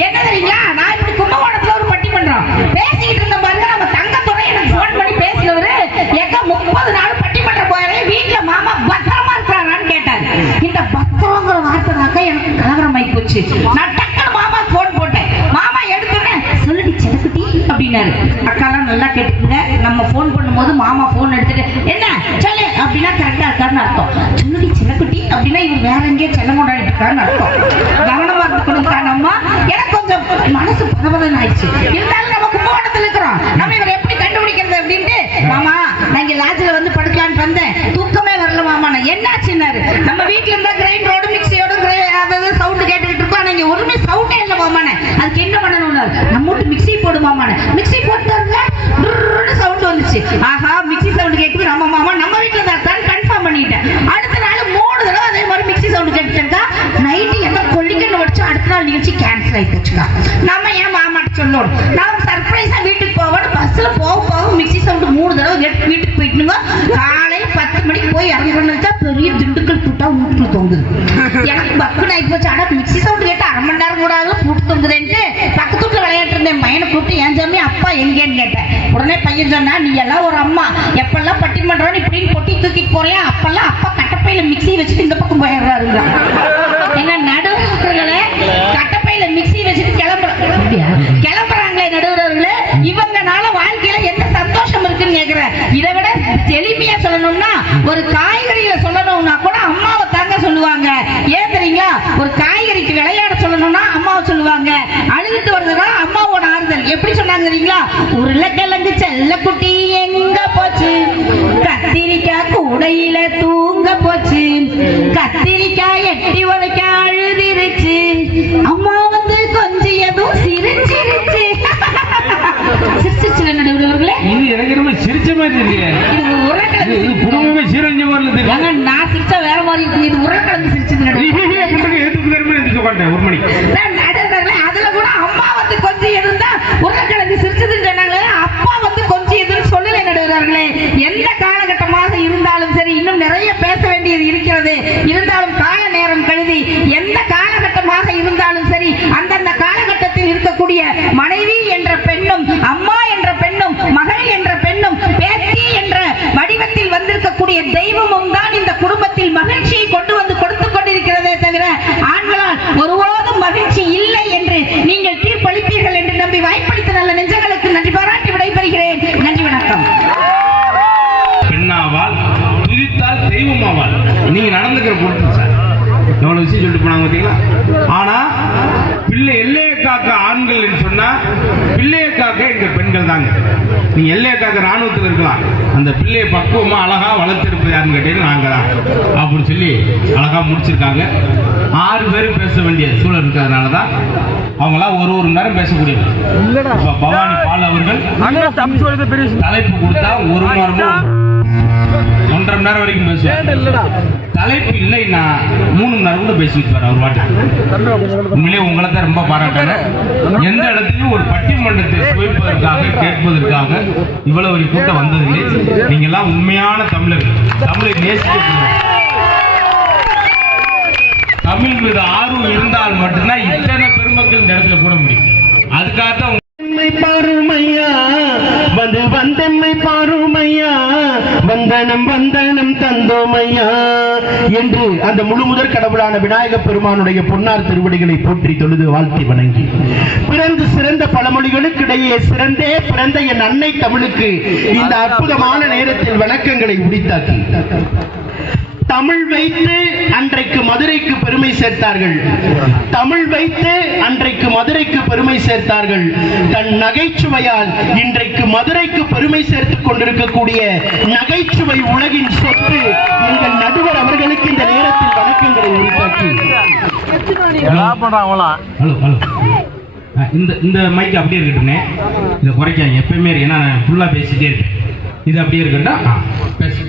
என்ன தெரியுங்களா? நான் இப்படி கும்பகோணத்துல ஒரு பட்டிமன்றம் பேசிக்கிட்டு இருந்த பாருங்க. நம்ம தங்கத்துறை எனக்கு போன் பண்ணி பேசினவரு, எங்க 30 நாள் பட்டிமன்றம் போறேன், வீட்டுல மாமா பத்திரமா இருக்கிறாரான்னு கேட்டாரு. இந்த பத்திரங்கிற வார்த்தைனாக்க எனக்கு கலவரம் ஆகி போச்சு. நான் டக்குனு மாமா போன் போட்டேன். மாமா எடுத்துன்னு சொல்லுடி செலக்குட்டி அப்படின்னாரு. அக்காலாம் நல்லா கேட்டுக்குங்க. நம்ம போன் பண்ணும்போது மாமா போன் எடுத்துட்டு என்ன சொல்லு அப்படின்னா கரெக்டா இருக்காருன்னு அர்த்தம். சொல்லுடி செலக்குட்டி அப்படின்னா இவங்க வேற எங்கேயோ செல்ல கொண்டாடிட்டு இருக்காருன்னு அர்த்தம். கவனமா இருக்கணும் காரணமா. எனக்கு கொஞ்சம் மனசு பதபதன்னு ஆயிடுச்சு. இருந்தாலும் நம்ம கும்பகோணத்துல இருக்கிறோம், நம்ம இவர் எப்படி கண்டுபிடிக்க நான் இங்க லாட்ஜ்ல வந்து படுக்கலான்னு வந்தேன், தூக்கமே வரல மாமா. என்னாச்சுன்னாரு, நம்ம வீட்டுல இருந்தா கிரைண்டரோட மிக்சியோட அதாவது சவுண்ட் கேட்டுக்கிட்டு இருக்கோம், நீங்க ஒண்ணுமே சவுண்டே இல்ல மாமானே. அதுக்கு என்ன பண்ணணும்னா, நம்ம வீட்டு மிக்சி போடு மாமானே. மிக்சி போட்டாருல சவுண்ட் வந்துச்சு. ஆஹா, மிக்சி சவுண்ட் கேட்குது, நம்ம மாமா நம்ம வீட்டுல தான் கன்ஃபார்ம் பண்ணிட்டேன். அடுத்த நாள் 3 தடவை அதே மாதிரி மிக்சி சவுண்ட் கேட்டுட்டா, நைட்டு என்ன கொல்லிக்கன்னு வச்சு அடுத்த நாள் நிகழ்ச்சி கேன்சல் ஆகி போச்சுக்கா. நம்ம ஏன் மாமாட்ட சொல்லணும், நான் சர்ப்ரைஸா வீட்டுக்கு போவோம். பஸ்ல போக மிக்சி சவுண்ட் 3 தடவை கேட்டு வீட்டுக்கு போயிட்டுங்க. காலை 10 மணிக்கு போய் இறங்கிட்டா பெரிய திண்டுக்கல் பூட்டா வீட்டுல தொங்குது. எனக்கு பக்குன்னு ஆகி போச்சு. ஆனா மிக்சி சவுண்ட் கேட்டு 1/2 மணி நேரம் கூட பூட்டு தொங்குதுன்ட்டு பக்கத்து வீட்டுல விளையாட்டு இருந்தேன். பையனை கூப்பிட்டு ஏன் ஜாமி அப்பா எங்கேன்னு கேட்டேன். உடனே பையன் சொன்னா, நீ எல்லாம் ஒரு அம்மா, எப்பெல்லாம் பட்டிமன்றம் இப்படின்னு பொட்டி தூக்கிட்டு போறியா, அப்பெல்லாம் அப்பா கட்டப்பையில மிக்சி வச்சுட்டு இந்த பக்கம் போயிடுறாருங்க. எங்க நடுவர்களே கட்டப்பையில மிக்சி வச்சுட்டு கிளம்புறாங்களே நடுவர்களே, இவங்கனால வாழ்க்கையில என்ன சந்தோஷம் இருக்குன்னு கேக்குறேன். இதை விட எளிமையா சொல்லணும்னா, ஒரு காய்கறியில சொல்லணும்னா கூட அம்மாவை தாங்க சொல்லுவாங்க. ஏன் தெரியுங்களா, ஒரு காய்கறிக்கு விளையாட சொல்லணும்னா அம்மாவை சொல்லுவாங்க. அழுதுட்டு வருதுன்னா அம்மாவோட ஆறுதல். எப்படி சொன்னாங்க தெரியுங்களா, உருளைக்கிழங்கு செல்ல குட்டி எங்க போச்சு, கத்திரிக்காய் கூடையில தூங்க போச்சு, கத்திரிக்காய் எட்டி உதைக்க அழுதிருச்சு, அம்மா வந்து கொஞ்சம் எதுவும் சிரிச்சிருச்சு. சிரிச்சிருச்சு நடுவர்களே, இது எனக்கு ரொம்ப சிரிச்ச மாதிரி இருக்கு. இது உருளைக்கிழங்கு குடும்பமே சீரழிஞ்ச மாதிரி இருக்கு. நான் சிரிச்சா வேற மாதிரி இருக்கு. இது உருளைக்கிழங்கு சிரிச்சது நடுவர்களே. ஒரு மணிக்கு அதுல கூட அம்மா வந்து கொஞ்சம் இருந்தா உருளைக்கிழங்கு சிரிச்சதுன்னு சொன்னாங்களே, அப்பா வந்து கொஞ்சம் எதுன்னு சொல்லல நடுவர்களே. எந்த காலகட்டமாக இருந்தாலும் சரி, இன்னும் நிறைய பேச வேண்டியது இருக்கிறது. இருந்தாலும் கால நேரம் கருதி எந்த காலகட்டமாக இருந்தாலும் சரி, அந்தந்த காலகட்டத்தில் இருக்கக்கூடிய மனைவி என்ற பெண்ணும், அம்மா என்ற பெண்ணும், மகள் என்ற பெண்ணும், பேத்தி என்ற வடிவத்தில் வந்திருக்கக்கூடிய தெய்வமும் தான் இந்த குடும்பத்தில் மகிழ்ச்சியை கொண்டு வந்து கொடுத்துக் கொண்டிருக்கிறதே தவிர ஆண்களால் ஒருபோதும் மகிழ்ச்சி இல்லை என்று நீங்கள் தீர்ப்பளிப்பீர்கள் என்று நம்பி வாய்ப்பளித்த நல்ல நெஞ்சங்களுக்கு நன்றி பாராட்டி விடைபெறுகிறேன். நன்றி, வணக்கம். பெண்ணாவால் துதித்தால் தெய்வமாவால். நீங்க நடந்துக்கிற பொறுத்து சார் எவ்வளவு விஷயம் சொல்லிட்டு போனாங்க பார்த்தீங்களா. ஆனா பிள்ளை எல்லையை காக்க ஆண்கள் என்று சொன்னா, பிள்ளையை காக்க எங்க பெண்கள் தாங்க. நீங்க எல்லையை காக்க ராணுவத்தில் இருக்கலாம், அந்த பிள்ளையை பக்குவமா அழகா வளர்த்திருப்பது யாருன்னு கேட்டீங்கன்னா நாங்க தான் அப்படின்னு சொல்லி அழகா முடிச்சிருக்காங்க. 6 பேரும் பேச வேண்டிய சூழல் இருக்கிறதுனாலதான் அவங்களாம் ஒரு நேரம் பேசக்கூடியது. பவானி பால் அவர்கள் தலைப்பு கொடுத்தா 1 மணி நேரமும் 1.5 மணி நேரம் வரைக்கும் பேசுவார். தலைப்பு இல்லைன்னா 3 மணி நேரம் கூட பேசிட்டு வர ஒரு வாட்டி. உண்மையிலே உங்களை தான் ரொம்ப பாராட்டுறேன். எந்த இடத்துலையும் ஒரு பட்டிமன்றத்தை சுவைப்பதற்காக கேட்பதற்காக இவ்வளவு ஒரு கூட்டம் வந்ததில்லை. நீங்க எல்லாம் உண்மையான தமிழர்கள், தமிழை நேசிக்க, தமிழ் மீது ஆர்வம் இருந்தால் மட்டும்தான் இத்தனை பெருமக்கள் இந்த இடத்துல கூட முடியும். அதுக்காகத்தான் பாருமையா வந்து வந்தெம்மை பாருமையா, வந்தனம் வந்தனம் தந்தோமையா என்று அந்த முழு முதற் கடவுளான விநாயக பெருமானுடைய பொன்னார் திருவடிகளை போற்றி தொழுது வாழ்த்தி வணங்கி, பிறந்து சிறந்த பழமொழிகளுக்கு இடையே சிறந்தே பிறந்த என் அன்னை தமிழுக்கு இந்த அற்புதமான நேரத்தில் வணக்கங்களை உரித்தாக்கி, தமிழ் வைத்து அன்றைக்கு மதுரைக்கு பெருமை சேர்த்தார்கள், தமிழ் வைத்து அன்றைக்கு மதுரைக்கு பெருமை சேர்த்தார்கள். தன் நகைச்சுவையால் இன்றைக்கு மதுரைக்கு பெருமை சேர்த்துக் கொண்டிருக்கக்கூடிய நகைச்சுவை உலகின் சொத்து எங்கள் நடுவர் அவர்களுக்கு இந்த நேரத்தில் வணக்கங்களை உரித்தாக்கி, இந்த மைக் அப்படியே இருக்கட்டுமே, இதை குறைக்காங்க எப்பயுமே, ஏன்னா ஃபுல்லா பேசிட்டே இருக்கேன். இது அப்படியே இருக்கட்டும். பேசு.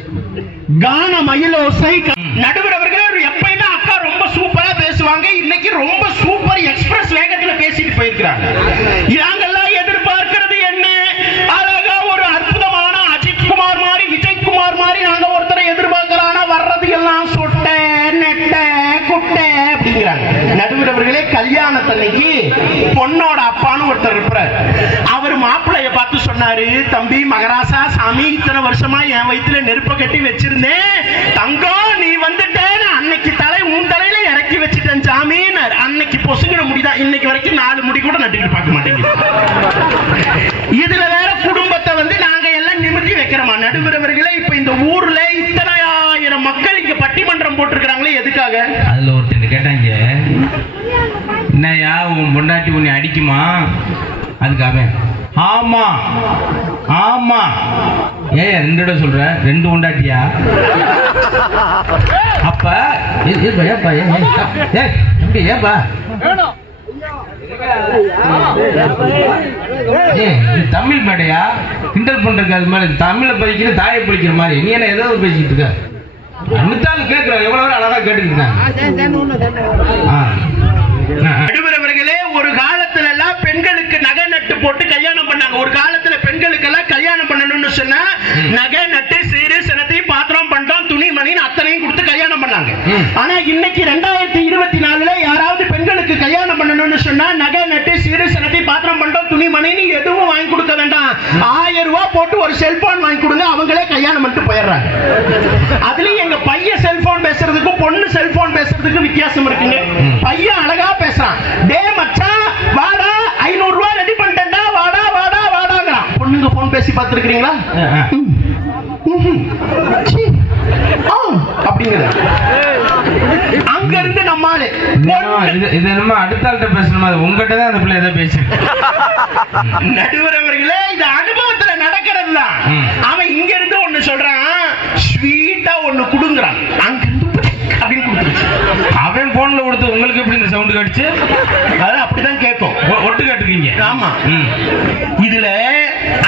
கான மயிலோசை நடுவர் அவர்கள் எப்பயுமே அக்கா ரொம்ப சூப்பரா பேசுவாங்க. இன்னைக்கு ரொம்ப சூப்பர் எக்ஸ்பிரஸ் வேகத்துல பேசிட்டு போயிருக்கிறாங்க. நாங்கெல்லாம் எதிர்பார்க்கிறது என்ன, அழகா ஒரு அற்புதமான அஜித் குமார் மாதிரி, விஜய் குமார் மாதிரி நாங்க ஒருத்தரை எதிர்பார்க்கிறானா, வர்றது எல்லாம் சொட்ட நெட்ட குட்டை அப்படிங்கிறாங்க. நடுவர் அவர்களே, கல்யாணத்தன்னைக்கு பொண்ணோட அப்பான்னு ஒருத்தர் இருப்பார். அவர் மாப்பிள்ளைய பார்த்து சொன்னாரு, தம்பி மகராசா சாமி, இத்தனை வருஷமா என் வயிற்றுல நெருப்ப கட்டி வச்சிருந்தேன், தங்கம் நீ வந்துட்டேன்னு அன்னைக்கு உன் தலையில இறக்கி வச்சுட்டேன் சாமி. அன்னைக்கு பொசுங்கிற முடிதான், இன்னைக்கு வரைக்கும் 4 முடி கூட நட்டுக்கிட்டு பார்க்க மாட்டேங்குது. இதுல வேற குடும்பத்தை வந்து நாங்க எல்லாம் நிமிர்த்தி வைக்கிறோமா. நடுவர் அவர்களே, இப்ப இந்த ஊர்ல இத்தனை ஆயிரம் மக்கள் இங்க பட்டிமன்றம் போட்டிருக்கிறாங்களே, எதுக்காக? அதுல ஒருத்தர் கேட்டாங்க, என்னையா உன் பொண்டாட்டி உன்னை அடிக்குமா? அதுக்காக ஆமா ஆமா. ஏன் 2 இடம் சொல்ற? 2 உண்டாட்டியா? அப்ப ஏப்பா ஏப்பா ஏப்பா தமிழ் மேடையா? கிண்டல் பண்றதுக்கு அது மாதிரி தமிழை படிக்கிற தாயை படிக்கிற மாதிரி நீ என்ன ஏதாவது பேசிட்டு இருக்க? அன்னைத்தாலும் கேட்கிறோம், எவ்வளவு அழகா கேட்டுக்கிட்டு நடுவரவர்களே, ஒரு காலத்துல எல்லாம் பெண்களுக்கு நகை நட்டு போட்டு கல்யாணம் பண்ணாங்க. ஒரு காலத்துல பெண்களுக்கு எல்லாம் கல்யாணம் பண்ணணும்னு சொன்னா நகை நட்டு சீரு சனத்தையும் பாத்திரம் பண்டம் துணி மணின்னு அத்தனையும் கொடுத்து கல்யாணம் பண்ணாங்க. ஆனா இன்னைக்கு 2024 யாராவது பெண்களுக்கு கல்யாணம் பண்ணணும்னு சொன்னா நகை நட்டு சீரு சனத்தை பாத்திரம் பண்டம் துணி மணின்னு எதுவும் வாங்கி கொடுக்க வேண்டாம். 1000 ரூபாய் போட்டு ஒரு செல்போன் வாங்கி கொடுங்க, அவங்களே கல்யாணம் பண்ணிட்டு போயிடுறாங்க. அதுலயும் எங்க பையன் செல்போன் பேசுறதுக்கும் பொண்ணு செல்போன் பேசுறதுக்கும் வித்தியாசம் இருக்குங்க. பையன் அழகா பேசுறான், டே மச்சான் வாடா 500 ரூபாய் ரெடி பண்ணிட்டேன்டா வாடா வாடா வாடாங்கறான். பொண்ணுங்க போன் பேசி பார்த்திருக்கீங்களா? அப்படிங்கிற அங்க இருந்து நம்மாலே இது என்னமா அடுத்த ஆள்கிட்ட பேசணுமா? உங்ககிட்ட தான் அந்த பிள்ளை ஏதோ பேசி. நடுவரவர்களே, இது அனுபவத்துல நடக்கிறது தான். அவன் இங்க இருந்து ஒண்ணு சொல்றான், ஸ்வீட்டா ஒண்ணு குடுங்கறான், அங்க இருந்து அப்படின்னு கொடுத்துருச்சு. அவன் போன்ல கொடுத்து உங்களுக்கு எப்படி இந்த சவுண்ட் கடிச்சு? அதான் அப்படிதான் கேட்கும். ஒட்டு கேட்டுருக்கீங்க. ஆமா. இதுல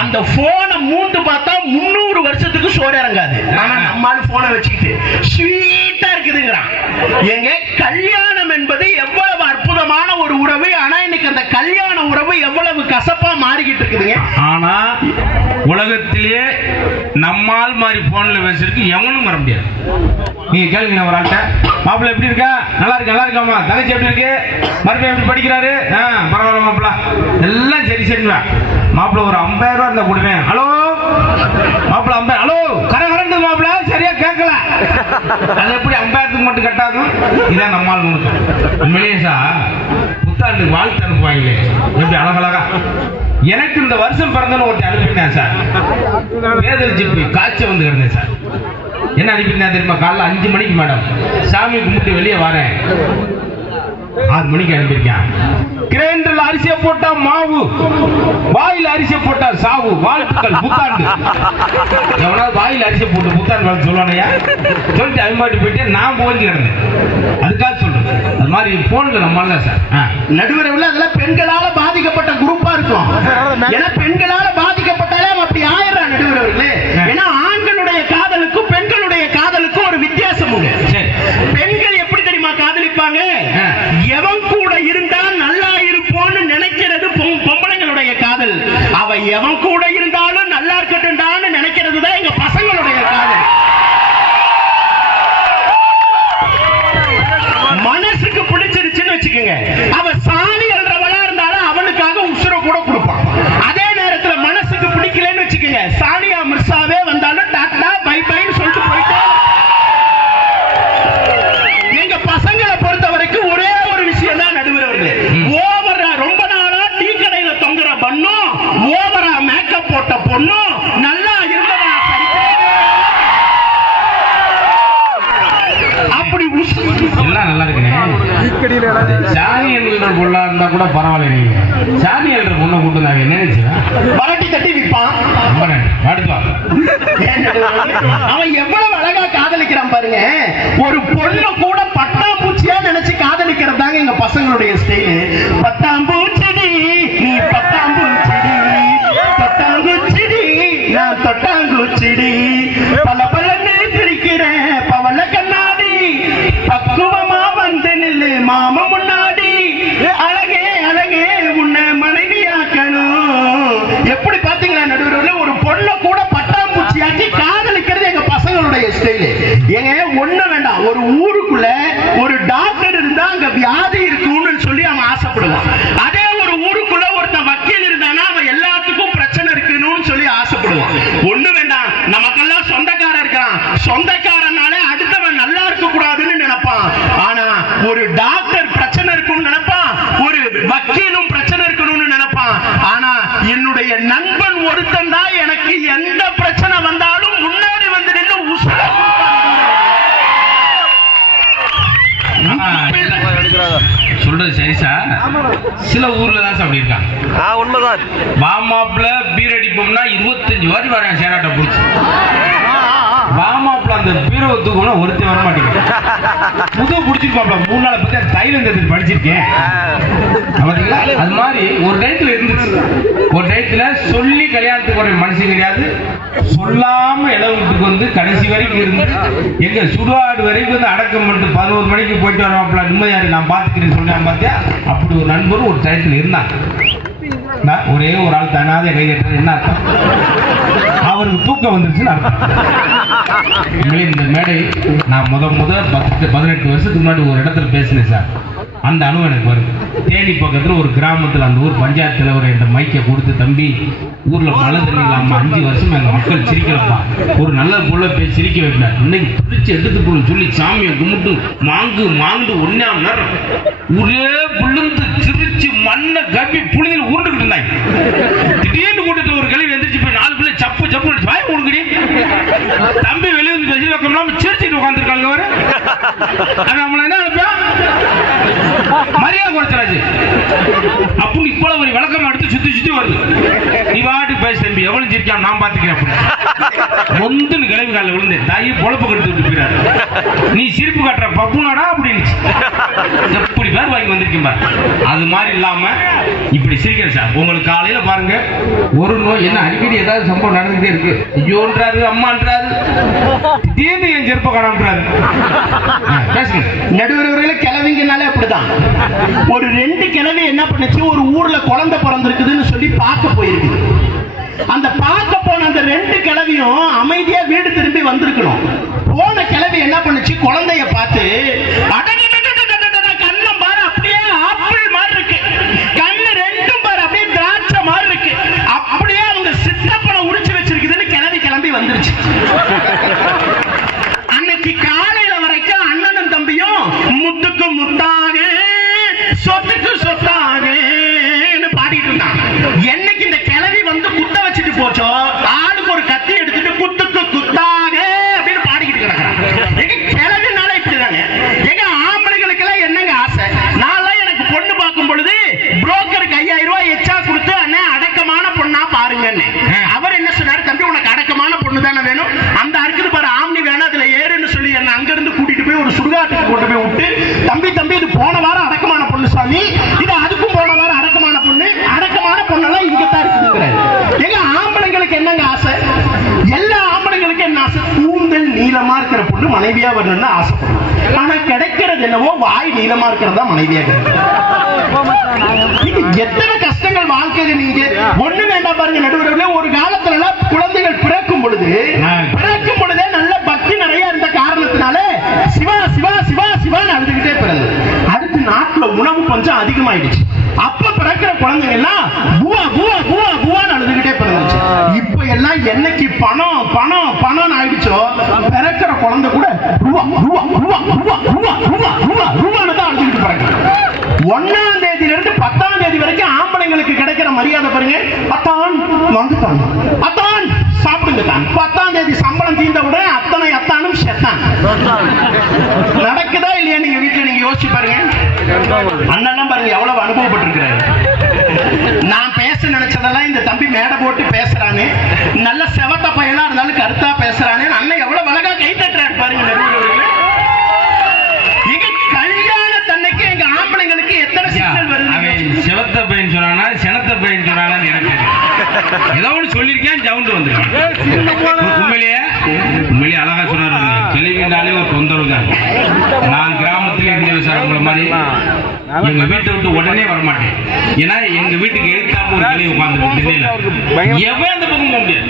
அந்த போனை மூண்டு பார்த்தா 300 வருஷத்துக்கு சோறு இறங்காது. ஆனா நம்மால போனை வச்சுக்கிட்டு ஸ்வீட்டா இருக்குதுங்கிறான். எங்க கல்யாணம் என்பது எவ்வளவு அற்புதமான ஒரு உறவு. ஆனா இன்னைக்கு அந்த கல்யாண உறவு எவ்வளவு கசப்பா மாறிக்கிட்டு இருக்குதுங்க. ஆனா உலகத்திலேயே நம்மால் மாதிரி போன்ல பேசுறதுக்கு எவனும் வர முடியாது. நீங்க கேளுங்க, ஒரு ஆள்கிட்ட மாப்பிள்ள எப்படி இருக்கா? நல்லா இருக்கு. நல்லா இருக்காமா? தங்கச்சி எப்படி இருக்கு? மறுபடியும் எப்படி படிக்கிறாரு? பரவாயில்ல மாப்பிள்ள, எல்லாம் சரி சரிங்களா? மாப்பிள்ள ஒரு 50,000 ரூபாய் இருந்தா கொடுவேன். ஹலோ மாப்பிள்ள 50, ஹலோ கரகரந்து மாப்பிள்ள சரியா கேட்கல. அது எப்படி 50,000 மட்டும் கட்டாதும்? இதான் நம்மால் உண்மையிலேயே சார் புத்தாண்டுக்கு வாழ்த்து அனுப்புவாங்களே எப்படி அழகழகா. எனக்கு இந்த வருஷம் பிறந்தன்னு ஒருத்தி அனுப்பினேன் சார். வேதரிச்சு போய் காய்ச்சல் வந்து கிடந்தேன் சார். என்ன அனுப்பினா தெரியுமா? காலைல 5 மணிக்கு மேடம் சாமி கும்பிட்டு வெளியே வரேன். 6 மணிக்கு அனுப்பியிருக்கேன். கிரைண்டர்ல அரிசியை போட்டா மாவு, வாயில் அரிசியை போட்டா சாவு. வாழ்த்துக்கள் புத்தாண்டு. எவனாவது வாயில் அரிசியை போட்டு புத்தாண்டு வாழ்த்து சொல்லுவானையா? சொல்லிட்டு அம்மாட்டி போயிட்டு நான் போஞ்சு கிடந்தேன். அதுக்காக சொல்றேன். அது மாதிரி போன்ல நம்மளால சார் நடுவரவுல அதெல்லாம் பெண்களால பாதிக்கப்பட்ட குரூப்பா இருக்கும். ஏன்னா பெண்களால பாதிக்கப்பட்டாலே அப்படி ஆயிடுறான் நடுவரவுகளே. ஏன்னா ஆண்களுடைய காதலுக்கும் பெண்களுடைய காதலுக்கும் ஒரு வித்தியாசம் உண்டு. பெண்கள் எப்படி தெரியுமா காதலிப்பாங்க? எவன் கூட இருந்தா நல்லா இருப்போம்னு நினைக்கிறது பொம்பளைங்களுடைய காதல். அவ எவன் கூட இருந்தாலும் நல்லா இருக்கட்டும்டான்னு நினைக்கிறது தான் எங்க பசங்களுடைய காதல். மனசுக்கு பிடிச்சிருச்சுன்னு வச்சுக்கோங்க, அவ சாணி அல்றவளா இருந்தாலும் அவனுக்காக உசுர கூட கொடுப்பான். அதே நேரத்துல மனசுக்கு பிடிக்கலன்னு வச்சுக்கோங்க, சானியா மிர்சாவே வந்தாலும் டாட்டா பை பைன்னு சொல்லிட்டு போயிட்டு. எங்க பசங்களை பொறுத்த வரைக்கும் ஒரே ஒரு விஷயம் தான் நடுவரவர்களே, ஓவரா ரொம்ப நாளா டீ கடையில தொங்குற பண்ணும், ஓவரா மேக்கப் போட்ட பொண்ணும் நல்லா இருந்ததா அப்படி எல்லாம் நல்லா இருக்குனே. சாணி என்ற பொண்ணா இருந்தா கூட பரவாயில்ல. சாணி என்ற பொண்ணை கூட்டு நாங்க என்ன நினைச்சேன்? வரட்டி தட்டி விற்பான். அவன் எவ்வளவு அழகா காதலிக்கிறான் பாருங்க. ஒரு பொண்ணு கூட பட்டாம்பூச்சியா நினைச்சு காதலிக்கிறது தாங்க எங்க பசங்களுடைய ஸ்டைலு. பட்டாம்பூச்செடி நீ பட்டாம்பூச்செடி, தொட்டாங்குச்செடி நான் தொட்டாங்குச்செடி, பல பலன்னு சிரிக்கிறேன் பவள கண்ணாடி, பக்குவமா வந்து நில்லு மாமா முன்னாடி, அழகே அழகே உன்னை மனைவியாக்கணும். எப்படி பாத்தீங்களா நடுவரவுல ஒரு பொண்ணை கூட பட்டாம்பூச்சியாக்கி காதலிக்கிறது எங்க பசங்களுடைய ஸ்டைலு. ஏங்க ஒண்ணு வேண்டாம், ஒரு ஊருக்குள்ள ஒரு டாக்டர் இருந்தா அங்க வியாதி இருக்கும்னு சொல்லி அவன் ஆசைப்படுவான். அதே ஒரு ஊருக்குள்ள ஒருத்தன் வக்கீல் இருந்தானா அவன் எல்லாத்துக்கும் பிரச்சனை இருக்குன்னு சொல்லி ஆசைப்படுவான். ஒண்ணு வேண்டாம், நமக்கெல்லாம் சொந்தக்காரன் இருக்கான், சொந்தக்காரனால அடுத்தவன் நல்லா இருக்க கூடாதுன்னு நினைப்பான். ஆனா ஒரு டாக்டர் பிரச்சனை இருக்கும்னு நினைப்பான், ஒரு வக்கீலும் பிரச்சனை இருக்கணும்னு நினைப்பான். ஆனா என்னுடைய நண்பன் ஒருத்தன் தான் எனக்கு எந்த பிரச்சனை வந்தாலும் முன்னாடி வந்து நின்று உசுர சொல்றது சரி சார். சில ஊர்ல தான் அப்படி இருக்காங்க. வாமாப்ல பீர் அடிப்போம்னா 25 வாரி வரேன் சேராட்ட போச்சு. வாமாப்ல அந்த பீரை தூக்கம்னா ஒருத்தர் வர மாட்டேங்குது. புது பிடிச்சிருப்பாப்ல 3 நாளை பத்தி அந்த தைலம் தத்துக்கு படிச்சிருக்கேன். அது மாதிரி ஒரு டயத்துல இருந்துச்சு. ஒரு டயத்துல சொல்லி கல்யாணத்துக்கு ஒரு மனுஷன் கிடையாது, சொல்லாம இடம் வீட்டுக்கு வந்து கடைசி வரைக்கும் இருந்து எங்க சுடுகாடு வரைக்கும் வந்து அடக்கம் பண்ணிட்டு 11 மணிக்கு போயிட்டு வரவாப்ல நிம்மதியாரு நான் பாத்துக்கிறேன்னு சொன்னேன் பார்த்தியா. அப்படி ஒரு நண்பர் ஒரு டயத்துல இருந்தாங்க. ஒரே ஒரு ஆள் தானாத கை தட்டுறது என்ன அர்த்தம்? அவருக்கு தூக்கம் வந்துருச்சுன்னு அர்த்தம். இந்த மேடை நான் முத 18 வருஷத்துக்கு முன்னாடி ஒரு இடத்துல பேசினேன் சார். அந்த அனுபவம் எனக்கு வருது. தேனி பக்கத்துல ஒரு கிராமத்துல அந்த ஊர் பஞ்சாயத்து தலைவர் இந்த மைக்கை கொடுத்து, தம்பி ஊர்ல மழை தண்ணி இல்லாம 5 வருஷம் எங்க மக்கள் சிரிக்கிறப்பா, ஒரு நல்ல புள்ள போய் சிரிக்க வைக்கிறார், இன்னைக்கு பிடிச்சி எடுத்து போகணும்னு சொல்லி சாமியை கும்பிட்டு மாங்கு ஒன்னாம் நேரம் ஒரே புழுந்து சிரிச்சு மண்ணை கப்பி புளியில் உருண்டுகிட்டு இருந்தாங்க. திடீர்னு கூட்டிட்டு ஒரு கிளவி எந்திரிச்சு போய் 4 பிள்ளை சப்பு வாய் கொடுக்குறீ தம்பி வெளியே வந்து பேசி வைக்கலாம் சிரிச்சுட்டு உட்காந்துருக்காங்க. அவரு நம்மள என்ன மரியாதை குறைச்சாச்சு அப்படின்னு இவ்வளவு ஒரு விளக்கம் எடுத்து சுத்தி வருது. நீ பாட்டு பேச தம்பி எவ்வளவு சிரிக்காம நான் பாத்துக்கிறேன். ஒந்துன்னு கிளவி காலில் விழுந்தேன். தாயி பொழப்பு கெடுத்து விட்டு போயிடாரு. நீ சிரிப்பு காட்டுற பப்புனாடா அப்படின்னு எப்படி பேர் வாங்கி வந்திருக்கீங்க. அது மாதிரி இல்லாம இப்படி சிரிக்கிறேன் சார். உங்களுக்கு காலையில பாருங்க ஒரு நோய் என்ன அடிக்கடி ஏதாவது சம்பவம் நடந்துகிட்டே இருக்கு. ஐயோன்றாரு அம்மான்றாரு, திடீர்னு என் செருப்ப காணான்றாரு. பேசுங்க. நடுவர்கள கிளவிங்கனாலே அப்படிதான். ஒரு 2 கிளவி என்ன பண்ணுச்சு, ஒரு ஊர்ல குழந்தை பிறந்திருக்குதுன்னு சொல்லி பார்க்க போயிருக்கு. அந்த பார்க்க போன அந்த 2 கிளவியும் அமைதியா வீடு திரும்பி வந்திருக்கணும். போன கிளவி என்ன பண்ணுச்சு, குழந்தைய பார்த்து கண்ணம் பாரு அப்படியே ஆப்பிள் மாதிரி இருக்கு, கண்ணு 2ம் பாரு அப்படியே திராட்சை மாதிரி இருக்கு, அப்படியே அவங்க சித்தப்பனை உரிச்சு வச்சிருக்குதுன்னு கிளம்பி வந்துருச்சு. அன்னைக்கு காலையில வரைக்கும் அண்ணனும் தம்பியும் முத்துக்கு முத்தாக சொத்துக்கு சொத்தாக பாடிட்டு இருந்தாங்க. என்னைக்கு இந்த கிளவி வந்து குத்த வச்சுட்டு போச்சோ, ஆளுக்கு ஒரு கத்தி எடுத்துட்டு குத்துக்கு குத்தாக அப்படின்னு பாடிக்கிட்டு கிடக்குறாங்க. எங்க கிளவினால இப்படிதாங்க. எங்க ஆம்பளைகளுக்கு எல்லாம் என்னங்க ஆசை, நான் எனக்கு பொண்ணு பார்க்கும் பொழுது புரோக்கருக்கு 5000 ரூபாய் எச்சா கொடுத்து அண்ணன் அடக்கமான பொண்ணா பாருங்கன்னு. அவர் என்ன சொன்னாரு, தம்பி உனக்கு அடக்கமான பொண்ணு தானே வேணும், அந்த இருக்குது பாரு ஆம்னி வேணும் அதுல ஏறுன்னு சொல்லி என்ன அங்க இருந்து கூட்டிட்டு போய் ஒரு சுடுகாட்டுக்கு கொண்டு போய் விட்டு, தம்பி இது போன வாரம் அடக்கமான பொண்ணு சாமி, இது அதுக்கும் போன வாரம் அடக்கமான பொண்ணெல்லாம் இங்கத்தான் இருக்குங்கிறாரு. எங்க ஆம்பளைங்களுக்கு என்னங்க ஆசை, எல்லா ஆம்பளைங்களுக்கும் என்ன ஆசை, கூந்தல் நீளமா இருக்கிற பொண்ணு மனைவியா வரணும்னு ஆசைப்படும். ஆனா கிடைக்கிறது என்னவோ வாய் நீளமா இருக்கிறதா மனைவியா கிடைக்கும். எத்தனை கஷ்டங்கள் வாழ்க்கையில நீங்க ஒண்ணு வேண்டாம் பாருங்க. நடுவர்களே ஒரு காலத்துல குழந்தைகள் பிறக்கும் பொழுதே நல்ல பக்தி நிறைய இருந்த காரணத்தினால சிவா சிவா சிவா சிவான்னு அழுதுகிட்டே பிறகு அடுத்து நாட்டுல உணவு பஞ்சம் அதிகமாயிடுச்சு. அப்ப பிறக்கிற குழந்தைங்க எல்லாம் புவா புவா புவா புவான்னு அழுதுகிட்டே பிறந்துச்சு. இப்ப எல்லாம் என்னைக்கு பணம் பணம் பணம் ஆயிடுச்சோ பிறக்கிற குழந்தை கூட ரூவா ரூவா ரூவா ரூவா ரூவா ரூவா ரூவா ரூவான்னு தான் அழுதுகிட்டு பிறகு. 1ஆம் தேதியில இருந்து 10ஆம் தேதி வரைக்கும் ஆம்பளைங்களுக்கு கிடைக்கிற மரியாதை பாருங்க. அத்தான் வாங்குதான், அத்தான் சாப்பிடுங்க தான். 10ஆம் தேதி சம்பளம் தீர்ந்த உடனே அத்தனை அத்தானும் செத்தான். நடக்குதா இல்லையா நீங்க வீட்டுல நீங்க யோசிச்சு பாருங்க. அண்ணன் பாருங்க எவ்வளவு அனுபவப்பட்டிருக்கிறாரு. நான் பேச நினைச்சதெல்லாம் இந்த தம்பி மேடை போட்டு பேசுறானே, நல்ல செவத்த பையனா இருந்தாலும் கருத்தா பேசுறானே, அண்ணன் எவ்வளவு அழகா கை தட்டுறாரு பாருங்க. கல்யாண தன்னைக்கு எங்க ஆம்பளைங்களுக்கு எத்தனை சிக்கல் வருது. செவத்த பையன் சொன்னானா செனத்த பையன் சொன்னானு எனக்கு ஏதோ ஒன்று சொல்லியிருக்கேன் சவுண்டு வந்துருக்கேன். உண்மையிலேயே அழகா சொன்னாரு. கிளவினாலே ஒரு தொந்தரவு தான். நான் கிராமத்தில் இருந்த விசாரம் மாதிரி எங்க வீட்டை விட்டு உடனே வரமாட்டேன். ஏன்னா எங்க வீட்டுக்கு எழுத்தாப்ப ஒரு கிளவி உட்கார்ந்து எவன் அந்த பக்கம் போக முடியாது.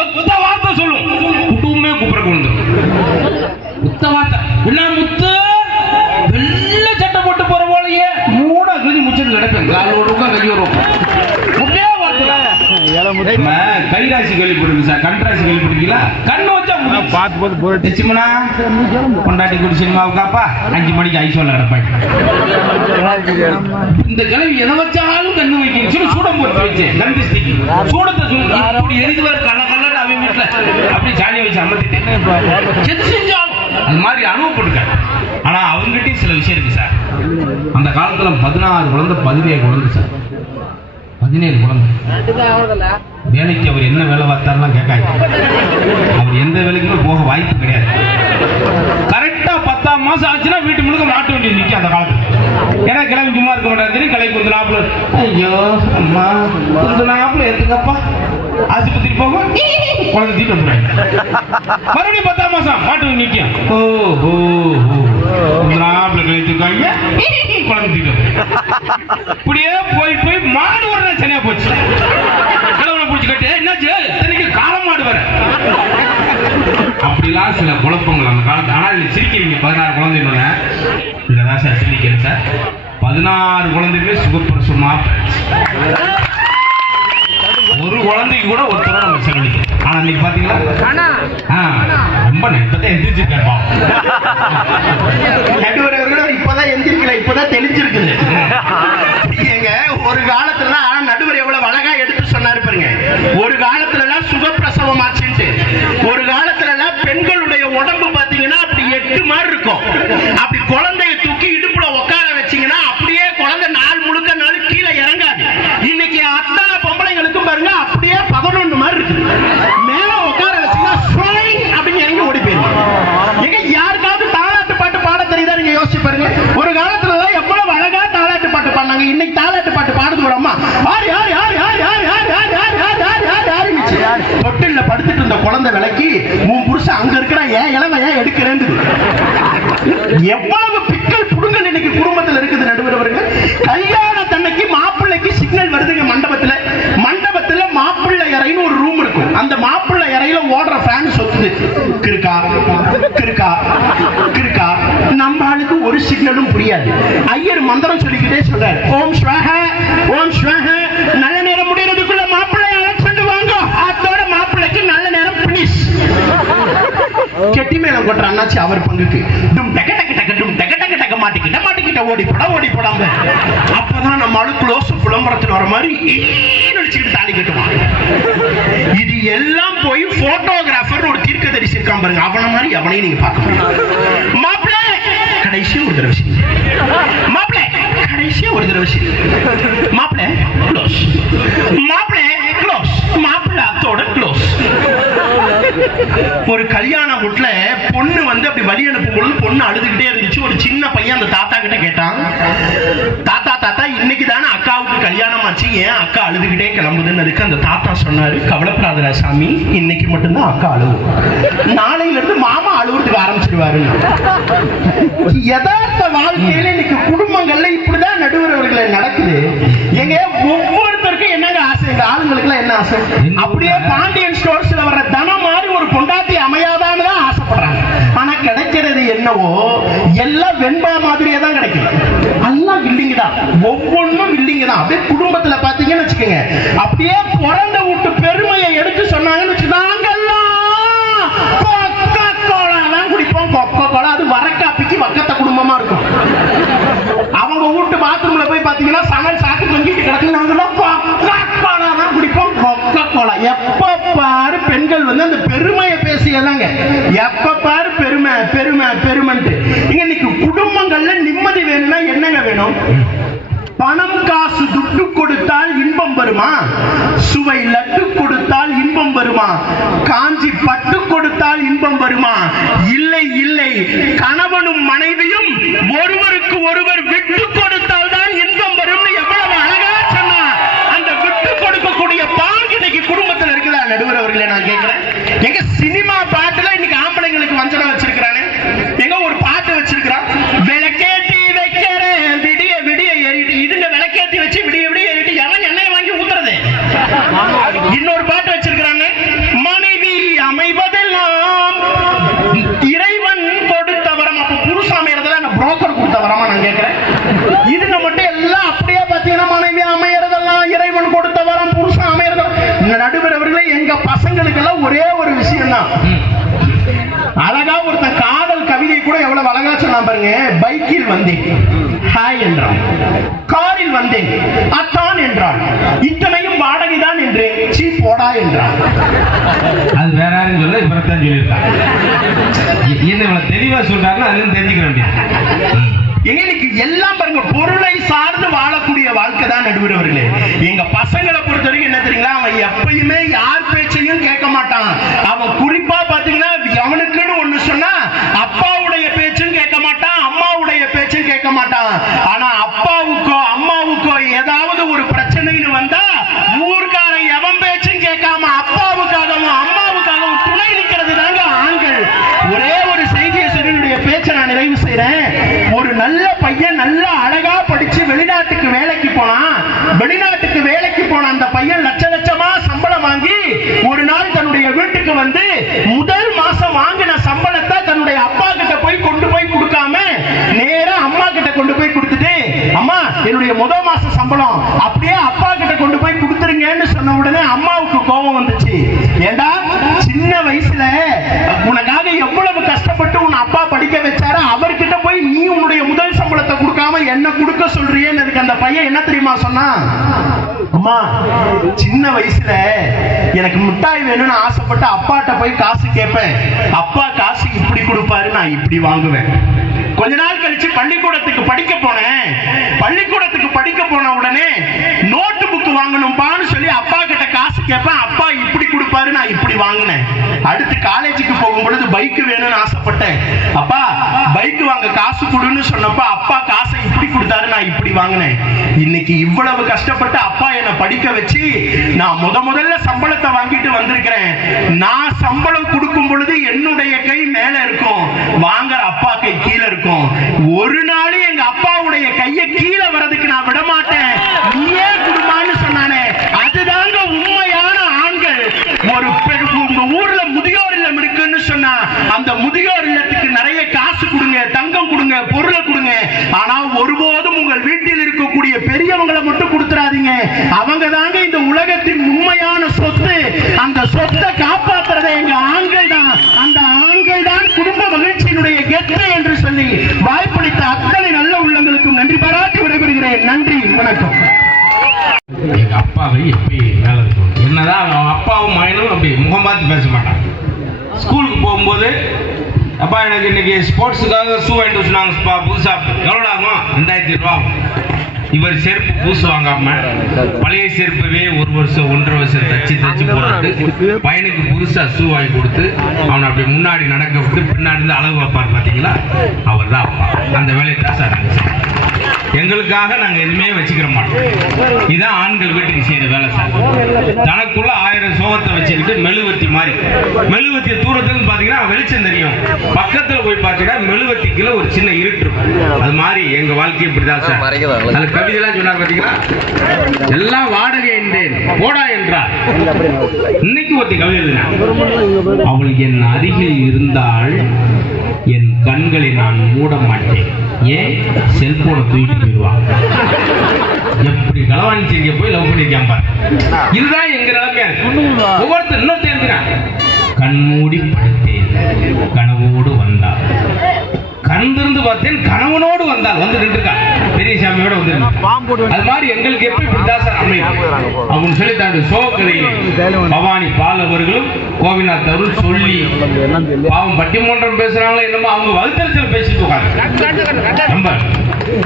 ஒத்த வார்த்தை சொல்லும் குடும்பமே குப்புறக்கு வந்துடும். ஒத்த வார்த்தை என்ன முத்து வெள்ள சட்டை போட்டு போற போலயே 3 கிழி முச்சது கிடப்பேன். காலோடு கையோரும் ஒரே வார்த்தை. கைராசி கேள்விப்பட்டிருக்கு சார், கண்ராசி கேள்விப்பட்டிருக்கீங்களா? கண்ணு வச்சா பார்த்து சிம்மனா கொண்டாட்டி குடி சினிமாவுக்காப்பா 5 மணிக்கு ஐசோல கிடப்பாங்க. இந்த கிழவி எதை வச்சாலும் கண்ணு வைக்கணும் சொல்லி சூடம் போட்டு வச்சு கண்டிஸ்டிக்கு சூடத்தை சொல்லி அப்படி எரிதுவார் கல்ல கல்லர் அவன் வீட்டுல அப்படி ஜாலியை வச்சு அமர்த்திட்டேன். எது செஞ்சாலும் அது மாதிரி அனுபவப்பட்டிருக்காங்க. ஆனா அவங்ககிட்டயும் சில விஷயம் இருக்கு சார். அந்த காலத்துல 16 குழந்தை 17 குழந்தை சார். 17 குழந்தை. வேலைக்கு அவர் என்ன வேலை பார்த்தாருலாம் கேட்காது. அவர் எந்த வேலைக்குமே போக வாய்ப்பு கிடையாது. கரெக்டா 10ஆம் மாசம் ஆச்சுன்னா வீட்டு முழுக்க மாட்டு வண்டி நிற்கும் அந்த காலத்துல. ஏன்னா கிளம்பி சும்மா இருக்க மாட்டாரு. கிளம்பி கொஞ்சம் நாப்புல, ஐயோ அம்மா கொஞ்சம் நாப்புல எடுத்துக்கப்பா, ஆஸ்பத்திரி போக குழந்தை தீட்டு வந்துடுவாங்க. மறுபடியும் 10ஆம் மாசம் மாட்டு வண்டி நிற்கும். ஓ நாப்புல கழிச்சுக்காங்க, குழந்தை தீட்டு. இப்படியே போய் போய் மாடு ஒரு நாள் சரியா போச்சு. கிழவனை பிடிச்சி கட்டி என்னாச்சு இத்தனைக்கு காலம் மாடு வர. அப்படிலாம் சில குழப்பங்கள் அந்த காலத்து. ஆனால் நீங்க சிரிக்கிறீங்க 16 குழந்தைன்னு. இதுதான் சார் சிரிக்கிறேன் சார். 16 குழந்தையுமே சுகப்பிரசவமா ஒரு குழந்தைக்கு கூட ஒருத்தர நம்ம செலவழிக்கிறோம். ஆனா இன்னைக்கு பாத்தீங்களா ரொம்ப இப்பதான் எந்திரிச்சிருக்கேன். இப்பதான் எந்திரிக்கல, இப்பதான் தெளிஞ்சிருக்குது. ஏங்க ஒரு காலத்துல நடுவர் எவ்வளவு அழகா எடுத்து சொன்னாரு பாருங்க. ஒரு காலத்துல எல்லாம் சுகப்பிரசவம் ஆச்சுட்டு, ஒரு காலத்துல எல்லாம் பெண்களுடைய உடம்பு பாத்தீங்கன்னா அப்படி 8 மாதிரி இருக்கும். அப்படி குழந்தைய தூக்கி இடுப்புல உட்கார வச்சீங்கன்னா அப்படியே குழந்தை நாள் முழுக்க நாள் கீழே இறங்காது. இன்னைக்கு அத்தனை பொம்பளைங்களுக்கும் பாருங்க அப்படியே 11 மாதிரி இருக்கு. மேல உட்கார வச்சீங்கன்னா அப்படின்னு இறங்கி ஓடி போயிடும். எங்க யாருக்காவது தாலாட்டு பாட்டு பாட தெரியுதா? நீங்க யோசிச்சு பாருங்க. ஒரு காலத்துல எவ்வளவு அழகா தாலாட்டு பாட்டு பாடினாங்க. இன்னைக்கு தாலாட்டு பாட்டு பாடுது ஒரு அம்மா. தொட்டில படுத்துட்டு இருந்த குழந்தை விலைக்கு உன் புருஷன் அங்க இருக்கிற ஏன் இளவ ஏன் எடுக்கிறேன்னு. எவ்வளவு பிக்கல் புடுங்கல் இன்னைக்கு குடும்பத்தில் இருக்குது நடுவரவர்கள். கல்யாணத்தன்னைக்கு மாப்பிள்ளைக்கு சிக்னல் வருதுங்க மண்டபத்துல. மண்டபத்துல மாப்பிள்ளை அறைன்னு ஒரு ரூம் இருக்கும். அந்த மாப்பிள்ளை அறையில ஓடுற ஃபேன் சொத்துது. கிருக்கா கிருக்கா கிருக்கா. நம்ம ஆளுக்கு ஒரு சிக்னலும் புரியாது. ஐயர் மந்திரம் சொல்லிக்கிட்டே சொல்றாரு, ஓம் ஸ்வாஹ ஓம் ஸ்வாஹ. நல்ல நேரம் முடியறதுக்குள்ள மாப்பிள்ளை அழைச்சிட்டு வாங்க. அதோட மாப்பிள்ளைக்கு நல்ல நேரம் பினிஷ். கெட்டி மேளம் கொட்டுற அண்ணாச்சி அவர் பங்குக்கு டும் டக டக டக டும் டக டக டக மாட்டிக்கிட்ட ஓடி போடாம. அப்பதான் நம்ம ஆளு க்ளோஸ் புலம்பரத்துல வர மாதிரி நடிச்சுக்கிட்டு தாலி கட்டுவான். இது எல்லாம் போய் போட்டோகிராஃபர் ஒரு தீர்க்கதரிசி இருக்கான் பாருங்க. அவன மாதிரி அவனையும் நீங்க பார்க்க முடியும். மாப்பிள்ளை கடைசியா ஒரு தடவை மாப்பிள்ளை கடைசியா ஒரு தடவை மாப்பிள்ளை க்ளோஸ் மாப்பிள்ளை க்ளோஸ் மாப்பிள்ளை அத்தோட க்ளோஸ். ஒரு கல்யாண வீட்டுல பொண்ணு வந்து அப்படி வழி அனுப்பும் பொழுது பொண்ணு அழுதுகிட்டே இருந்துச்சு. ஒரு சின்ன பையன் அந்த தாத்தா கிட்ட கேட்டான், தாத்தா இன்னைக்கு தானே அக்காவுக்கு கல்யாணம் ஆச்சு, ஏன் அக்கா அழுதுகிட்டே கிளம்புதுன்னு. அதுக்கு அந்த தாத்தா சொன்னாரு, கவலைப்படாத சாமி, இன்னைக்கு மட்டும்தான் அக்கா அழுவும், நாளையில இருந்து மாமா அழுவுறதுக்கு ஆரம்பிச்சிருவாரு. யதார்த்த வாழ்க்கையில இன்னைக்கு குடும்பங்கள்ல இப்படிதான் நடுவரவர்களை நடக்குது. எங்க ஒவ்வொருத்தருக்கும் என்னங்க ஆசை? இந்த ஆளுங்களுக்கு எல்லாம் என்ன ஆசை? அப்படியே பாண்டியன் ஸ்டோர்ஸ்ல வர்ற தனம் மாதிரி ஒரு பொண்டாட்டி அமையாதான்னு தான் ஆசைப்படுறாங்க. ஆனா கிடைக்கிறது என்னவோ எல்லாம் வெண்பா மாதிரியே தான் கிடைக்குது. எல்லாம் வில்லிங்க தான், ஒவ்வொன்றும் வில்லிங்க தான். அப்படியே குடும்பத்துல பாத்தீங்கன்னு வச்சுக்கோங்க, அப்படியே பிறந்த வீட்டு பெருமையை எடுத்து சொன்னாங்கன்னு வச்சு, நாங்கெல்லாம் கொக்கோ கோலா தான் குடிப்போம். கொக்கோ கோலா அது வரக்காப்பிக்கு வக்கத்த குடும்பமா இருக்கும். அவங்க வீட்டு பாத்ரூம்ல போய் பாத்தீங்கன்னா சமையல் சாக்கு தொங்கிட்டு கிடக்கு. நாங்கெல்லாம் கொக்கோ கோலா தான் குடிப்போம். Coca Cola. எப்ப பாரு பெண்கள் வந்து அந்த பெருமையை பேசியதாங்க. எப்ப பாரு பெருமை பெருமை பெருமைன்ட்டு. இன்னைக்கு குடும்பங்கள்ல நிம்மதி வேணும்னா என்னங்க வேணும்? பணம் காசு துட்டு கொடுத்தால் இன்பம் வருமா? சுவை லட்டு கொடுத்தால் இன்பம் வருமா? காஞ்சி பட்டு கொடுத்தால் இன்பம் வருமா? இல்லை இல்லை. கணவனும் மனைவியும் ஒருவருக்கு ஒருவர் விட்டு கொடுத்தால் தான் இன்பம் வரும். எவ்வளவு அழகா சொன்னா. அந்த விட்டு கொடுக்கக்கூடிய பாங்கு இன்னைக்கு குடும்பத்தில் இருக்குதா நடுவர் அவர்களே? நான் கேட்கிறேன். எங்க சினிமா பாட்டுல இன்னைக்கு ஆம்பளைங்களுக்கு வஞ்சனம் வச்சிருக்கிறானே. எங்க ஒரு பாட்டு வச்சிருக்கிறான், விளக்கேத்தி வைக்கிறேன் விடிய விடிய ஏறிட்டு. இதுங்க விளக்கேத்தி வச்சு விடிய விடிய ஏறிட்டு எவன் எண்ணெய் வாங்கி ஊத்துறது? இன்னொரு பாட்டு வச்சிருக்கிறாங்க, மனைவி அமைவதெல்லாம் இறைவன் கொடுத்த வரம். அப்ப புருஷன் அமையறதுல புரோக்கர் கொடுத்த வரமா நான் கேட்கிறேன். இதுங்க மட்டும் எல்லாம் அப்படியே பாத்தீங்கன்னா மனைவி அமையறதெல்லாம் இறைவன் கொடுத்த வரம், புருஷன் அமையறதெல்லாம். நடுவர் அவர்களே, எங்க பசங்களுக்கு எல்லாம் ஒரே ஒரு விஷயம் தான். அழகா ஒருத்தன் காதல் கவிதை கூட எவ்வளவு அழகா சொன்னான் பாருங்க. பைக்கில் வந்தேன் ஹாய் என்றான், காரில் வந்தேன் அத்தான் என்றான், இத்தனையும் வாடகை தான் என்று சீ போடா என்றான். அது வேற யாரும் சொல்ல, இவரத்தான் சொல்லியிருக்காங்க. இவ்வளவு தெளிவா சொல்றாருன்னா அதுவும் தெரிஞ்சுக்க வேண்டியது. எங்களுக்கு எல்லாம் பாருங்க, பொருளை சார்ந்து வாழக்கூடிய வாழ்க்கை வாழ்க்கை தான் நடுவர் அவர்களே. எங்க பசங்களை பொறுத்த வரைக்கும் என்ன தெரியுங்களா, அவன் எப்பயுமே யார் பேச்சையும் கேட்க மாட்டான். அவன் குறிப்பா பாத்தீங்கன்னா அவனுக்குன்னு ஒண்ணு சொன்னா அப்பாவுடைய பேச்சும் கேட்க மாட்டான், அம்மாவுடைய பேச்சும் கேட்க மாட்டான். ஆனா அப்பாவுக்கோ அம்மாவுக்கோ ஏதாவது ஒரு பிரச்சனைன்னு வந்தா ஊர்க்காரன் எவன் பேச்சும் கேட்காம அப்பாவுக்காகவும் அம்மாவுக்காகவும் துணை நிற்கிறது தாங்க ஆண்கள். ஒரே ஒரு செய்தியை சொல்லி பேச்சை நான் நிறைவு செய்றேன். ஒரு நல்ல பையன் நல்லா அழகா படிச்சு வெளிநாட்டுக்கு வேலைக்கு போனான். வெளிநாட்டுக்கு வேலைக்கு போன அந்த பையன் லட்ச லட்சமா சம்பளம் வாங்கி ஒரு நாள் தன்னுடைய வீட்டுக்கு வந்து முதல் மாசம் வாங்கின சம்பளத்தை தன்னுடைய அப்பா கிட்ட போய் கொண்டு போய் கொடுக்காம நேரா அம்மா கிட்ட கொண்டு போய் கொடுத்துட்டு, அம்மா என்னுடைய முதல் மாச சம்பளம் அப்படியே அப்பா கிட்ட கொண்டு போய் கொடுத்துருங்கன்னு சொன்ன உடனே அம்மாவுக்கு கோபம் வந்துச்சு. ஏண்டா சின்ன வயசுல உனக்காக எவ்வளவு கஷ்டப்பட்டு உன் அப்பா படிக்க வச்சாரு, அவர்கிட்ட போய் நீ உன்னுடைய முதல் சம்பளத்தை கொடுக்காம என்ன கொடுக்க சொல்றியேன்னு அந்த பையன் என்ன தெரியுமா சொன்னா, அம்மா சின்ன வயசுல எனக்கு மிட்டாய் வேணும்னு ஆசைப்பட்டு அப்பாட்ட போய் காசு கேட்பேன், அப்பா காசு இப்படி கொடுப்பாரு, நான் இப்படி வாங்குவேன். கொஞ்ச நாள் கழிச்சு பள்ளிக்கூடத்துக்கு படிக்க போனேன். பள்ளிக்கூடத்துக்கு படிக்க போன உடனே நோட்டு புக் வாங்கணும்பான்னு சொல்லி அப்பா கிட்ட காசு கேட்பேன், அப்பா இப்படி கொடுப்பாரு, நான் இப்படி வாங்கினேன். அடுத்து காலேஜுக்கு போகும் பொழுது பைக் வேணும்னு ஆசைப்பட்டேன், அப்பா பைக் வாங்க காசு கொடுன்னு சொன்னப்ப அப்பா காசை இப்படி கொடுத்தாரு, நான் இப்படி வாங்கினேன். இன்னைக்கு இவ்வளவு கஷ்டப்பட்டு அப்பா என்னை படிக்க வச்சு நான் முதல்ல சம்பளத்தை வாங்கிட்டு வந்திருக்கிறேன். நான் சம்பளம் கொடுக்கும் பொழுது என்னுடைய கை மேல இருக்கும், வாங்குற அப்பா கை கீழே இருக்கும். ஒரு நாள் எங்க அப்பாவுடைய கையை கீழே வரதுக்கு நான் விட மாட்டேன், நீயே குடும்பம்னு சொன்னானே, அதுதாங்க உண்மையான ஆண்கள். ஒரு உங்க ஊர்ல முதியோர் இல்லம் இருக்குன்னு சொன்னா அந்த முதியோர் இல்லத்துக்கு நிறைய காசு கொடுங்க, தங்கம் கொடுங்க, பொருளை கொடுங்க. ஆனா ஒருபோதும் உங்கள் வீட்டில் இருக்கக்கூடிய பெரியவங்களை மட்டும் கொடுத்துறாதீங்க. அவங்க தாங்க இந்த உலகத்தின் உண்மையான சொத்து. அந்த சொத்தை காப்பாற்றுறதை எங்க ஆண்கள் தான். அந்த ஆண்கள் தான் குடும்ப மகிழ்ச்சியினுடைய கெத்து என்று சொல்லி வாய்ப்பளித்த அத்தனை நல்ல உள்ளங்களுக்கும் நன்றி பாராட்டி விடைபெறுகிறேன். நன்றி, வணக்கம். எங்க அப்பாவை எப்படி வேலை இருக்கும், என்னதான் அவன் அப்பாவும் மகனும் அப்படி முகம் பார்த்து பேச மாட்டான். ஸ்கூலுக்கு போகும்போது அப்பா எனக்கு இன்னைக்கு ஸ்போர்ட்ஸுக்காக ஷூ வாங்கிட்டு சொன்னாங்கப்பா, புதுசா எவ்வளோ ஆகும், 2000 ரூபா. இவர் செருப்பு பூசு வாங்காம பழைய செருப்பவே 1 வருஷம் 1.5 வருஷம் தச்சு போட்டு பையனுக்கு புதுசா ஷூ வாங்கி கொடுத்து அவனை அப்படி முன்னாடி நடக்க விட்டு பின்னாடி இருந்து அளவு வைப்பார். பாத்தீங்களா, அவர் தான் அப்பா. அந்த வேலையை தான் சார் எங்களுக்காக நாங்க எதுவுமே வச்சுக்கிற மாட்டோம். இதான் ஆண்கள் வீட்டுக்கு செய்யற வேலை சார். தனக்குள்ள 1000 சோகத்தை வச்சுக்கிட்டு மெழுவத்தி மாதிரி, மெழுவத்தி தூரத்துல பாத்தீங்கன்னா வெளிச்சம் தெரியும், பக்கத்துல போய் பாத்தீங்கன்னா மெழுவத்திக்குள்ள ஒரு சின்ன இருட்டு இருக்கும். அது மாதிரி எங்க வாழ்க்கை இப்படிதான் சார். அது கவிதை எல்லாம் சொன்னார் பாத்தீங்களா, எல்லாம் வாடகை என்றேன் போடா என்றார். இன்னைக்கு ஒருத்தி கவிதை எழுதினா, அவள் என் அருகில் இருந்தால் என் கண்களை நான் மூட மாட்டேன், ஏன் செல்போனை தூக்கிட்டு போயிடுவான். எப்படி களவாணிச்சிருக்க போய் லவ் பண்ணிருக்கான் பாரு. இதுதான் எங்க நிலைமையா இருக்கு. ஒவ்வொருத்தர் இன்னும் தெரிஞ்சுக்கிறான். கண்மூடி படுத்தேன் கனவோடு வந்தார், கண் திறந்து பார்த்தேன் கணவனோடு வந்தால் வந்து நின்றுருக்கா, பெரிய சாமியோட வந்து. அது மாதிரி எங்களுக்கு எப்படி பிரிதாசர் அமையும் அப்படின்னு சொல்லி தன்னுடைய சோகதையிலே பவானி பால் அவர்களும் கோவிநாத் அவர்கள் சொல்லி பாவம் பட்டிமன்றம் பேசுறாங்களோ என்னமோ அவங்க வகுத்தரத்தில் பேசிட்டு போகாங்க. ரொம்ப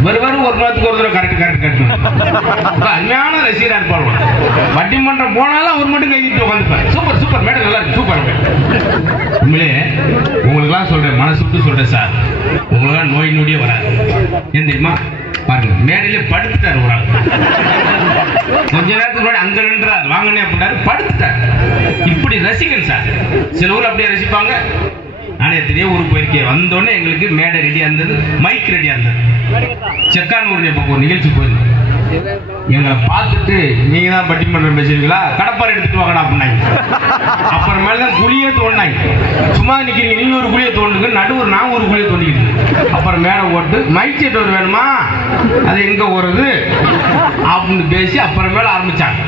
வெறும் ஒரு மாதத்துக்கு ஒரு தடவை கரெக்ட் அருமையான ரசிகரா இருப்பாங்க. பட்டிமன்றம் போனாலும் அவர் மட்டும் கைதிட்டு உட்காந்துப்பார். சூப்பர் சூப்பர் மேடம், நல்லா இருக்கு, சூப்பர். உண்மையிலே உங்களுக்கு எல்லாம் சொல்றேன், மனசு விட்டு சொல்றேன் சார், உங்களுக்கு நோய் நொடியே வராது. ஏன் தெரியுமா, பாருங்க மேடையில படுத்துட்டார் ஒரு ஆள். கொஞ்ச நேரத்துக்கு முன்னாடி அங்க நின்றார், வாங்கினே அப்படின்னாரு, படுத்துட்டார். இப்படி ரசிகன் சார். சில ஊர் அப்படியே ரசிப்பாங்க. நானே எத்தனையோ ஊருக்கு போயிருக்கேன். வந்தோடனே எங்களுக்கு மேடை ரெடியா இருந்தது, மைக் ரெடியா இருந்தது. செக்கானூர் பக்கம் ஒரு நிகழ்ச்சி போயிருந்தோம். எங்களை பார்த்துட்டு நீங்க தான் பட்டிமன்றம் பேசுவீங்களா, கடப்பாறை எடுத்துட்டு வாங்கடா அப்படின்னாங்க. அப்புறமேல குழியே தோண்டினாங்க. சும்மா நிக்கிறீங்க, நீங்க ஒரு குழியை தோண்டுங்க, நடுவர் நான் ஒரு குழியை தோண்டிக்கிட்டு. அப்புறம் மேல ஓட்டு மைக் செட் ஒரு வேணுமா, அது எங்க ஓடுறது அப்படின்னு பேசி அப்புறமேல ஆரம்பிச்சாங்க.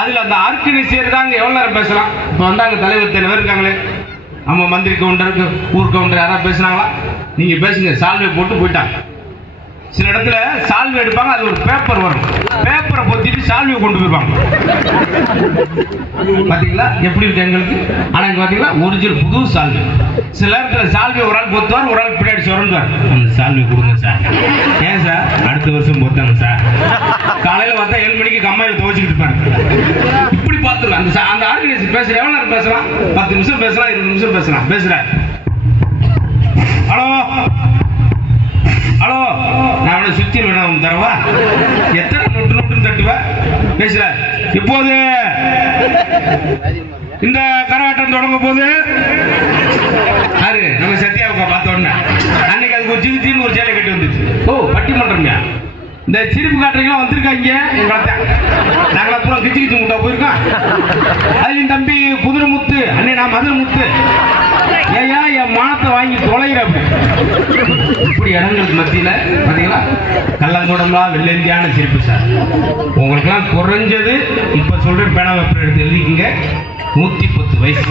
அதுல அந்த ஆர்கனைஸ் செய்யறதாங்க எவ்வளவு நேரம் பேசலாம். இப்ப வந்தாங்க தலைவர் தலைவர் இருக்காங்களே, நம்ம மந்திரி கவுண்டருக்கு ஊர் கவுண்டர் யாராவது பேசினாங்களா, நீங்க பேசுங்க சால்வை போட்டு போயிட்டாங்க. சில இடத்துல சால்வை எடுப்பாங்க, அது ஒரு பேப்பர் வரும், பேப்பரை பொத்திட்டு சால்வையை கொண்டு போயிருவாங்க. பாத்தீங்களா எப்படி இருக்கு எங்களுக்கு? ஆனா இங்க பாத்தீங்களா ஒரிஜினல் புது சால்வை. சில நேரத்துல சால்வை ஒரு ஆள் பொத்துவார், ஒரு ஆள் பின்னாடி சுரண்டுவார். அந்த சால்வை கொடுங்க சார். ஏன் சார்? அடுத்த வருஷம் பொத்தாங்க சார். காலையில பார்த்தா 7 மணிக்கு கம்மாயில துவச்சிக்கிட்டு இருப்பாரு. இப்படி பார்த்துருங்க. அந்த ஆர்கனைசேஷன் பேசுற எவ்வளவு நேரம் பேசலாம்? 10 நிமிஷம் பேசலாம், 20 நிமிஷம் பேசலாம். பேசுறாரு. ஹலோ ஹலோ, நான் அவனை சுத்தி வேணும் தரவா? எத்தனை நொட்டுன்னு தட்டுவா? பேசுற. இப்போது இந்த கரகாட்டம் தொடங்க போது யாரு? நம்ம சத்யாவுக்கா பார்த்த உடனே அன்னைக்கு அதுக்கு ஒரு ஜிவித்தின்னு ஒரு சேலை கட்டி வந்துச்சு. ஓ, பட்டிமன்றம்யா. இந்த சிரிப்பு காட்டுறீங்களா வந்திருக்காங்க எங்களை. நாங்களா பூரா கிச்சு கிச்சு முட்டா போயிருக்கோம். அதுலயும் தம்பி குதிரை முத்து, அண்ணே நான் மதுரை முத்து. ஏயா என் மானத்தை வாங்கி தொலைகிற இப்படி இடங்களுக்கு மத்தியில பாத்தீங்களா கள்ளங்கூடம்லாம் வெள்ளந்தியான சிரிப்பு சார். உங்களுக்கெல்லாம் குறைஞ்சது இப்ப சொல்ற பேனா பேப்பர் எடுத்து எழுதிக்கிங்க. 110 வயசு.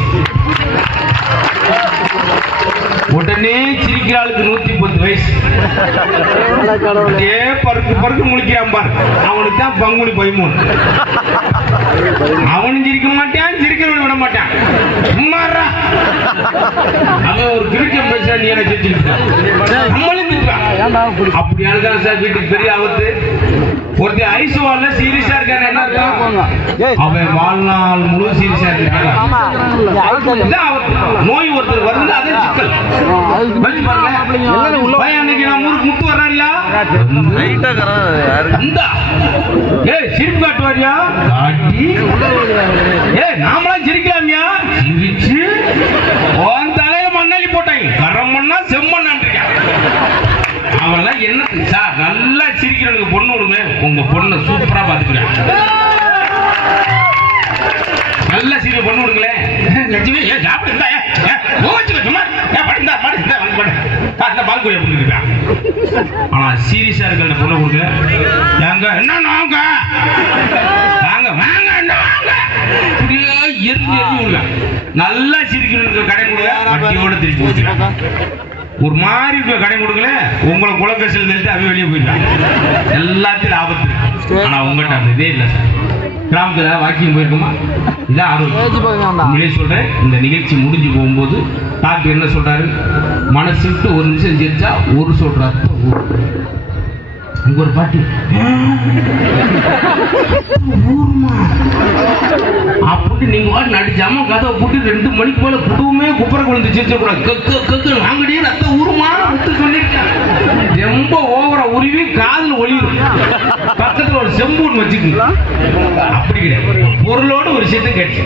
உடனே சிரிக்கிற ஆளுக்கு 110 வயசு. அதே பருக்கு பருக்கு முழிக்கிறான் பாரு. அவனுக்கு தான் பங்குனி 13. அவனும் சிரிக்க மாட்டான், சிரிக்கிறவன் விட மாட்டான். சும்மாறா அவன் ஒரு கிரிக்கெட் பேச நீ என்ன சிரிச்சுக்கிட்டு அப்படி அழுதான் சார். வீட்டுக்கு பெரிய ஆபத்து. ஒருத்தர் ஐசுவால சீரியஸா இருக்காரு. என்ன இருக்கும்? அவன் வாழ்நாள் முழு சீரியஸா இருக்காரு. நோய் ஒருத்தர் வந்து அதே சிக்கல். அன்னைக்கு நான் ஊருக்கு முட்டு வர்றாரியா? சிரிப்பு காட்டுவாரியா? காட்டி நாமளாம் சிரிக்கலாமியா? சிரிச்சு தலையில மண்ணாளி போட்டாங்க. கரம் மண்ணா செம்மண்ணான். அவெல்லாம் என்ன சார்? நல்லா சிரிக்கிறவனுக்கு பொண்ணு விடுங்க. உங்க பொண்ணை சூப்பரா பாத்துக்கிறேன். நல்லா சிரிக்க பொண்ணு விடுங்களேன். லட்சுமி ஏன் சாப்பிட்டு பால்குடிய கொடுத்துருக்கான். ஆனா சீரியஸா இருக்க பொண்ணை கொடுங்க. எங்க என்ன நாங்க வாங்க வாங்க என்ன வாங்க இப்படியே எரிஞ்சு எரிஞ்சு விடுங்க. நல்லா சிரிக்கணும் கடை கொடுங்க. வட்டியோட திருப்பி வச்சுருக்காங்க. ஒரு மாதிரி கடை கொடுக்கல உங்களை குலக்கசில் நிறுத்தி அவன் வெளியே போயிருக்காங்க. எல்லாத்தையும் ஆபத்து. ஆனா உங்கள்கிட்ட அந்த இதே இல்லை சார். கிராமத்துல வாக்கிங் போயிருக்குமா? இதான் ஆரோக்கியம் சொல்றேன். இந்த நிகழ்ச்சி முடிஞ்சு போகும்போது டாக்டர் என்ன சொல்றாரு? மனசு விட்டு ஒரு நிமிஷம் சிரிச்சா ஒரு சொல்றாரு. ஒரு பாட்டி அப்படி நீங்க வாட்டி நடிச்சாம கதை போட்டு 2 மணிக்கு போல குடும்பமே குப்புற குழந்தை சிரிச்ச கூடாது. நாங்கடியே ரத்த உருமா சொல்லிருக்கேன். ரொம்ப ஓவரா உருவி காதுல ஒளியும். பக்கத்துல ஒரு செம்பூன் வச்சுக்கோங்க. அப்படி கிடையாது. பொருளோடு ஒரு விஷயத்தை கேட்டு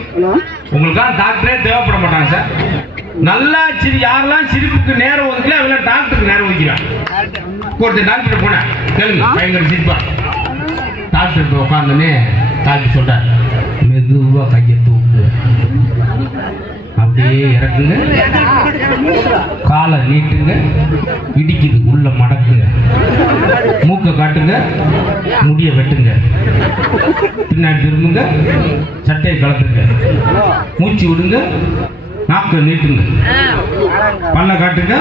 உங்களுக்காக டாக்டரே தேவைப்பட மாட்டாங்க சார். நல்லா சிரி யாரெல்லாம் சிரிப்புக்கு நேரம் ஒதுக்கல அவங்க டாக்டருக்கு நேரம் ஒதுக்கிறாங்க. ஒருத்தர் டாக்டர் போன கேளுங்க, பயங்கர சிரிப்பா. டாக்டர் உட்கார்ந்தோன்னே டாக்டர் சொல்றார், மெதுவா கையை தூக்கு, அப்படியே இறக்குங்க, காலை நீட்டுங்க, இடிக்குது உள்ள மடக்குங்க, மூக்க காட்டுங்க, முடிய வெட்டுங்க, பின்னாடி திரும்புங்க, சட்டையை கலத்துங்க, மூச்சு விடுங்க, நாக்க நீட்டுங்க, பல்ல காட்டுங்க,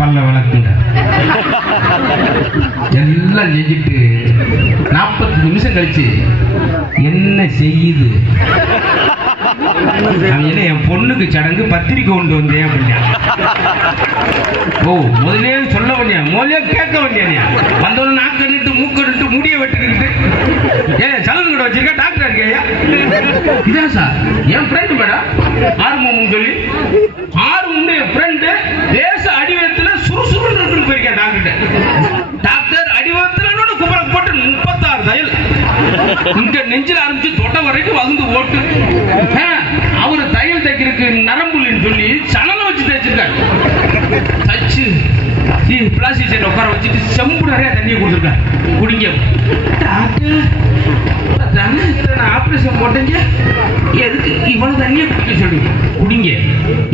பல்ல வளர்க்குங்க. எல்லாம் செஞ்சுட்டு 40 நிமிஷம் கழிச்சு என்ன செய்யுது? என் பொண்ணுக்கு சடங்கு பத்திரிக்கை கொண்டு வந்தேன் அப்படின்னா. ஓ முதலே சொல்ல வந்தியா? முதலே கேட்க வந்தியா? வந்தவன நாக்க நிட்டு மூக்க நிட்டு முடிய வெட்டுக்கிட்டு சலன் கூட வச்சிருக்க டாக்டர் இருக்கையா? இதான் சார் என் ஃப்ரெண்டு மேடம் ஆர்வம் சொல்லி ஆர்வம் என் ஃப்ரெண்டு தேச அடிவயத்துல சுறுசுறுன்னு போயிருக்கேன் டாக்டர். டாக்டர் அடிவயத்துல குப்புற போட்டு 36 தையல் இங்க நெஞ்சில் ஆரம்பிச்சு தொட்ட வரைக்கும் வகுந்து ஓட்டு. அவரு தையல் தைக்கிறதுக்கு நரம்புலின்னு சொல்லி சணலை வச்சு தைச்சிருக்காரு. தச்சு பிளாஸ்டிக் சைட் உட்கார வச்சுட்டு செம்பு நிறைய தண்ணியை கொடுத்துருக்காரு. குடிங்க ஆபரேஷன் போட்டீங்க, எதுக்கு இவ்வளவு தண்ணியை குடிக்க சொல்லுங்க? குடிங்க,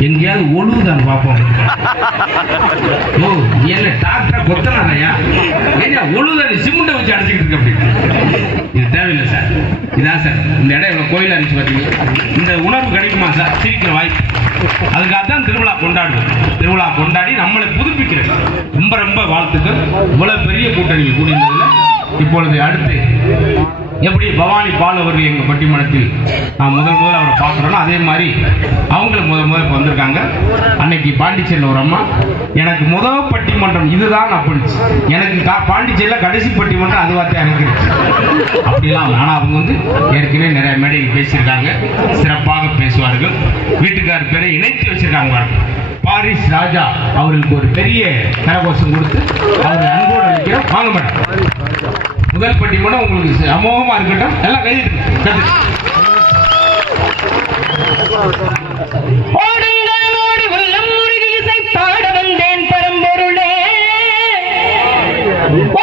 எங்கேயாவது ஒழுகுதான் பார்ப்போம். ஓ என்ன டாக்டரை கொத்தனாரையா? ஏன்னா ஒழுகுதான் சிமெண்ட்டை வச்சு அடைச்சிக்கிட்டு இருக்கு அப்படின்னு. இது தேவையில்லை சார். இதான் சார் இந்த இடம் இவ்வளவு கோயில் அடிச்சு பார்த்தீங்க. இந்த உணர்வு கிடைக்குமா சார்? சிரிக்கிற வாய்ப்பு. அதுக்காக தான் திருவிழா கொண்டாடுவோம். திருவிழா கொண்டாடி நம்மளை புதுப்பிக்கிறது. ரொம்ப ரொம்ப வாழ்த்துக்கள். இவ்வளவு பெரிய கூட்டணி கூடியிருந்ததுல இப்பொழுது அடுத்து எப்படி பவானி பால் அவர்கள் எங்கள் பட்டிமன்றத்தில் நான் முதல் அவரை பார்க்குறோன்னா அதே மாதிரி அவங்களும் முதல் இப்போ வந்திருக்காங்க. அன்னைக்கு பாண்டிச்சேரியில் ஒரு அம்மா எனக்கு முதல் பட்டிமன்றம் இதுதான் அப்படிச்சு, எனக்கு பாண்டிச்சேரியில் கடைசி பட்டிமன்றம் அதுவாத்தான் எனக்கு அப்படிலாம். ஆனால் அவங்க வந்து ஏற்கனவே நிறைய மேடைகள் பேசியிருக்காங்க, சிறப்பாக பேசுவார்கள். வீட்டுக்காரர் பேரை இணைத்து வச்சிருக்காங்க. பாரிஸ் ராஜா அவர்களுக்கு ஒரு பெரிய கரகோஷம் கொடுத்து அவரை அன்போடு அழைக்கிறோம். வாங்க மேடம். முதல் பட்டிமன்றம் உங்களுக்கு அமோகமா இருக்கட்டும். எல்லாம் கைது பாட வந்தேன் பரம்பொருளே,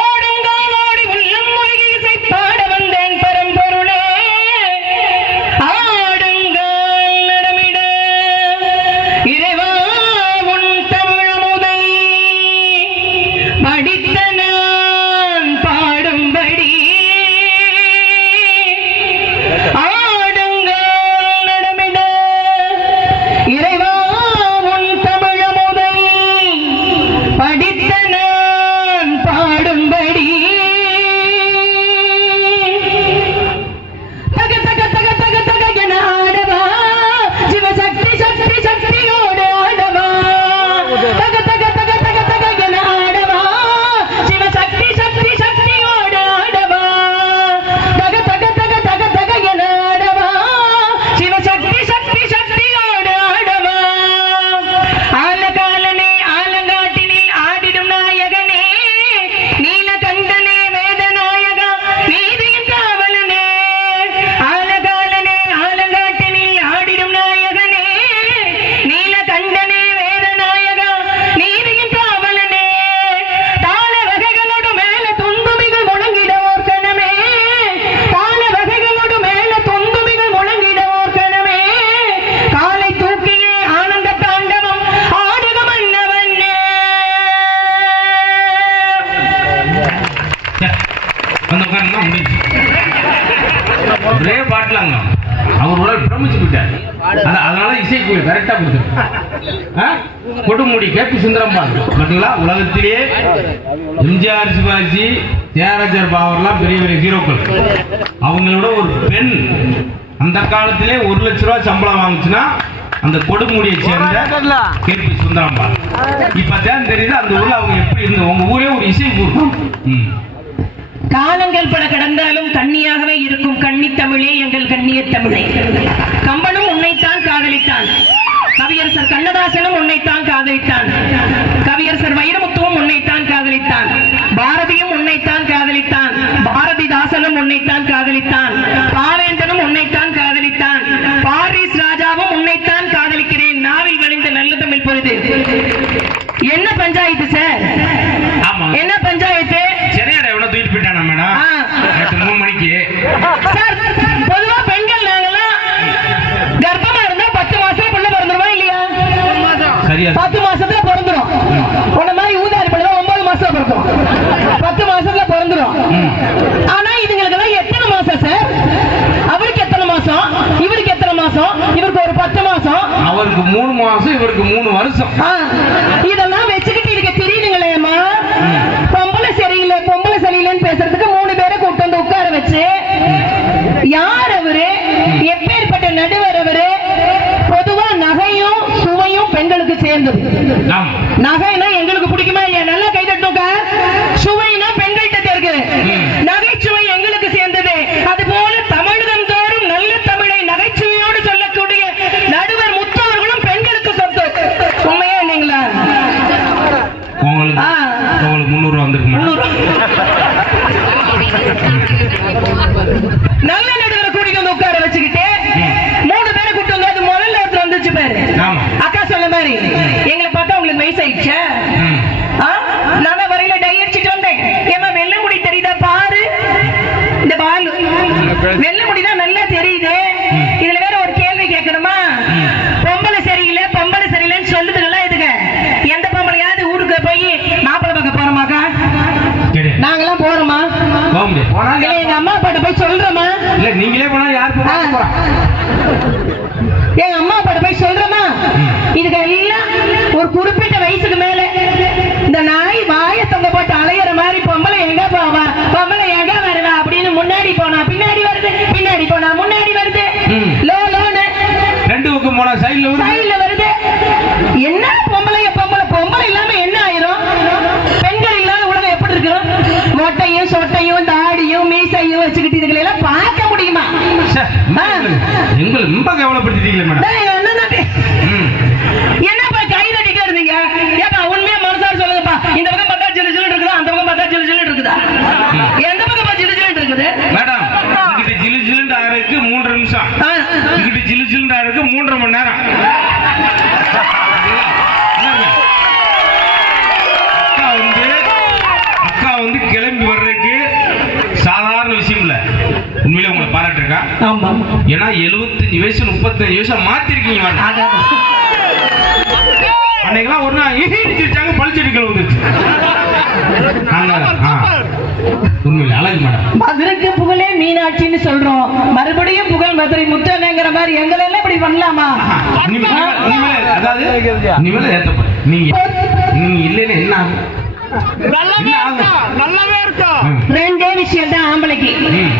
ஓடுங்காலோடி உள்ளம் முருகி இசை பாட வந்தேன் பரம்பொருளே, ஆடுங்கால் நடமிட இறைவா உன் தமிழமுதை படித்த நான் பாடும்படி, ஆடுங்கால் நடமிட இறைவா உன் தமிழமுதை படித்த நான் பாடும்படி, தக தக தக தக தக என ஆடவா சிவசக்தி சக்தி சக்தியோடு ஆடவா, தக தக தக தக தக என ஆடவா சிவசக்தி சக்தி சக்தியோடு ஆடவா, தக தக தக தக தக என ஆடவா சிவசக்தி சக்தி சக்தியோடு ஆடவா, ஆலகாலனே ஆலங்காட்டினில் ஆடிடும் நாயகனே, நீலகண்டனே வேதநாயகா நீதியின் காவலனே, ஆலகாலனே ஆலங்காட்டினில் ஆடிடும் நாயகனே, நீலகண்டனே வேதநாயகா நீதியின் காவலனே, தாள வகைகளோடு மேல துந்துமிகள் முழங்கிடவோர் கணமே, தாள வகைகளோடு மேல துந்துமிகள் முழங்கிடவோர் கணமே, காலை தூக்கியே ஆனந்த தாண்டவம் ஆடுக மன்னவன்னே. வந்து உட்காருங்க முடிஞ்சு. ஒரே பாட்டலாங்க அவர் உடல் பிரமிச்சு போயிட்டார். அதனால இசைக்குழு கரெக்டா கொடுத்துரு. கொடுமுடி கேபி சுந்தரம்பாள் பார்த்தீங்களா, உலகத்திலேயே எம்ஜிஆர் சிவாஜி தியாகராஜர் பாவர்லாம் பெரிய பெரிய ஹீரோக்கள். அவங்களோட ஒரு பெண் அந்த காலத்திலே 1 லட்ச ரூபாய் சம்பளம் வாங்குச்சுன்னா அந்த கொடுமுடியை சேர்ந்த கேபி சுந்தரம்பாள். இப்பதான் தெரியுது அந்த ஊர்ல அவங்க எப்படி இருந்து. உங்க ஊரே ஒரு இசை ஊர். காலங்கள் பல கடந்தாலும் கண்ணியாகவே இருக்கும் கன்னி தமிழே எங்கள் கண்ணிய தமிழை. கம்பனும் உன்னைத்தான் காதலித்தான், கவியரசர் கண்ணதாசனும் உன்னைத்தான் காதலித்தான், கவியரசர் வைரமுத்துவும் உன்னைத்தான் காதலித்தான், பாரதியும் உன்னைத்தான் காதலித்தான், பாரதிதாசனும் உன்னைத்தான் காதலித்தான், பாவேந்தனும் உன்னைத்தான் காதலித்தான், பாரிஸ் ராஜாவும் உன்னைத்தான் காதலிக்கிறேன் நாவில் வழிந்த நல்ல தமிழ் பொழுது. என்ன பஞ்சாயத்து சார்? என்ன பஞ்சாயத்து? தூக்கிட்டு போயிட்டானா மேடம்? நேற்று 3 மணிக்கு. சார், பொதுவா பெண்கள் நாங்கெல்லாம் கர்ப்பமா இருந்தா 10 மாசத்துல புள்ள பிறந்துருவா இல்லையா? சரியா 10 மாசத்துல பிறந்துரும். உன்ன மாதிரி ஊதாரி பிள்ளை 9 மாசத்துல பிறக்கும், 10 மாசத்துல பிறந்துரும். ஆனா இதுங்களுக்கு எத்தனை மாசம் சார்? அவருக்கு எத்தனை மாசம், இவருக்கு எத்தனை மாசம்? இவருக்கு ஒரு 10 மாசம், அவருக்கு 3 மாசம், இவருக்கு 3 வருஷம். இதெல்லாம் வச்சுக்கிட்டு இருக்க தெரியுதுங்களேம்மா. பொம்பளை சரியில்லை பொம்பளை சரியில்லைன்னு பேசுறதுக்கு 3 பேரை கூட்டு வந்து உட்கார வச்சு, யார் அவரு, எப்பேற்பட்ட நடுவர் அவரு? பொதுவா நகையும் சுவையும் பெண்களுக்கு சேர்ந்தது. நகைனா எங்களுக்கு பிடிக்குமா இல்லையா? நல்லா கை தட்டுங்க. சுவைனா பெண்கள்கிட்ட இருக்கு, நகைச்சுவை எங்களுக்கு சேர்ந்தது. அது போல தமிழகம் தோறும் நல்ல தமிழை நகைச்சுவையோடு சொல்லக்கூடிய நடுவர் முத்தவர்களும் பெண்களுக்கு சொத்து. உண்மையா இல்லைங்களா? உங்களுக்கு 300 ரூபா வந்திருக்கு. நல்ல நடுவரை கூட்டிட்டு வந்து உட்கார வச்சுக்கிட்டு 3 பேரை கூட்டு வந்து, அது முதல்ல ஒருத்தர் வந்துச்சு பாரு, அக்கா சொன்ன மாதிரி எங்களை பார்த்தா உங்களுக்கு வயசாயிடுச்சா? நான் வரையில டை அடிச்சுட்டு வந்தேன். ஏமா வெள்ளை முடி தெரியுதா பாரு, இந்த பால் வெள்ளை முடிதான் நல்லா தெரியுது. இதுல வேற ஒரு கேள்வி கேட்கணுமா? பொம்பளை சரியில்லை பொம்பளை சரியில்லைன்னு சொல்லுதுங்களா? இதுங்க எந்த பொம்பளையாவது ஊருக்கு போய் மாப்பிள்ளை பார்க்க போறோமாக்கா? நாங்கெல்லாம் போறோமா? எங்க அம்மா அப்பாட்ட போய் சொல்றோமா? இல்ல நீங்களே போனா யார் போறா? எங்க அம்மா அப்பாட்ட போய் சொல்றோமா? இதுக்கு எல்லாம் ஒரு குறிப்பிட்ட வயசுக்கு மேல இந்த நாய் வாய தொங்க போட்டு அலையிற மாதிரி பொம்பளை எங்க போவா, பொம்பளை எங்க வருவா அப்படின்னு முன்னாடி போனா பின்னாடி எங்களை ரொம்ப கவலைப்படுத்திட்டீங்களே மேடம். டேய், என்னண்ணா ம். என்னப்பா கை தட்டிட்டே இருந்தீங்க? ஏப்பா உண்மையா மனசார சொல்லுங்கப்பா. இந்த பக்கம் பார்த்தா ஜிலு ஜிலுன்னு இருக்குதா, அந்த பக்கம் பார்த்தா ஜிலு ஜிலுன்னு இருக்குதா? எந்த பக்கம் ஜிலு ஜிலுன்னு இருக்குது? மேடம் இங்கிட்ட ஜிலு ஜிலுன்னு ஆகிறதுக்கு 3 நிமிஷம், ஆ. இங்கிட்ட ஜிலு ஜிலுன்னு ஆகிறதுக்கு 3.5 மணி நேரம். அக்கா வந்து கிளம்பி வர்றதுக்கு சாதாரண விஷயம் இல்ல. உண்மையிலே உங்களை பாராட்டுருக்கா. ஆமா. ஏன்னா 75 வயசு 35 வயசு மாத்திருக்கீங்க மேடம். அன்னைக்கெல்லாம் ஒரு நாள் சிரிச்சாங்க, பழிச்செடி கழுவுது. உண்மையில அழகு மேடம். மதுரைக்கு புகழே மீனாட்சின்னு சொல்றோம், மறுபடியும் புகழ் மதுரை முத்தனைங்கிற மாதிரி எங்களை எல்லாம் இப்படி பண்ணலாமா? அதாவது இனிமேல ஏத்தப்படும். நீங்க இல்லைன்னு என்ன ஆகும்? ரெண்டே விஷயம் தான் ஆம்பளைக்கு.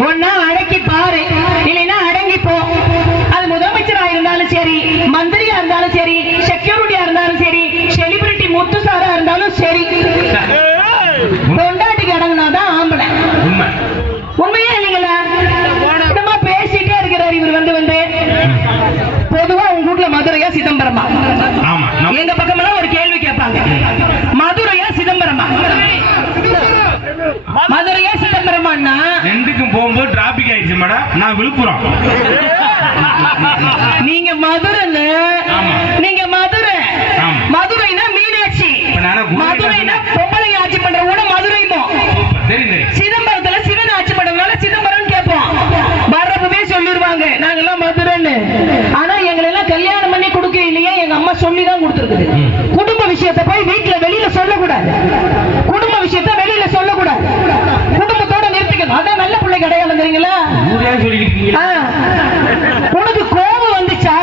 ஒன்னா அடக்கி பாரு, இல்லைன்னா அடங்கி போ. அது முதலமைச்சரா இருந்தாலும் சரி, மந்திரியா இருந்தாலும் சரி, செக்யூரிட்டியா இருந்தாலும் சரி, செலிபிரிட்டி முத்துசாரா இருந்தாலும் சரி, கொண்டாட்டிக்கு அடங்கினாதான் ஆம்பளை. உண்மையா இல்லைங்களா? சும்மா பேசிட்டே இருக்கிறார் இவர். வந்து பொதுவா உங்க வீட்டுல மதுரையா சிதம்பரமா? எங்க பக்கமெல்லாம் ஒரு கேள்வி கேட்பாங்க, மதுரையா சிதம்பரமா? மதுரையா சிதம்பரமான்னா ரெண்டுக்கும் போகும்போது டிராபிக் ஆயிடுச்சு மேடம். நான் விழுப்புரம். நீங்க மதுரைன்னு, நீங்க மதுரை. மதுரைனா மீனாட்சி, மதுரைனா பொம்பளை ஆட்சி பண்ற கூட மதுரைமோ. சிதம்பரத்துல சிவன் ஆட்சி பண்றதுனால சிதம்பரம் கேட்போம். வர்றப்பவே சொல்லிடுவாங்க நாங்கெல்லாம் மதுரைன்னு. ஆனா எங்களை எல்லாம் கல்யாணம் பண்ணி கொடுக்க இல்லையே, எங்க அம்மா சொல்லிதான் கொடுத்துருக்குது. குடும்ப விஷயத்தை போய் வீட்டுல வெளியில சொல்லக்கூடாது. குடும்ப விஷயத்த வெளியில சொல்லக்கூடாது. குடும்பத்தோட நிறுத்திக்கணும். அதான் நல்ல பிள்ளை கிடையாது தெரியுங்களா? உனக்கு கோபம் வந்துச்சா,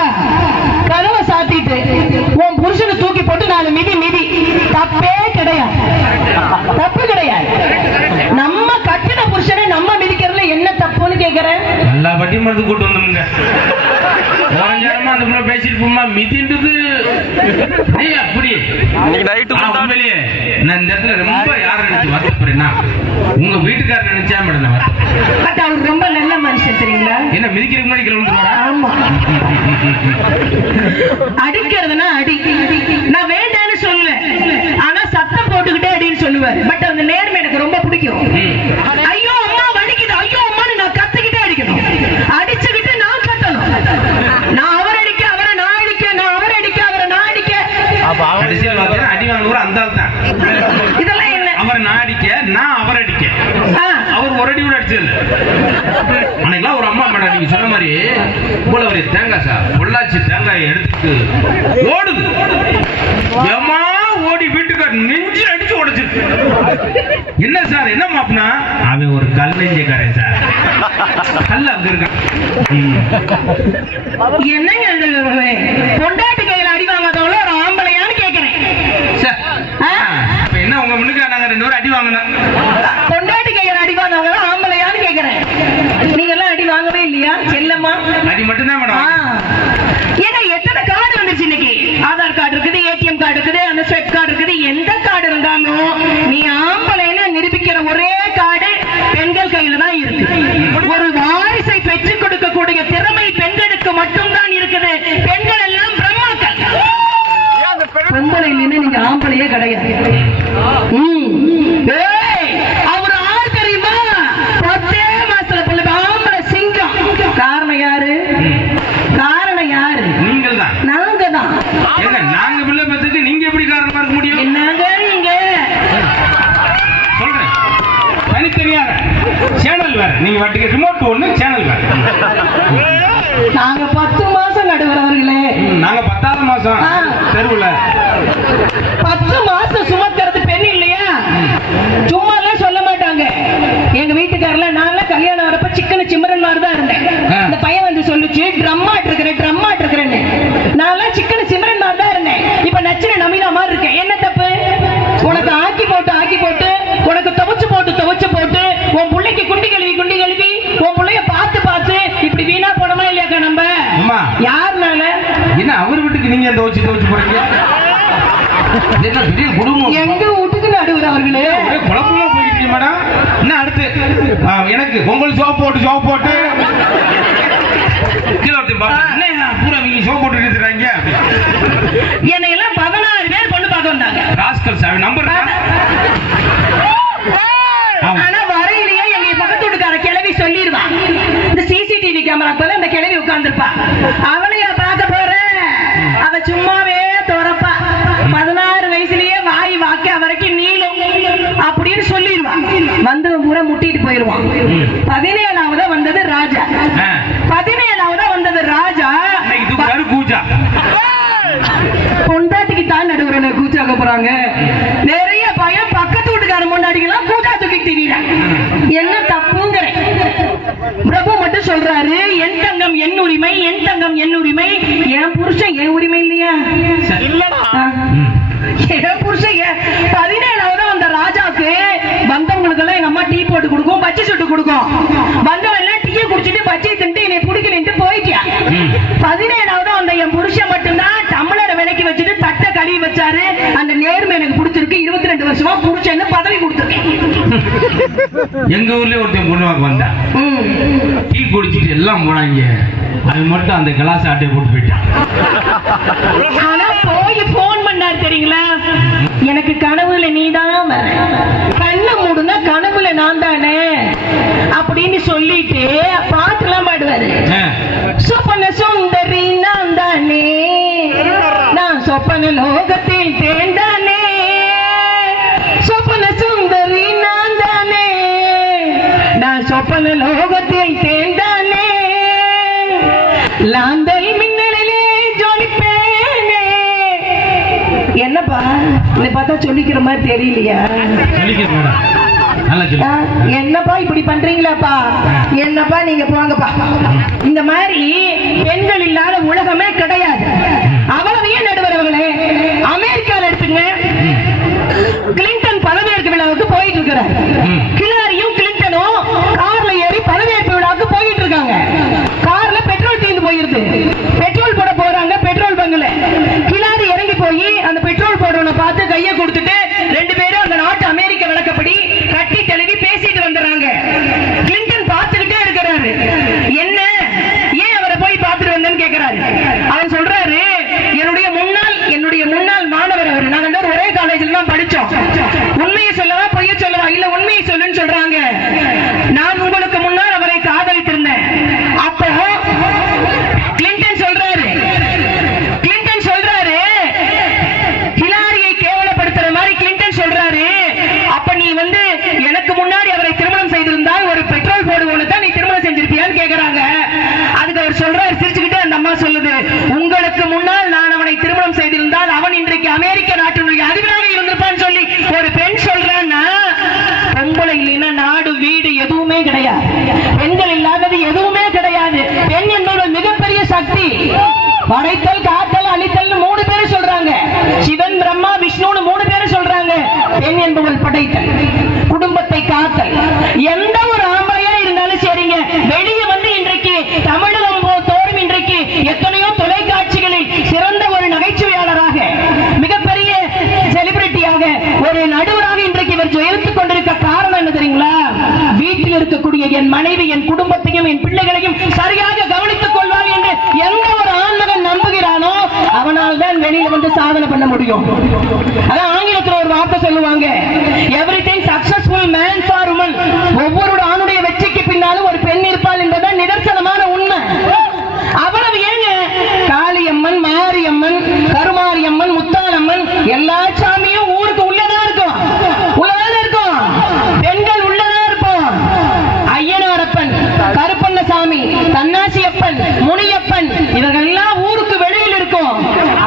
கதவை சாத்திட்டு உன் புருஷனை தூக்கி போட்டு 4 மிதி மிதி. தப்பே கிடையாது, தப்பு கிடையாது. நம்ம கட்டின புருஷனை நம்ம மிதிக்கிறதுல என்ன தப்புன்னு கேக்குறேன். எல்லா பட்டி மருந்து கூட்டு வந்தோம்ங்க. ஓரஞ்சாரமா அந்த முறை பேசிட்டு போமா மிதின்றது அப்படி. உண்மையிலேயே நான் இந்த இடத்துல ரொம்ப யாரை நினைச்சு வருத்தப்படுறேன்னா, உங்க வீட்டுக்காரர் நினைச்சா மேடம். பட் அவர் ரொம்ப நல்ல மனுஷன் தெரியுங்களா? என்ன மிதிக்கிறதுக்கு முன்னாடி கிளம்புறாரா? ஆமா. அடிக்கிறதுனா அடி, நான் வேண்டான்னு சொல்லுவேன். ஆனா சத்தம் போட்டுக்கிட்டே அடின்னு சொல்லுவார். பட் அந்த நேர்மை எனக்கு ரொம்ப பிடிக்கும். ஐயோ அம்மா வலிக்குது, ஐயோ அம்மான்னு நான் கத்திக்கிட்டே அடிக்கணும். அடிச்சுக்கிட்டு நான் கத்தணும். நான் அவர் அடிக்க, அவரை நான் அடிக்க, நான் அவர் அடிக்க, அவரை நான் அடிக்க. கடைசியில் பார்த்தீங்கன்னா அடி வாங்குற அந்த ஆள் தான். இதெல்லாம் என்ன? அவரை நான் அடிக்க, நான் அவர் அடிக்க. அவர் ஒரு அடி கூட அடிச்சது. அன்னைக்கெல்லாம் ஒரு அம்மா மேடம் நீங்க சொன்ன மாதிரி போல ஒரு தேங்காய் சார் பொள்ளாச்சி தேங்காயை எடுத்துட்டு ஓடுது. ஏமா ஓடி வீட்டுக்கார் நெஞ்சு அடிச்சு உடைச்சிருக்கு. என்ன சார் என்ன மாப்பினா? அவன் ஒரு கல் நெஞ்சக்காரன் சார். கல் அங்க இருக்கான். என்னங்க பொண்டாட்டி கையில அடி வாங்காதவளோ ஒரு ஆம்பளையான்னு கேக்குறேன். என்ன உங்க முன்னுக்கு நாங்க 2 பேரும் அடி வாங்கினோம். பொண்டாட்டி கையில அடி வாங்காதவளோ ஆம்பளையான்னு கேக்குறேன். நீங்க எல்லாம் அடி வாங்கவே இல்லையா செல்லம்மா? அடி மட்டும்தான் மேடம். ஏன்னா எத்தனை கார்டு வந்துருச்சு இன்னைக்கு. ஆதார் கார்டு இருக்குது, ஏடிஎம் கார்டு இருக்குது, அந்த ஸ்வெட் கார்டு இருக்குது. எந்த கார்டு இருந்தாலும் நீ ஆம்பளைன்னு நிரூபிக்கிற ஒரே கார்டு பெண்கள் கையில தான் இருக்கு. ஒரு வாரிசை பெற்றுக் கொடுக்கக்கூடிய திறமை பெண்களுக்கு மட்டும்தான் இருக்குது. பெண்கள் எல்லாம் பிரம்மாக்கள். பொம்பளை இல்லைன்னு நீங்க ஆம்பளையே கிடையாது. அவர் ஆறு தெரியுமா? 10 மாசத்துல பிள்ளை ஆம்பளை சிங்கம். காரணம் யாரு? காரணம் யாரு? நீங்கள் தான். நாங்க தான். நாங்க பிள்ளை பத்துக்கு நீங்க எப்படி காரணமா இருக்க முடியும்? என்னங்க நீங்க? சொல்றேன் தனித்தனியாக சேனல் வேற. நீங்க வாட்டுக்கு ரிமோட் ஒண்ணு சேனல் வேற. நாங்க 10 மாசம் நடுவரவர்களே. நாங்க 10வது மாசம் தெருவுல 10 மாசம் சுமக்கிறது பெண் இல்லையா? சும்மா எல்லாம் சொல்ல மாட்டாங்க. எங்க வீட்டுக்காரல நான் கல்யாணம் வரப்ப சிக்கன சிம்மரன் மாதிரி தான் இருந்தேன். இந்த பையன் வந்து சொல்லுச்சு ட்ரம்மாட் இருக்கிறேன்னு. நான் சிக்கன சிம்மரன் மாதிரி தான் இருந்தேன். இப்ப நச்சின நமிதா மாதிரி இருக்கேன். என்ன தப்பு? உனக்கு ஆக்கி போட்டு உனக்கு துவச்சு போட்டு உன் பிள்ளைக்கு குண்டி கழுவி உன் பிள்ளைய பார்த்து இப்படி வீணா போனோமா இல்லையாக்கா? நம்ம யாருனால என்ன அவர் வீட்டுக்கு நீங்க துவச்சு போறீங்க? என்ன பெரிய குடும்பம். எங்க வீட்டுக்கு நடுவர் அவர்களே குழப்பமா போயிட்டு மேடம். என்ன அடுத்து எனக்கு பொங்கல் சோப்பு போட்டு கீழே ஒருத்தன் பார்ப்பான், என்ன பூரா நீங்க ஷோ போட்டு இருக்காங்க. என்னை எல்லாம் 16 பேர் பொண்ணு பார்க்க வந்தாங்க. ராஸ்கல் சாவி நம்பர் ஆனா வரையிலேயே எங்க பக்கத்து வீட்டுக்கார கிழவி சொல்லிடுவான், இந்த சிசிடிவி கேமராக்குள்ள இந்த கிழவி உட்கார்ந்துருப்பா, அவளையா பார்க்க போற, அவ சும்மாவே துறப்பா, 16 வயசுலயே வாய் வாக்கி வரைக்கும் நீளும் அப்படின்னு சொல்லிடுவான். வந்தவன் பூரா முட்டிட்டு போயிடுவான். 17ஆவதா வந்தது ராஜா. 17ஆவதா வந்தது ராஜா. கூஜா பொண்டாட்டிக்கு தான் நடுவுற கூச்சாக்க போறாங்க. நிறைய பையன் பக்கத்து வீட்டுக்கார முன்னாடிக்கெல்லாம் கூச்சா தூக்கி திரியிறாங்க. என்ன தப்புங்கிற பிரபு மட்டும் சொல்றாரு, என் தங்கம் என் உரிமை, என் தங்கம் என் உரிமை. என் புருஷன் என் உரிமை இல்லையா? என் புருஷன் 17ஆவது அந்த ராஜாக்கு வந்தவங்களுக்கு எல்லாம் எங்க அம்மா டீ போட்டு கொடுக்கும், பச்சை சுட்டு கொடுக்கும். வந்தவன் எல்லாம் டீயை குடிச்சிட்டு பச்சை தின்ட்டு என்னை பிடிக்கலன்ட்டு போயிட்டியா. 17ஆவது அந்த என் புருஷன் மட்டும்தான் தமிழரை விலைக்கு வச்சுட்டு தட்டை கழுவி வச்சாரு. அந்த நேர்மை எனக்கு பிடிச்சிருக்கு. 22 வருஷமா புருஷன் பதவி கொடுத்துருக்கேன். எங்க ஊர்லயே ஒருத்தன் பொண்ணு வாங்க வந்தா, டீ குடிச்சிட்டு எல்லாம் போனாங்க, அது மட்டும் அந்த கிளாஸ் ஆட்டை போட்டு போயிட்டான். ஆனா போய் போன் பண்ணாரு தெரியுங்களா, எனக்கு கனவுல நீதான் வர, கண்ணை மூடுனா கனவுல நான் தானே அப்படின்னு சொல்லிட்டு பாட்டுலாம் பாடுவாரு. சொப்பன சுந்தரி நான் தானே, நான் சொப்பன லோகத்தில் தேர்ந்தானே, சொப்பன சுந்தரி நான் தானே, நான் சொப்பன லோகத்தில் தேர்ந்தானே, லாந்தல் மின்னலிலே ஜொலிப்பேனே. என்னப்பா இதை பார்த்தா சொல்லிக்கிற மாதிரி தெரியலையா? என்னப்பா இப்படி பண்றீங்களாப்பா? என்னப்பா நீங்க போங்கப்பா. இந்த மாதிரி பெண்கள் இல்லாத உலகமே கிடையாது. அவ்வளவையே நடுவரவர்களே, அமெரிக்கால எடுத்துங்க, கிளின்டன் பதவியேற்பு விழாவுக்கு போயிட்டு இருக்கிறார். ஹிலாரியும் கிளின்டனும் கார்ல ஏறி பதவியேற்பு விழாவுக்கு போயிட்டு இருக்காங்க. கார்ல பெட்ரோல் தீர்ந்து போயிருது. பெட்ரோல் போட போறாங்க பெட்ரோல் பங்குல. ஹிலாரி இறங்கி போய் அந்த பெட்ரோல் போடுறவனை பார்த்து கையை கொடுத்துட்டு 2 பேரும் அந்த நாட்டு அமெரிக்க விளக்கப்படி கட்டி தழுவி பேசிட்டு வந்துடுறாங்க. கிளின்டன் பார்த்துக்கிட்டே இருக்கிறாரு. என்ன ஏன் அவரை போய் பார்த்துட்டு வந்தேன்னு கேட்கிறாரு. அவன் சொல்றாரு, என்னுடைய முன்னாள் மாணவர் அவர், நாங்க ஒரே காலேஜில் தான் படிச்சோம். உண்மையை சொல்லவா பொய்ய சொல்லவா? இல்ல உண்மையை சொல்லுன்னு சொல்றாங்க. நான் உங்களுக்கு முன்னால் அவரை காதலித்திருந்தேன். அப்போ கிளின்டன் சொல்றாரு, ஹிலாரியை கேவலப்படுத்துற மாதிரி கிளின்டன் சொல்றாரு, அப்ப நீ வந்து எனக்கு முன்னாடி அவரை திருமணம் செய்திருந்தால் ஒரு பெட்ரோல் போடுவோன்னு தான் நீ திருமணம் செஞ்சிருப்பியான்னு கேக்குறாங்க. அதுக்கு அவர் சொல்றாரு சிரிச்சுக்கிட்டு, அந்த அம்மா சொல்லுது, உங்களுக்கு முன்னால் நான் அவனை திருமணம் செய்திருந்தால் அவன் இன்றைக்கு அமெரிக்க நாட்டினுடைய அதிபராக இருந்திருப்பான்னு சொல்லி ஒரு பெண் சொல்றான்னா, பொம்பளை இல்லைன்னா நாடு வீடு எதுவுமே கிடையாது. பெண்கள் இல்லாதது எதுவுமே கிடையாது. பெண் என்பது மிகப்பெரிய சக்தி. படைத்தல், காத்தல், அழித்தல் 3 பேர் சொல்றாங்க. சிவன், பிரம்மா, விஷ்ணுன்னு 3 பேர் சொல்றாங்க. பெண் என்பவள் படைத்தல், குடும்பத்தை காத்தல். எந்த ஒரு ஆம்பளையா இருந்தாலும் சரிங்க, வெளியே வந்து இன்றைக்கு தமிழகம் தோறும் இன்றைக்கு எத்தனையோ தொலைக்காட்சிகளில் சிறந்த ஒரு நகைச்சுவையாளராக, மிகப்பெரிய செலிபிரிட்டியாக, ஒரு நடுவராக இன்றைக்கு இவர் ஜெயித்துக் கொண்டிருக்க காரணம் என்ன தெரியுங்களா? வீட்டில் இருக்கக்கூடிய என் மனைவி என் குடும்பத்தையும் என் பிள்ளைகளையும் சரியாக கவனித்துக் கொள்வார் என்று எந்த ஒரு ஆண்மகன் நம்புகிறானோ அவனால் தான் வெளியில வந்து சாதனை பண்ண முடியும். அதான் ஆங்கிலத்தில் ஒரு வார்த்தை சொல்லுவாங்க, everything successful man for woman. ஒவ்வொரு ஆணுடைய வெற்றிக்கு பின்னாலும் ஒரு பெண் இருப்பாள் என்பதுதான் நிதர்சனமான உண்மை. அவ்வளவு ஏங்க, காளியம்மன், மாரியம்மன், கருமாரியம்மன், முத்தாலம்மன் எல்லா சாமியும் ஊருக்கு உள்ளதான் இருக்கும். பெண்கள் உள்ளதான் இருப்போம். ஐயனாரப்பன், கருப்பண்ணசாமி, தன்னாசியப்பன், முனியப்பன் இவர்கள் எல்லாம் ஊருக்கு வெளியில் இருக்கும்.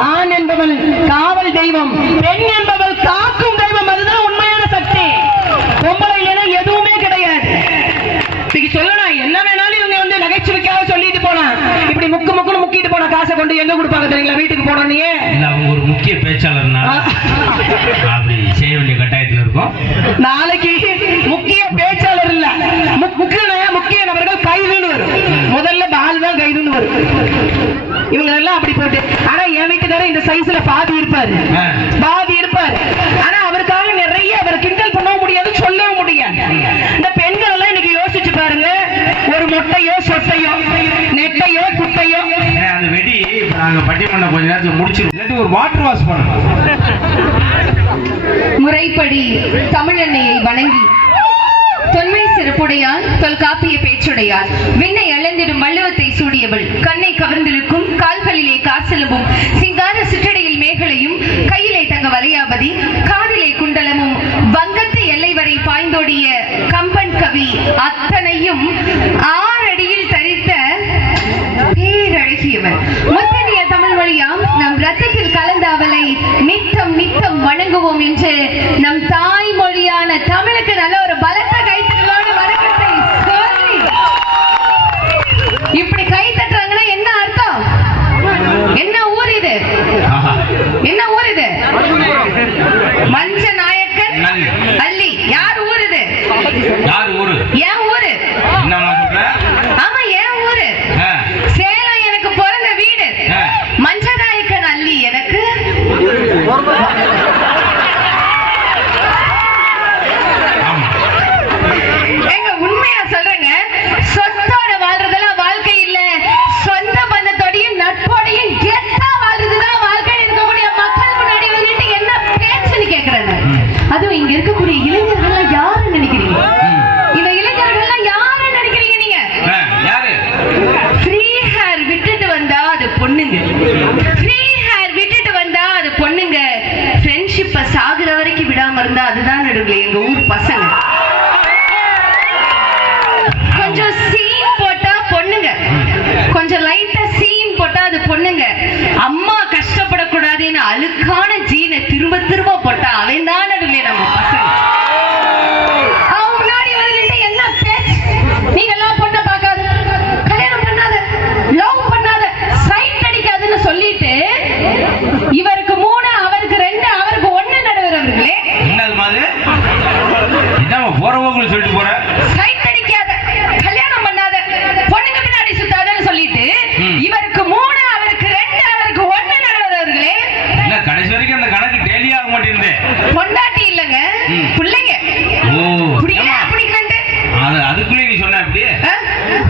ஆண் என்பவள் காவல் தெய்வம், பெண் என்பவள் காக்கும் தெய்வம். அதுதான் உண்மையான சக்தி. பொம்பளை இல்லைன்னா எதுவுமே கிடையாது. சொல்லணும் என்ன வேணாலும் இவங்க வந்து நகைச்சுவைக்காக சொல்லிட்டு போலாம். இப்படி முக்குன்னு முக்கிட்டு போன காசை கொண்டு எங்க கொடுப்பாங்க தெரியுங்களா? வீட்டுக்கு போனோன்னே அவங்க ஒரு முக்கிய பேச்சாளர்னா அப்படி செய்ய வேண்டிய கட்டாயத்தில் இருக்கும். நாளைக்கு முக்கிய பேச்சாளர் இல்ல, முக்கிய நபர்கள் கைதுன்னு வரும். முதல்ல பால் தான் கைதுன்னு வரும். இவங்க எல்லாம் அப்படி போட்டு. ஆனா என் வீட்டுக்காரர் இந்த சைஸ்ல பாதி இருப்பாரு. ஆனா அவருக்காக நிறைய அவர் கிண்டல் பண்ணவும் முடியாது, சொல்லவும் முடியாது. இந்த பெண்கள் எல்லாம் இன்னைக்கு யோசிச்சு பாருங்க, ஒரு மொட்டையோ சொட்டையோ நெட்டையோ குட்டை பட்டிமன்றம் கொஞ்ச நேரத்தில் முடிச்சிடும். இல்லாட்டி ஒரு வாட்டர் வாஷ் பண்ணணும். முறைப்படி தமிழன்னையை வணங்கி தொன்மை சிறப்புடையான் தொல்காப்பிய பேச்சுடையான் விண்ணை அளந்திடும் வள்ளுவத்தை சூடியவள் கண்ணை கவர்ந்திருக்கும் கால்களிலே காசெலும்பும் சிங்கார சிற்றடையில் மேகலையும் கையிலே தங்க வலையாபதி காதிலே குண்டலமும் வங்கத்து எல்லை வரை பாய்ந்தோடிய கம்பன் கவி அத்தனையும் ஆறடியில் தரித்த பேரழகியவர் முத்தனிய தமிழ் மொழியாம் நம் ரத்தத்தில் கலந்த அவளை நித்தம் நித்தம் வணங்குவோம் என்று நம் தாய்மொழியான தமிழுக்கு நல்ல ஒரு பலத்த கைத்தட்டலோடு வணக்கத்தை சொல்லி இப்படி கை தட்டுறாங்கன்னா என்ன அர்த்தம்? என்ன ஊர் இது? என்ன ஊர் இது? மஞ்ச நாயக்கன் அள்ளி. யார் ஊர் இது? யார் ஊரு? ஏன் ஊரு? என்னம்மா சொல்ற? ஆமா ஏன் ஊரு? சேலம் எனக்கு பிறந்த வீடு. மஞ்சநாயக்கன் அள்ளி எனக்கு எங்க உண்மையா சொல்றேங்க, சொத்தோட வாழ்றதெல்லாம் வாழ்க்கை இல்ல, சொந்த பந்தத்தோடையும் நட்போடையும் கெத்தா வாழ்றதுதான் வாழ்க்கையில் இருக்கக்கூடிய மக்கள் முன்னாடி வந்துட்டு என்ன பேச்சுன்னு கேக்குறேன். அதுவும் இங்க இருக்கக்கூடிய இளைஞர்கள் யாரு நினைக்கிறீங்க? இந்த இளைஞர்கள் யாரு நினைக்கிறீங்க நீங்க? யாரு? ஃப்ரீ ஹேர் விட்டுட்டு வந்தா அது பொண்ணுங்க, ஃப்ரீ ஹேர் விட்டுட்டு வந்தா அது பொண்ணுங்க, ஃப்ரெண்ட்ஷிப்ப சாகுற வரைக்கும் விடாம இருந்தா அதுதான் நடுவுல எங்க ஊர் பசங்க. கொஞ்சம் சீன் போட்டா பொண்ணுங்க, கொஞ்சம் லைட்டா சீன் போட்டா அது பொண்ணுங்க. அம்மா கஷ்டப்படக்கூடாதுன்னு அழுக்கான ஜீனை திரும்ப திரும்ப போட்டா அவன் தான் நடுவுல நம்ம பசங்க. அவங்க முன்னாடி வந்து என்ன பேச்சு? நீங்க எல்லாம் பொண்ணை பார்க்காத, கல்யாணம் பண்ணாத, லவ் பண்ணாத, சைட் அடிக்காதுன்னு சொல்லிட்டு இவருக்கு 3 அவருக்கு 2 அவருக்கு 1 நடுவரவர்களே. என்னது மாதிரி? இதான் போறவங்களுக்கு சொல்லிட்டு போற. சைட் அடிக்காத, கல்யாணம் பண்ணாத, பொண்ணுங்க பின்னாடி சுத்தாதன்னு சொல்லிட்டு இவருக்கு 3 அவருக்கு 2 அவருக்கு 1 நடுவரவர்களே. இல்ல கடைசி வரைக்கும் அந்த கணக்கு டெய்லி ஆக மாட்டேங்குது. பொண்டாட்டி இல்லங்க, பிள்ளைங்க. ஓ புரியல அப்படிங்கண்டு. அதுக்குள்ளே நீ சொன்ன அப்படி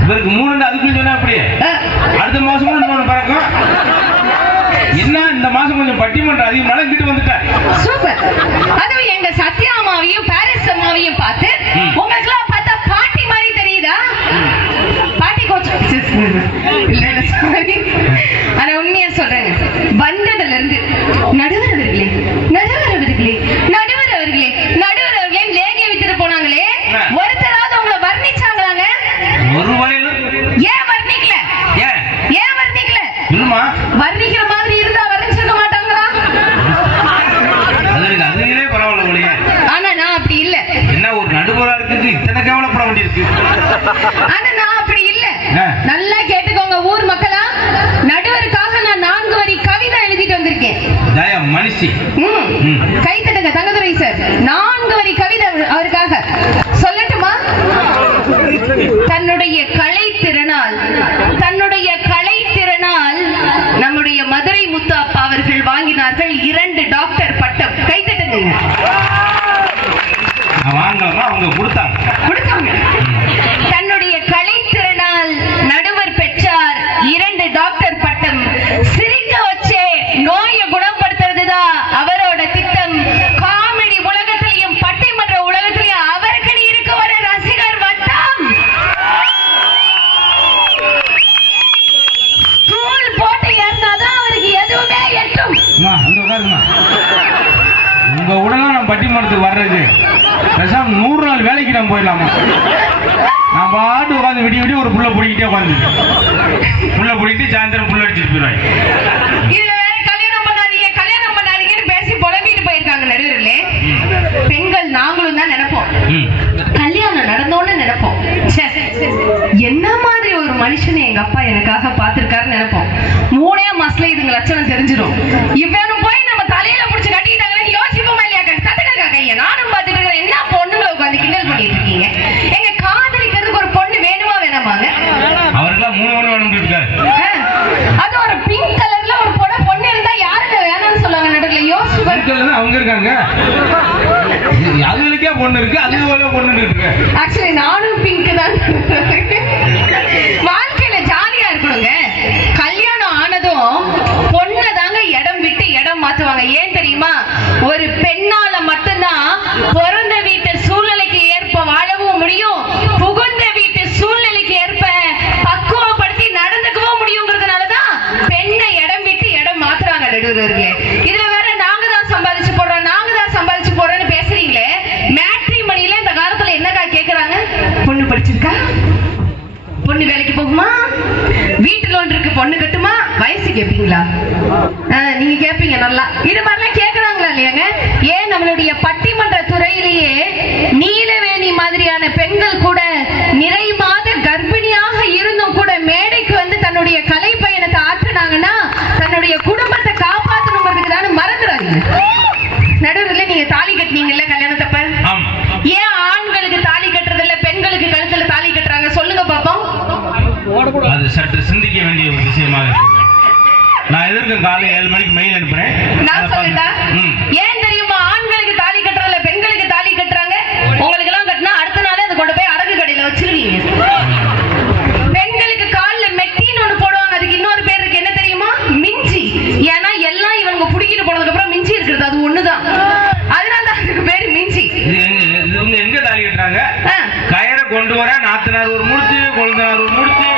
இவருக்கு 3 அதுக்குள்ளே சொன்ன அப்படி அடுத்த மாசமும் இன்னொன்னு பறக்கும். என்ன இந்த மாசம் கொஞ்சம் பட்டிமன்றம் அதிகமான கிட்ட வந்துட்டேன். சூப்பர். அதுவும் எங்க சத்யா அம்மாவையும் பாரிஸ் அம்மாவையும் பார்த்து உங்களுக்கு எல்லாம் பார்த்தா பாட்டி மாதிரி தெரியுதா? பாட்டி கோச்சு இல்ல சாரி. ஆனா உண்மையா சொல்றேங்க, வந்ததுல இருந்து நடுவர் அவர்களே, நடுவர் அவர்களே, நடுவர் அவர்களே, நடுவர் அவர்களே லேகிய வித்துட்டு போனாங்களே, ஒருத்தராவது உங்களை வர்ணிச்சாங்களாங்க? ஒரு வரையில ஏன் வர்ணிக்கல? ஏன் வர்ணிக்கல? இல்லமா வர்ணிக்கிற மாதிரி இருந்தா வர்ணிச்சிருக்க மாட்டாங்களா? அதுவே பரவாயில்ல போலயே. ஆனா நான் அப்படி இல்ல. என்ன ஒரு நடுவரா இருக்குது இத்தனை கேவலப்பட வேண்டியிருக்கு. ஆனா நான் அப்படி இல்ல. நல்லா கேட்டுக்கோங்க ஊர் மக்களா, நடுவருக்காக நான் 4 வரி கவிதை எழுதிட்டு வந்திருக்கேன். ஜாயா மனுஷி கை தட்டுங்க தங்கதுரை சார். 4 வரி கவிதை அவருக்காக சொல்லட்டுமா? தன்னுடைய கலைத்திறனால் நம்முடைய மதுரை முத்தாப்பா அவர்கள் வாங்கினார்கள் 2 டாக்டர் பட்டம். கை தட்டுங்க. வாங்கலாமா? அவங்க கொடுத்தாங்க. தன்னுடைய கலைத்திறனால் நடுவர் பெற்றார் 2 டாக்டர் பட்டம். சிரிக்க வச்சே நோயை குணப்படுத்துறதுதான் அவரோட திட்டம். காமெடி உலகத்திலையும் பட்டிமன்ற உலகத்திலையும் அவருக்கு இருக்க ஒரு ரசிகர் வட்டம். ஸ்கூல் போட்டு ஏறினாதான் அவருக்கு எதுவுமே எட்டும். உங்க உடனே நான் பட்டிமன்றத்துக்கு வர்றது பேசாம 100 நாள் வேலைக்கு நான் போயிடலாமா? நான் பாட்டு உட்காந்து விடிய ஒரு புள்ள பிடிக்கிட்டே உட்காந்து புள்ள பிடிக்கிட்டு சாயந்தரம் புள்ள அடிச்சுட்டு போயிடுவாங்க. இதுல கல்யாணம் பண்ணாதீங்கன்னு பேசி புலம்பிட்டு போயிருக்காங்க நடுவர்களே. பெண்கள் நாங்களும் தான் நினைப்போம், கல்யாணம் நடந்தோன்னு நினைப்போம், என்ன மாதிரி ஒரு மனுஷனை எங்க அப்பா எனக்காக பாத்திருக்காருன்னு நினைப்போம். 3 மாசத்துல இதுங்க லட்சணம் தெரிஞ்சிடும். இவனும் போய் நம்ம தலையில புடிச்சு கட்டிட்டாங்கன்னு யோசிப்போமா இல்லையா? தட்டுக்கா கைய நானும் பாத்துட்டு இருக்கேன். என்ன பொண்ணுங்களை உட்காந்து கிண்டல் பண்ணிட்டு இருக்கீங்க? எங்க காதலிக்கிறதுக்கு ஒரு பொண்ணு வேணுமா வேணாமாங்க? அவருக்கெல்லாம் 3 பொண்ணு வேணும். அது ஒரு பிங்க் கலர்ல ஒரு பொண்ணு இருந்தா யாருங்க வேணாம்னு சொல்லுவாங்க நடுவுல? யோசிச்சு அவங்க இருக்காங்க, அதுகளுக்கே பொண்ணு இருக்கு, அது பொண்ணு இருக்கு. ஆக்சுவலி நானும் பிங்க் தான். வாழ்க்கையில ஜாலியா இருக்கணுங்க. கல்யாணம் ஆனதும் பொண்ணு படிச்சு கேட்பீங்களா? நீங்க கேட்பீங்க நல்லா. இது மாதிரிலாம் கேட்கறாங்களா இல்லையாங்க? ஏன் நம்மளுடைய பட்டிமன்ற துறையிலேயே நீலவேணி மாதிரியான பெண்கள் கூட நிறை மாத கர்ப்பிணியாக இருந்தும் கூட மேடைக்கு வந்து தன்னுடைய கலை பயணத்தை ஆற்றினாங்கன்னா தன்னுடைய குடும்பத்தை காப்பாற்றணுங்கிறதுக்கு தானே மறந்துடாதீங்க. நடுவில் நீங்க தாலி கட்டினீங்கல்ல கல்யாணத்தப்ப, ஏன் ஆண்களுக்கு தாலி கட்டுறது இல்ல, பெண்களுக்கு கழுத்துல தாலி கட்டுறாங்க? சொல்லுங்க பாப்போம். அது சற்று சிந்திக்க வேண்டிய ஒரு விஷயமாக இருக்கு. நான் எதிர்க்கும் காலை 7 மணிக்கு மெயில் அனுப்புறேன். நான் சொல்லட்டா? ஏன் தெரியுமா ஆண்களுக்கு தாலி கட்டுறதுல பெண்களுக்கு தாலி கட்டுறாங்க? உங்களுக்கு எல்லாம் கட்டினா அடுத்த நாளே அதை கொண்டு போய் அடகு கடையில வச்சிருவீங்க. பெண்களுக்கு கால்ல மெட்டின்னு ஒண்ணு போடுவாங்க, அதுக்கு இன்னொரு பேர் இருக்கு, என்ன தெரியுமா? மிஞ்சி. ஏன்னா எல்லாம் இவங்க புடிக்கிட்டு போனதுக்கு அப்புறம் மிஞ்சி இருக்கிறது அது ஒண்ணுதான், அதனால தான் அதுக்கு பேரு மிஞ்சி. இவங்க எங்க தாலி கட்டுறாங்க? கயிறை கொண்டு வர நாத்தனார் ஒரு முடிச்சு, கொழுந்தனார் ஒரு முடிச்சு,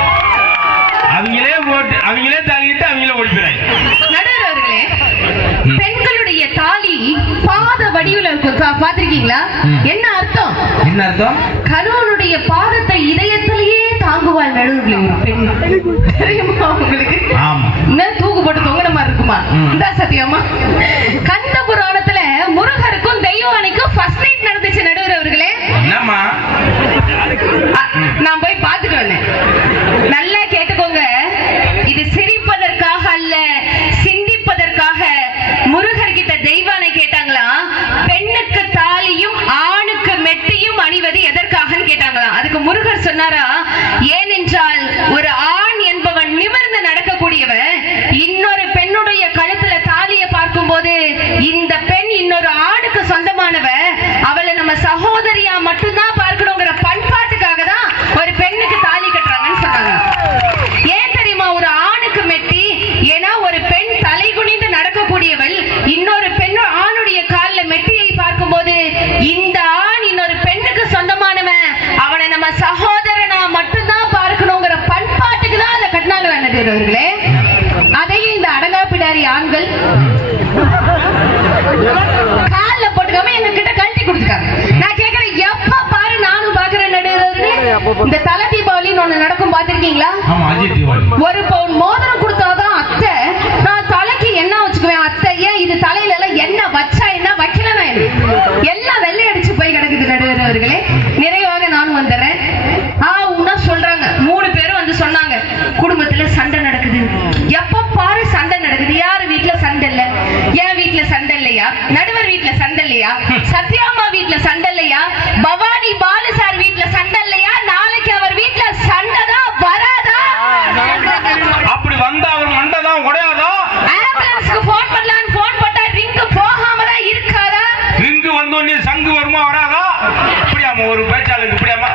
அவங்களே போட்டு அவங்களே தாலிட்டு அவங்களே ஓடிக்கிறாங்க. நடுவர் அவர்களே, பெண்களுடைய தாலி பாத வடிவில் இருக்கும், பாத்திருக்கீங்களா? என்ன அர்த்தம்? என்ன அர்த்தம்? கணவனுடைய பாதத்தை இதயத்திலேயே தாங்குவாள் நடுவர்களே ஒரு பெண். தெரியுமா உங்களுக்கு? ஆமா. என்ன தூக்கு போட்டு தொங்குன மாதிரி இருக்குமா? இந்த சத்தியமா கந்த புராணத்துல முருகருக்கும் தெய்வானைக்கும் ஃபர்ஸ்ட் நைட் நடந்துச்சு நடுவர் அவர்களே. என்னம்மா? நான் போய் பார்த்துட்டு வந்தேன். நல்லா கேட்டுக்கோங்க, இது சிரிப்பதற்காக அல்ல, சிந்திப்பதற்காக. முருகர் கிட்ட தெய்வானை கேட்டாங்களா, பெண்ணுக்கு தாலியும் ஆணுக்கு மெட்டியும் அணிவது எதற்காகன்னு கேட்டாங்களா. அதுக்கு முருகர் சொன்னாரா, ஏனென்றால் ஒரு ஆண் என்பவன் நிமிர்ந்து நடக்கக்கூடியவன், இன்னொரு பெண்ணுடைய கழுத்துல தாலியை பார்க்கும் போது இந்த பெண் இன்னொரு ஆணுக்கு சொந்தமானவ, அவளை நம்ம சகோதரியா மட்டும்தான் பார்க்கணுங்கிற பண்பாட்டுக்காக தான் ஒரு பெண்ணுக்கு தாலி கட்டுறாங்கன்னு சொன்னாங்க. ஏன் தெரியுமா ஒரு ஆணுக்கு மெட்டி? ஏன்னா ஒரு பெண் தலை குனிந்து நடக்கக்கூடியவள், இன்னொரு பெண் ஆணுடைய காலில் மெட்டியை பார்க்கும் போது இந்த ஆண் இன்னொரு பெண்ணுக்கு சொந்தமானவன், அவனை நம்ம சகோதரனா மட்டும்தான் பார்க்கணுங்கிற பண்பாட்டுக்கு தான் அதை கட்டினாங்க வேண்டவர்களே. அதையும் இந்த அடங்காப்பிடாரி ஆண்கள் கால்ல போட்டுக்காம எங்க கிட்ட கழட்டி கொடுத்துருக்காங்க. நான் கேட்கிறேன், எப்ப பாரு நானும் பாக்குறேன் நடுவர்களே, இந்த தலை தீபாவளின்னு ஒண்ணு நடக்கும், பாத்திருக்கீங்களா? ஒரு பவுன் மோதிரம் கொடுத்தாதான் அத்தை, நான் தலைக்கு என்ன வச்சுக்குவேன், அத்தை ஏன் இது தலையில எல்லாம் என்ன வச்சா என்ன வைக்கலன்னா எல்லாம் வெள்ளை அடிச்சு போய் கிடக்குது நடுவர்களே. நிறைவாக நானும் வந்துடுறேன். உன்னா சொல்றாங்க, 3 பேரும் வந்து சொன்னாங்க, குடும்பத்துல சண்டை நடக்குது, எப்ப பாரு சண்டை நடக்குது. யாரு வீட்டுல சண்டை இல்ல? என் வீட்டுல சண்டை இல்லையா? நடுவர் வீட்டுல சண்டை இல்லையா? சத்யாமா வீட்டுல சண்டை இல்லையா? பவானி பாலு சார் வீட்டுல சண்டை இல்லையா? நாளைக்கு அவர் வீட்டுல சண்டை தான் வராதா? அப்படி வந்தா அவர் மண்டை தான் உடையாதா? ஆம்புலன்ஸ்க்கு போன் பண்ணலான்னு போன் போட்டா ரிங்கு போகாம தான் இருக்காதா? ரிங்கு வந்தோடனே சங்கு வருமா வராதா? இப்படியாமா ஒரு பேச்சாளருக்கு இப்படியாமா?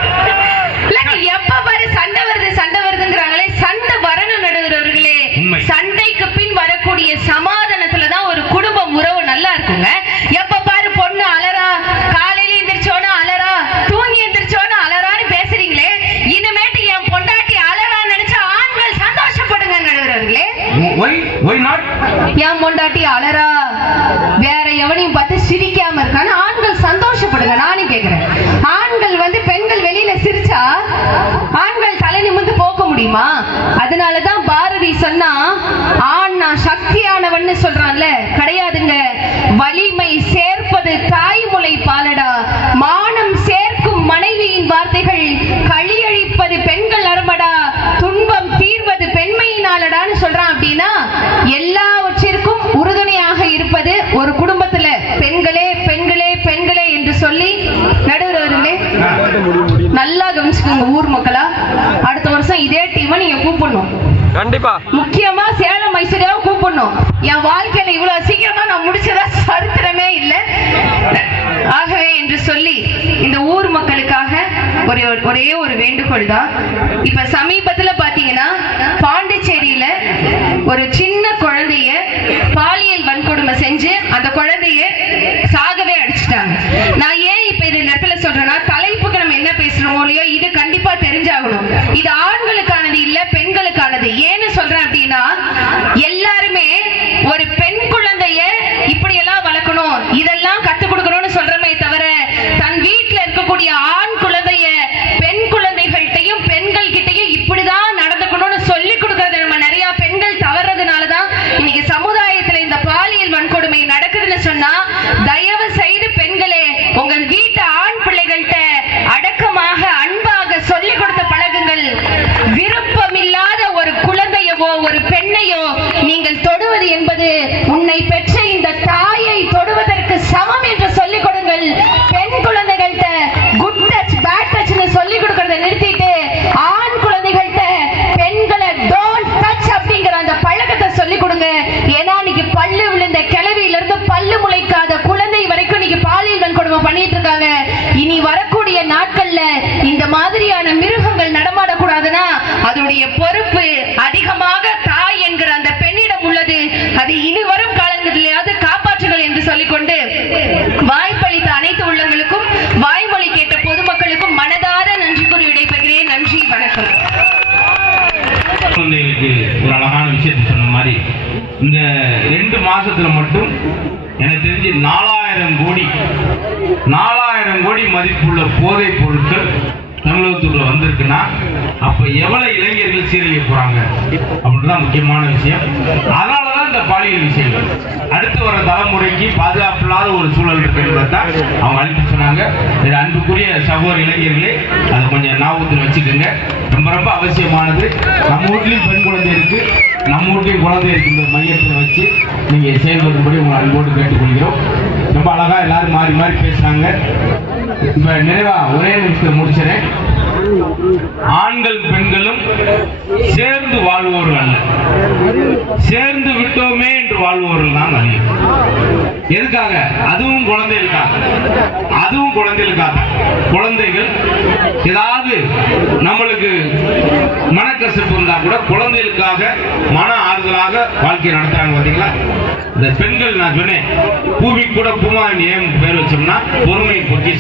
இல்லங்க, எப்ப பாரு சண்டை வருது சண்டை வருதுங்கிறாங்களே, சண்டை வரணும் நடுவர்களே. சண்டைக்கு பின் வரக்கூடிய சமாதானத்துல தான் ஒரு குடும்பம் உறவு நல்லா இருக்குங்க. எப்ப பாரு பொண்ணு அலறா, காலையில எந்திரிச்சோன்னு அலறா, தூங்கி எந்திரிச்சோன்னு அலறான்னு பேசுறீங்களே, இனிமேட்டு என் பொண்டாட்டி அலறா நினைச்சா ஆண்கள் சந்தோஷப்படுங்க நடுவர்களே. என் பொண்டாட்டி அலறா, வேற எவனையும் பார்த்து சிரிக்காம இருக்கான்னு ஆண்கள் சந்தோஷப்படுங்க. நானும் கேக்குறேன், ஆண்கள் வந்து பெண்கள் வெளியில சிரிச்சா ஆண்கள் தலை நிமிர்ந்து போக முடியுமா? அதனாலதான் பாரதி சொன்னா, ஆண் நான் சக்தியானவன்னு சொல்றான்ல, கிடையாதுங்க. வலிமை சேர்ப்பது தாய்மொழி பாலடா, மானம் சேர்க்கும் மனைவியின் வார்த்தைகள் களியழிப்பது பெண்கள் அருமடா, துன்பம் தீர்வது பெண்மையினாலடான்னு சொல்றான். அப்படின்னா எல்லாவற்றிற்கும் உறுதுணையாக இருப்பது ஒரு குடும்பத்துல பெண்களே பெண்களே பெண்களே என்று சொல்லி நடுவர்களே நல்லா கவனிச்சுக்கோங்க ஊர் மக்களா. அடுத்த வருஷம் இதே டீமை நீங்க கூப்பிடணும், கண்டிப்பா. முக்கியமா சேலம் மைசூரியாவை கூப்பிடணும். என் வாழ்க்கையில இவ்வளவு சீக்கிரமா நான் முடிச்சதா சரித்திரமே இல்லை. ஆகவே என்று சொல்லி இந்த ஊர் மக்களுக்காக ஒரே ஒரு வேண்டுகோள் தான். இப்ப சமீபத்துல பாத்தீங்கன்னா பாண்டிச்சேரியில ஒரு சின்ன குழந்தைய பாலியல் வன்கொடுமை செஞ்சு அந்த குழந்தைய சாகவே அடிச்சுட்டாங்க. நான் ஏன் இப்ப இந்த இடத்துல சொல்றேன்னா, தலைப்புக்கு நம்ம என்ன பேசுறோமோ இல்லையோ இது கண்டிப்பா தெரிஞ்சாகணும். இது ஆண்களுக்கானது இல்ல, பெண்களுக்கானது. ஏன்னு சொல்றேன் அப்படின்னா, எல்லாருமே ஒரு பெண் குழந்தைய இப்படி எல்லாம் வளர்க்கணும், இதெல்லாம் கத்துக் கொடுக்கணும்னு சொல்றமே தவிர, தன் வீட்டுல இருக்கக்கூடிய ஆண் குழந்தைய பெண் குழந்தைகள்கிட்டையும் பெண்கள் கிட்டையும் தயவு செய்து பெண்களே உங்க வீட்டு ஆண் பிள்ளைகள்கிட்ட அடக்கமாக அன்பாக சொல்லிக் கொடுத்து பழகுங்கள். விருப்பமில்லாத ஒரு குழந்தையவோ ஒரு பெண்ணையோ நீங்கள் தொடுவது என்பது உன்னை பெற்ற இந்த தாயை தொடுவதற்கு சமம் என்று சொல்லிக் கொடுங்கள். பெண் குழந்தைகள்கிட்ட குட் டச் பேட் டச்னு சொல்லிக் கொடுக்கறத நிறுத்திட்டு ஆண் குழந்தைகள்கிட்ட பெண்களை டோன்ட் டச் அப்படிங்கிற அந்த பழக்கத்தை சொல்லிக் கொடுங்க. ஏன்னா இன்னைக்கு பல்லு விழுந்த கிழவியில இருந்து பல்லு முளைக்காத குழந்தை வரைக்கும் இன்னைக்கு பாலியல் வன்கொடுமை பண்ணிட்டு இருக்காங்க. இனி வரக்கூடிய நாட்கள்ல இந்த மாதிரியான மிருகங்கள் நடமாடக்கூடாதுன்னா அதனுடைய பொறுப்பு அதிகமாக தாய் என்கிற அந்த பெண்ணிடம் உள்ளது. அது இனி வரும் காலங்களிலாவது காப்பாற்றுங்கள் என்று சொல்லிக்கொண்டு வாய்ப்பளித்த அனைத்து உள்ளங்களுக்கும் வாய்மொழி கேட்ட பொதுமக்களுக்கும் மனதார நன்றி கூறி விடைபெறுகிறேன். நன்றி, வணக்கம். குழந்தைகளுக்கு ஒரு அழகான விஷயத்தை சொன்ன மாதிரி இந்த 2 மாசத்துல மட்டும் எனக்கு தெரிஞ்சு 4000 கோடி மதிப்புள்ள போதைப் பொருட்கள் தமிழகத்துக்குள்ள வந்திருக்குன்னா அப்ப எவ்வளவு இளைஞர்கள் சீரழிய போறாங்க அப்படின்றதான் முக்கியமான விஷயம். அதனாலதான் இந்த பாலியல் விஷயங்கள் அடுத்து வர தலைமுறைக்கு பாதுகாப்பு இல்லாத ஒரு சூழல் இருக்குன்றதான் அவங்க அழைத்து சொன்னாங்க. அன்புக்குரிய சகோதர இளைஞர்களே அதை கொஞ்சம் ஞாபகத்தில் வச்சுக்கோங்க. ரொம்ப ரொம்ப அவசியமானது. நம்ம வீட்லயும் பெண் குழந்தை இருக்கு, நம்ம வீட்லயும் குழந்தை இருக்குன்ற மையத்தில் வச்சு நீங்க செயல்படும்படி உங்களை அன்போடு கேட்டுக்கொள்கிறோம். ரொம்ப அழகா எல்லாரும் மாறி மாறி பேசுறாங்க. இப்ப நிறைவா ஒரே நிமிஷத்தை முடிச்சிடறேன். ஆண்கள் பெண்களும் சேர்ந்து வாழ்வோர்கள் அல்ல, சேர்ந்து விட்டோமே என்று வாழ்வோர்கள் தான் அதிகம். எதுக்காக? அதுவும் குழந்தைகளுக்காக. குழந்தைகள் ஏதாவது நம்மளுக்கு மனக்கசப்பு இருந்தா கூட குழந்தைகளுக்காக மன ஆறுதலாக வாழ்க்கை நடத்துறாங்க. பாத்தீங்களா? இந்த பெண்கள் நான் சொன்னேன் பூமி கூட பூமா ஏன் பேர் வச்சோம்னா பொறுமை பொக்கி